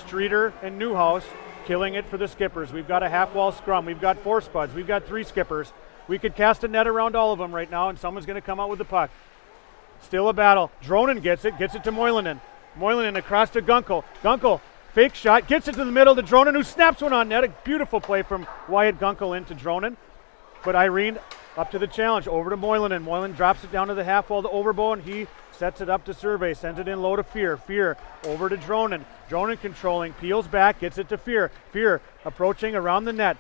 Streeter and Newhouse killing it for the Skippers. We've got a half-wall scrum. We've got 4 Spuds. We've got 3 Skippers. We could cast a net around all of them right now, and someone's going to come out with the puck. Still a battle. Dronen gets it to Moylanen. Moylanen across to Gunkel. Gunkel, fake shot, gets it to the middle to Dronen, who snaps one on net. A beautiful play from Wyatt Gunkel into Dronen. But Irene up to the challenge, over to Moylanen. Moylanen drops it down to the half wall to Overbow, and he sets it up to Survey, sends it in low to Fear. Fear over to Dronen. Dronen controlling, peels back, gets it to Fear. Fear approaching around the net.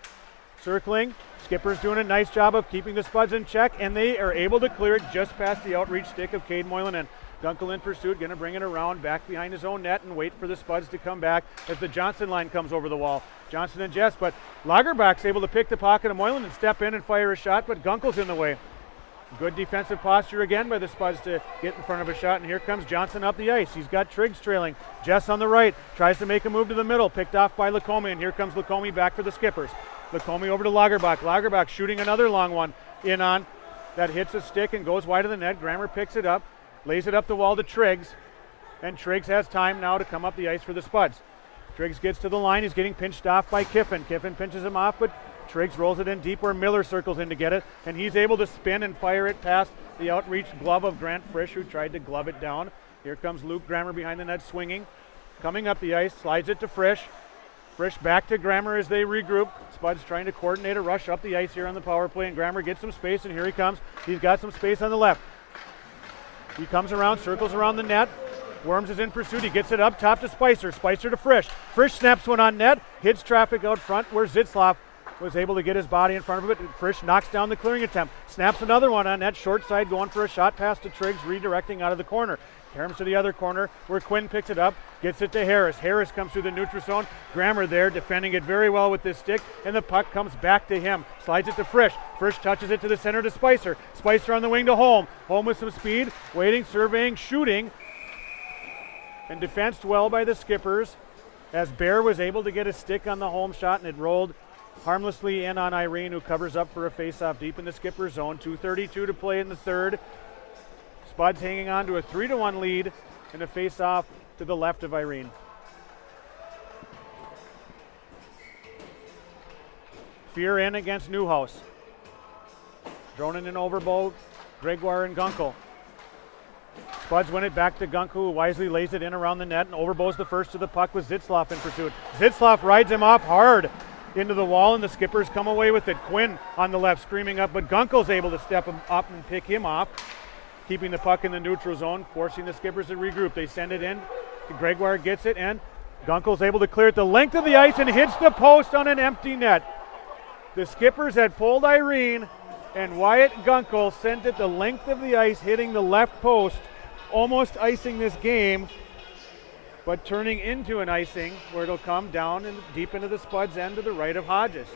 Circling, Skipper's doing a nice job of keeping the Spuds in check, and they are able to clear it just past the outreach stick of Cade Moylanen. Gunkel in pursuit, going to bring it around back behind his own net and wait for the Spuds to come back as the Johnson line comes over the wall. Johnson and Jess, but Lagerbach's able to pick the pocket of Moylanen and step in and fire a shot, but Gunkel's in the way. Good defensive posture again by the Spuds to get in front of a shot, and here comes Johnson up the ice. He's got Triggs trailing. Jess on the right, tries to make a move to the middle, picked off by Lacombe, and here comes Lacombe back for the Skippers. Lacombe over to Lagerbach. Lagerbach shooting another long one in on. That hits a stick and goes wide of the net. Grammer picks it up, lays it up the wall to Triggs, and Triggs has time now to come up the ice for the Spuds. Triggs gets to the line. He's getting pinched off by Kiffin. Kiffin pinches him off, but Triggs rolls it in deep where Miller circles in to get it, and he's able to spin and fire it past the outreach glove of Grant Frisch, who tried to glove it down. Here comes Luke Grammer behind the net swinging. Coming up the ice, slides it to Frisch. Frisch back to Grammer as they regroup. Spuds trying to coordinate a rush up the ice here on the power play, and Grammer gets some space, and here he comes. He's got some space on the left. He comes around, circles around the net. Worms is in pursuit. He gets it up top to Spicer. Spicer to Frisch. Frisch snaps one on net, hits traffic out front where Zitzlaff was able to get his body in front of it. Frisch knocks down the clearing attempt. Snaps another one on net, short side, going for a shot pass to Triggs, redirecting out of the corner. Comes to the other corner where Quinn picks it up, gets it to Harris. Harris comes through the neutral zone. Grammer there defending it very well with this stick, and the puck comes back to him. Slides it to Frisch. Frisch touches it to the center to Spicer. Spicer on the wing to Holm. Holm with some speed, waiting, surveying, shooting, and defensed well by the Skippers as Bear was able to get a stick on the Holm shot, and it rolled harmlessly in on Irene, who covers up for a face-off deep in the Skipper zone. 2:32 to play in the third. Spuds hanging on to a 3-1 lead and a face-off to the left of Irene. Fear in against Newhouse. Dronen and Overbow, Gregoire and Gunkel. Spuds win it back to Gunkel, who wisely lays it in around the net, and Overbow's the first to the puck with Zitzlaff in pursuit. Zitzlaff rides him off hard into the wall, and the Skippers come away with it. Quinn on the left screaming up, but Gunkel's able to step him up and pick him off, keeping the puck in the neutral zone, forcing the Skippers to regroup. They send it in. Gregoire gets it, and Gunkel's able to clear it the length of the ice and hits the post on an empty net. The Skippers had pulled Irene, and Wyatt Gunkel sent it the length of the ice, hitting the left post, almost icing this game, but turning into an icing where it'll come down and deep into the Spuds end to the right of Hodges.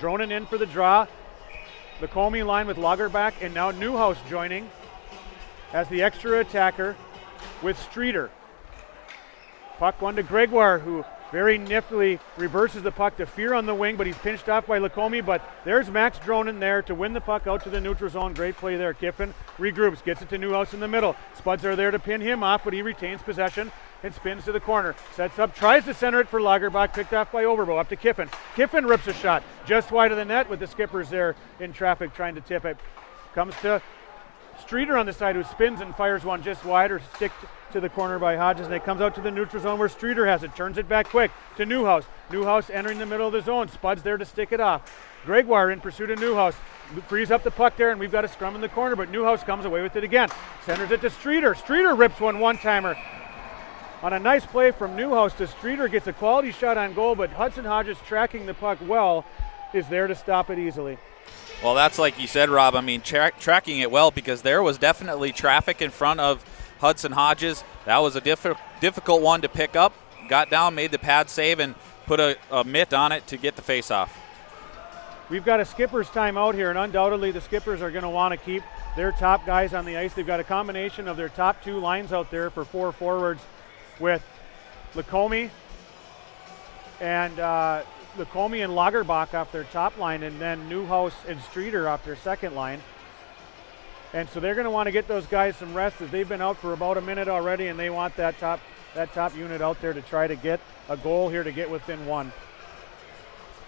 Dronen in for the draw. The Comey line with Lagerbach, and now Newhouse joining as the extra attacker with Streeter. Puck one to Gregoire, who very niftily reverses the puck to Fear on the wing, but he's pinched off by Lacombe, but there's Max Dronen there to win the puck out to the neutral zone. Great play there. Kiffin regroups, gets it to Newhouse in the middle. Spuds are there to pin him off, but he retains possession and spins to the corner. Sets up, tries to center it for Lagerbach, picked off by Overbow. Up to Kiffin. Kiffin rips a shot just wide of the net with the Skippers there in traffic trying to tip it. Comes to Streeter on the side, who spins and fires one just wide, or stick to the corner by Hodges, and it comes out to the neutral zone where Streeter has it. Turns it back quick to Newhouse. Newhouse entering the middle of the zone. Spuds there to stick it off. Gregoire in pursuit of Newhouse. Frees up the puck there, and we've got a scrum in the corner, but Newhouse comes away with it again. Centers it to Streeter. Streeter rips one-timer. On a nice play from Newhouse to Streeter, gets a quality shot on goal, but Hudson Hodges tracking the puck well is there to stop it easily. Well, that's like you said, Rob. I mean, tracking it well, because there was definitely traffic in front of Hudson Hodges. That was a difficult one to pick up. Got down, made the pad save, and put a mitt on it to get the face-off. We've got a skipper's timeout here, and undoubtedly the skippers are going to want to keep their top guys on the ice. They've got a combination of their top two lines out there for 4 forwards with Lacombe and Lagerbach off their top line, and then Newhouse and Streeter off their second line. And so they're going to want to get those guys some rest, as they've been out for about a minute already, and they want that top unit out there to try to get a goal here to get within 1.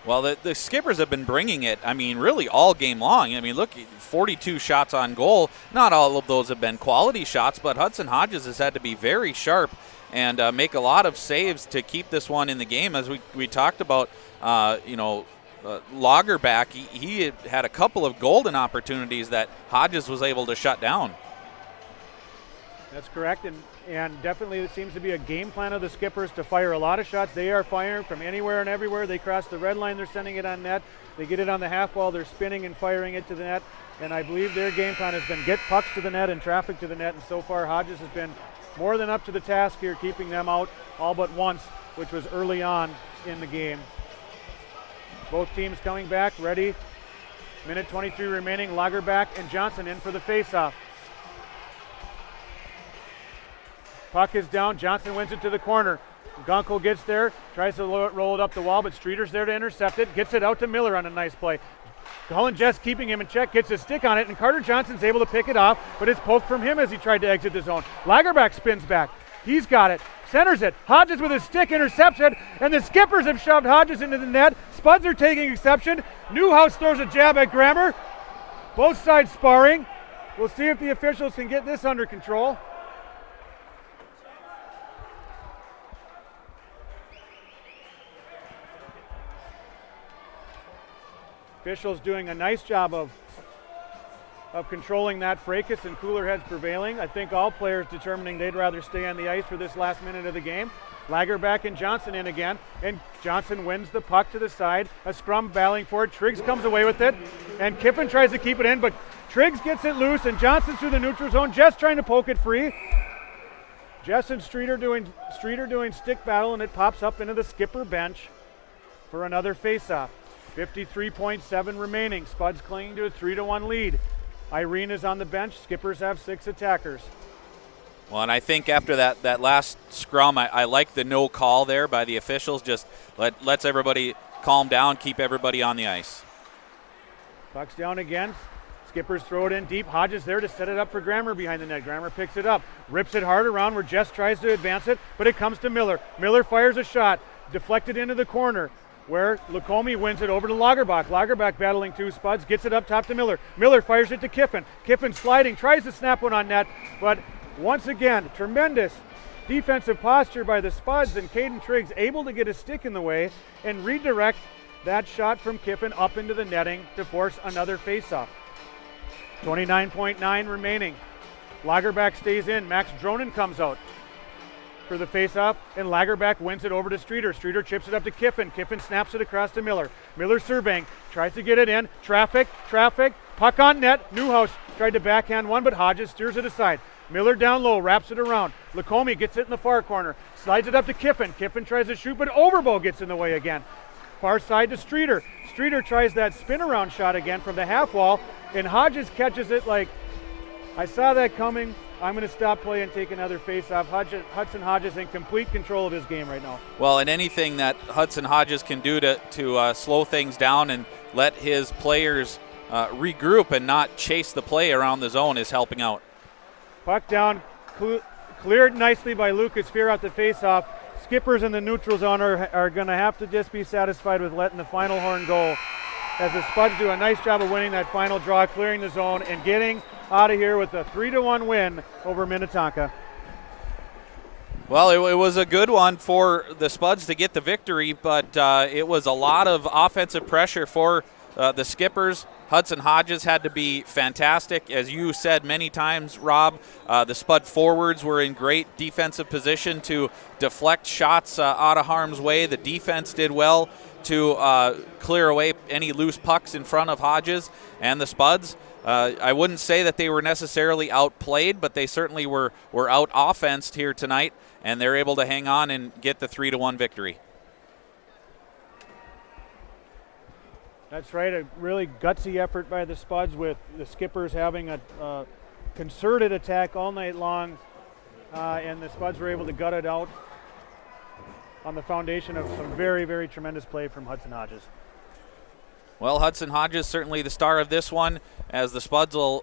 Well, the skippers have been bringing it, I mean, really all game long. I mean, look, 42 shots on goal. Not all of those have been quality shots, but Hudson Hodges has had to be very sharp and make a lot of saves to keep this one in the game. As we talked about, Lagerbach, he had a couple of golden opportunities that Hodges was able to shut down. That's correct, and definitely it seems to be a game plan of the skippers to fire a lot of shots. They are firing from anywhere and everywhere. They cross the red line, they're sending it on net. They get it on the half wall, they're spinning and firing it to the net. And I believe their game plan has been get pucks to the net and traffic to the net. And so far, Hodges has been more than up to the task here, keeping them out all but once, which was early on in the game. Both teams coming back, ready. Minute 23 remaining. Lagerbach and Johnson in for the faceoff. Puck is down. Johnson wins it to the corner. Gunkel gets there, tries to roll it up the wall, but Streeter's there to intercept it. Gets it out to Miller on a nice play. Cullen Jess keeping him in check, gets a stick on it, and Carter Johnson's able to pick it off, but it's poked from him as he tried to exit the zone. Lagerbach spins back. He's got it. Centers it. Hodges with his stick intercepts it, and the skippers have shoved Hodges into the net. Spuds are taking exception. Newhouse throws a jab at Grammer. Both sides sparring. We'll see if the officials can get this under control. Officials doing a nice job of controlling that fracas, and cooler heads prevailing. I think all players determining they'd rather stay on the ice for this last minute of the game. Lagerbach and Johnson in again, and Johnson wins the puck to the side. A scrum battling for it. Triggs comes away with it, and Kiffin tries to keep it in, but Triggs gets it loose, and Johnson through the neutral zone. Jess trying to poke it free. Jess and Streeter doing stick battle, and it pops up into the skipper bench for another faceoff. 53.7 remaining. Spuds clinging to a 3-1 lead. Irene is on the bench. Skippers have 6 attackers. Well, and I think after that last scrum, I like the no call there by the officials. Just lets everybody calm down, keep everybody on the ice. Puck's down again. Skippers throw it in deep. Hodges there to set it up for Grammer behind the net. Grammer picks it up, rips it hard around where Jess tries to advance it, but it comes to Miller. Miller fires a shot, deflected into the corner, where Lacombe wins it over to Lagerbach. Lagerbach battling 2 Spuds, gets it up top to Miller. Miller fires it to Kiffin. Kiffin sliding, tries to snap one on net, but once again, tremendous defensive posture by the Spuds, and Caden Triggs able to get a stick in the way and redirect that shot from Kiffin up into the netting to force another faceoff. 29.9 remaining. Lagerbach stays in. Max Dronen comes out for the faceoff, and Lagerbach wins it over to Streeter. Streeter chips it up to Kiffin. Kiffin snaps it across to Miller. Miller surveying, tries to get it in. Traffic, puck on net. Newhouse tried to backhand one, but Hodges steers it aside. Miller down low, wraps it around. Lacombe gets it in the far corner, slides it up to Kiffin. Kiffin tries to shoot, but Overbo gets in the way again. Far side to Streeter. Streeter tries that spin around shot again from the half wall, and Hodges catches it like, I saw that coming. I'm going to stop play and take another face-off. Hudson Hodges in complete control of his game right now. Well, and anything that Hudson Hodges can do to slow things down and let his players regroup and not chase the play around the zone is helping out. Puck down, cleared nicely by Lucas Fear out the face-off. Skippers in the neutral zone are going to have to just be satisfied with letting the final horn go, as the Spuds do a nice job of winning that final draw, clearing the zone, and getting out of here with a 3-1 win over Minnetonka. Well, it was a good one for the Spuds to get the victory, but it was a lot of offensive pressure for the Skippers. Hudson Hodges had to be fantastic. As you said many times, Rob, the Spud forwards were in great defensive position to deflect shots out of harm's way. The defense did well to clear away any loose pucks in front of Hodges and the Spuds. I wouldn't say that they were necessarily outplayed, but they certainly were out offensed here tonight, and they're able to hang on and get the 3-1 victory. That's right, a really gutsy effort by the Spuds, with the Skippers having a concerted attack all night long, and the Spuds were able to gut it out on the foundation of some very, very tremendous play from Hudson Hodges. Well, Hudson Hodges certainly the star of this one, as the Spuds will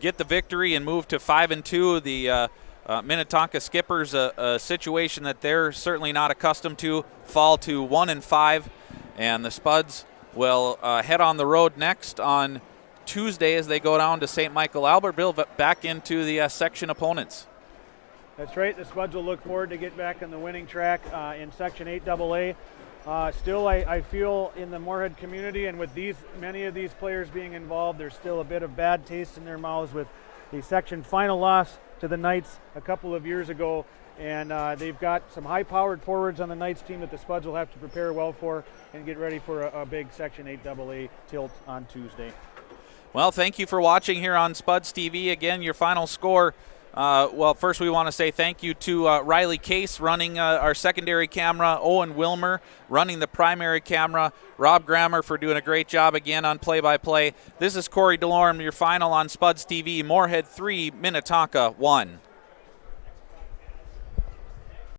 get the victory and move to 5-2. The Minnetonka Skippers, a situation that they're certainly not accustomed to, fall to 1-5, and the Spuds will head on the road next on Tuesday as they go down to St. Michael Albertville, but back into the section opponents. That's right, the Spuds will look forward to get back on the winning track in Section 8AA. Still, I feel in the Moorhead community, and with many of these players being involved, there's still a bit of bad taste in their mouths with the section final loss to the Knights a couple of years ago. And they've got some high-powered forwards on the Knights team that the Spuds will have to prepare well for and get ready for a big Section 8AA tilt on Tuesday. Well, thank you for watching here on Spuds TV. Again, your final score. Well, first we want to say thank you to Riley Case running our secondary camera, Owen Wilmer running the primary camera, Rob Grammer for doing a great job again on play-by-play. This is Corey DeLorme, your final on Spuds TV. Moorhead 3, Minnetonka 1.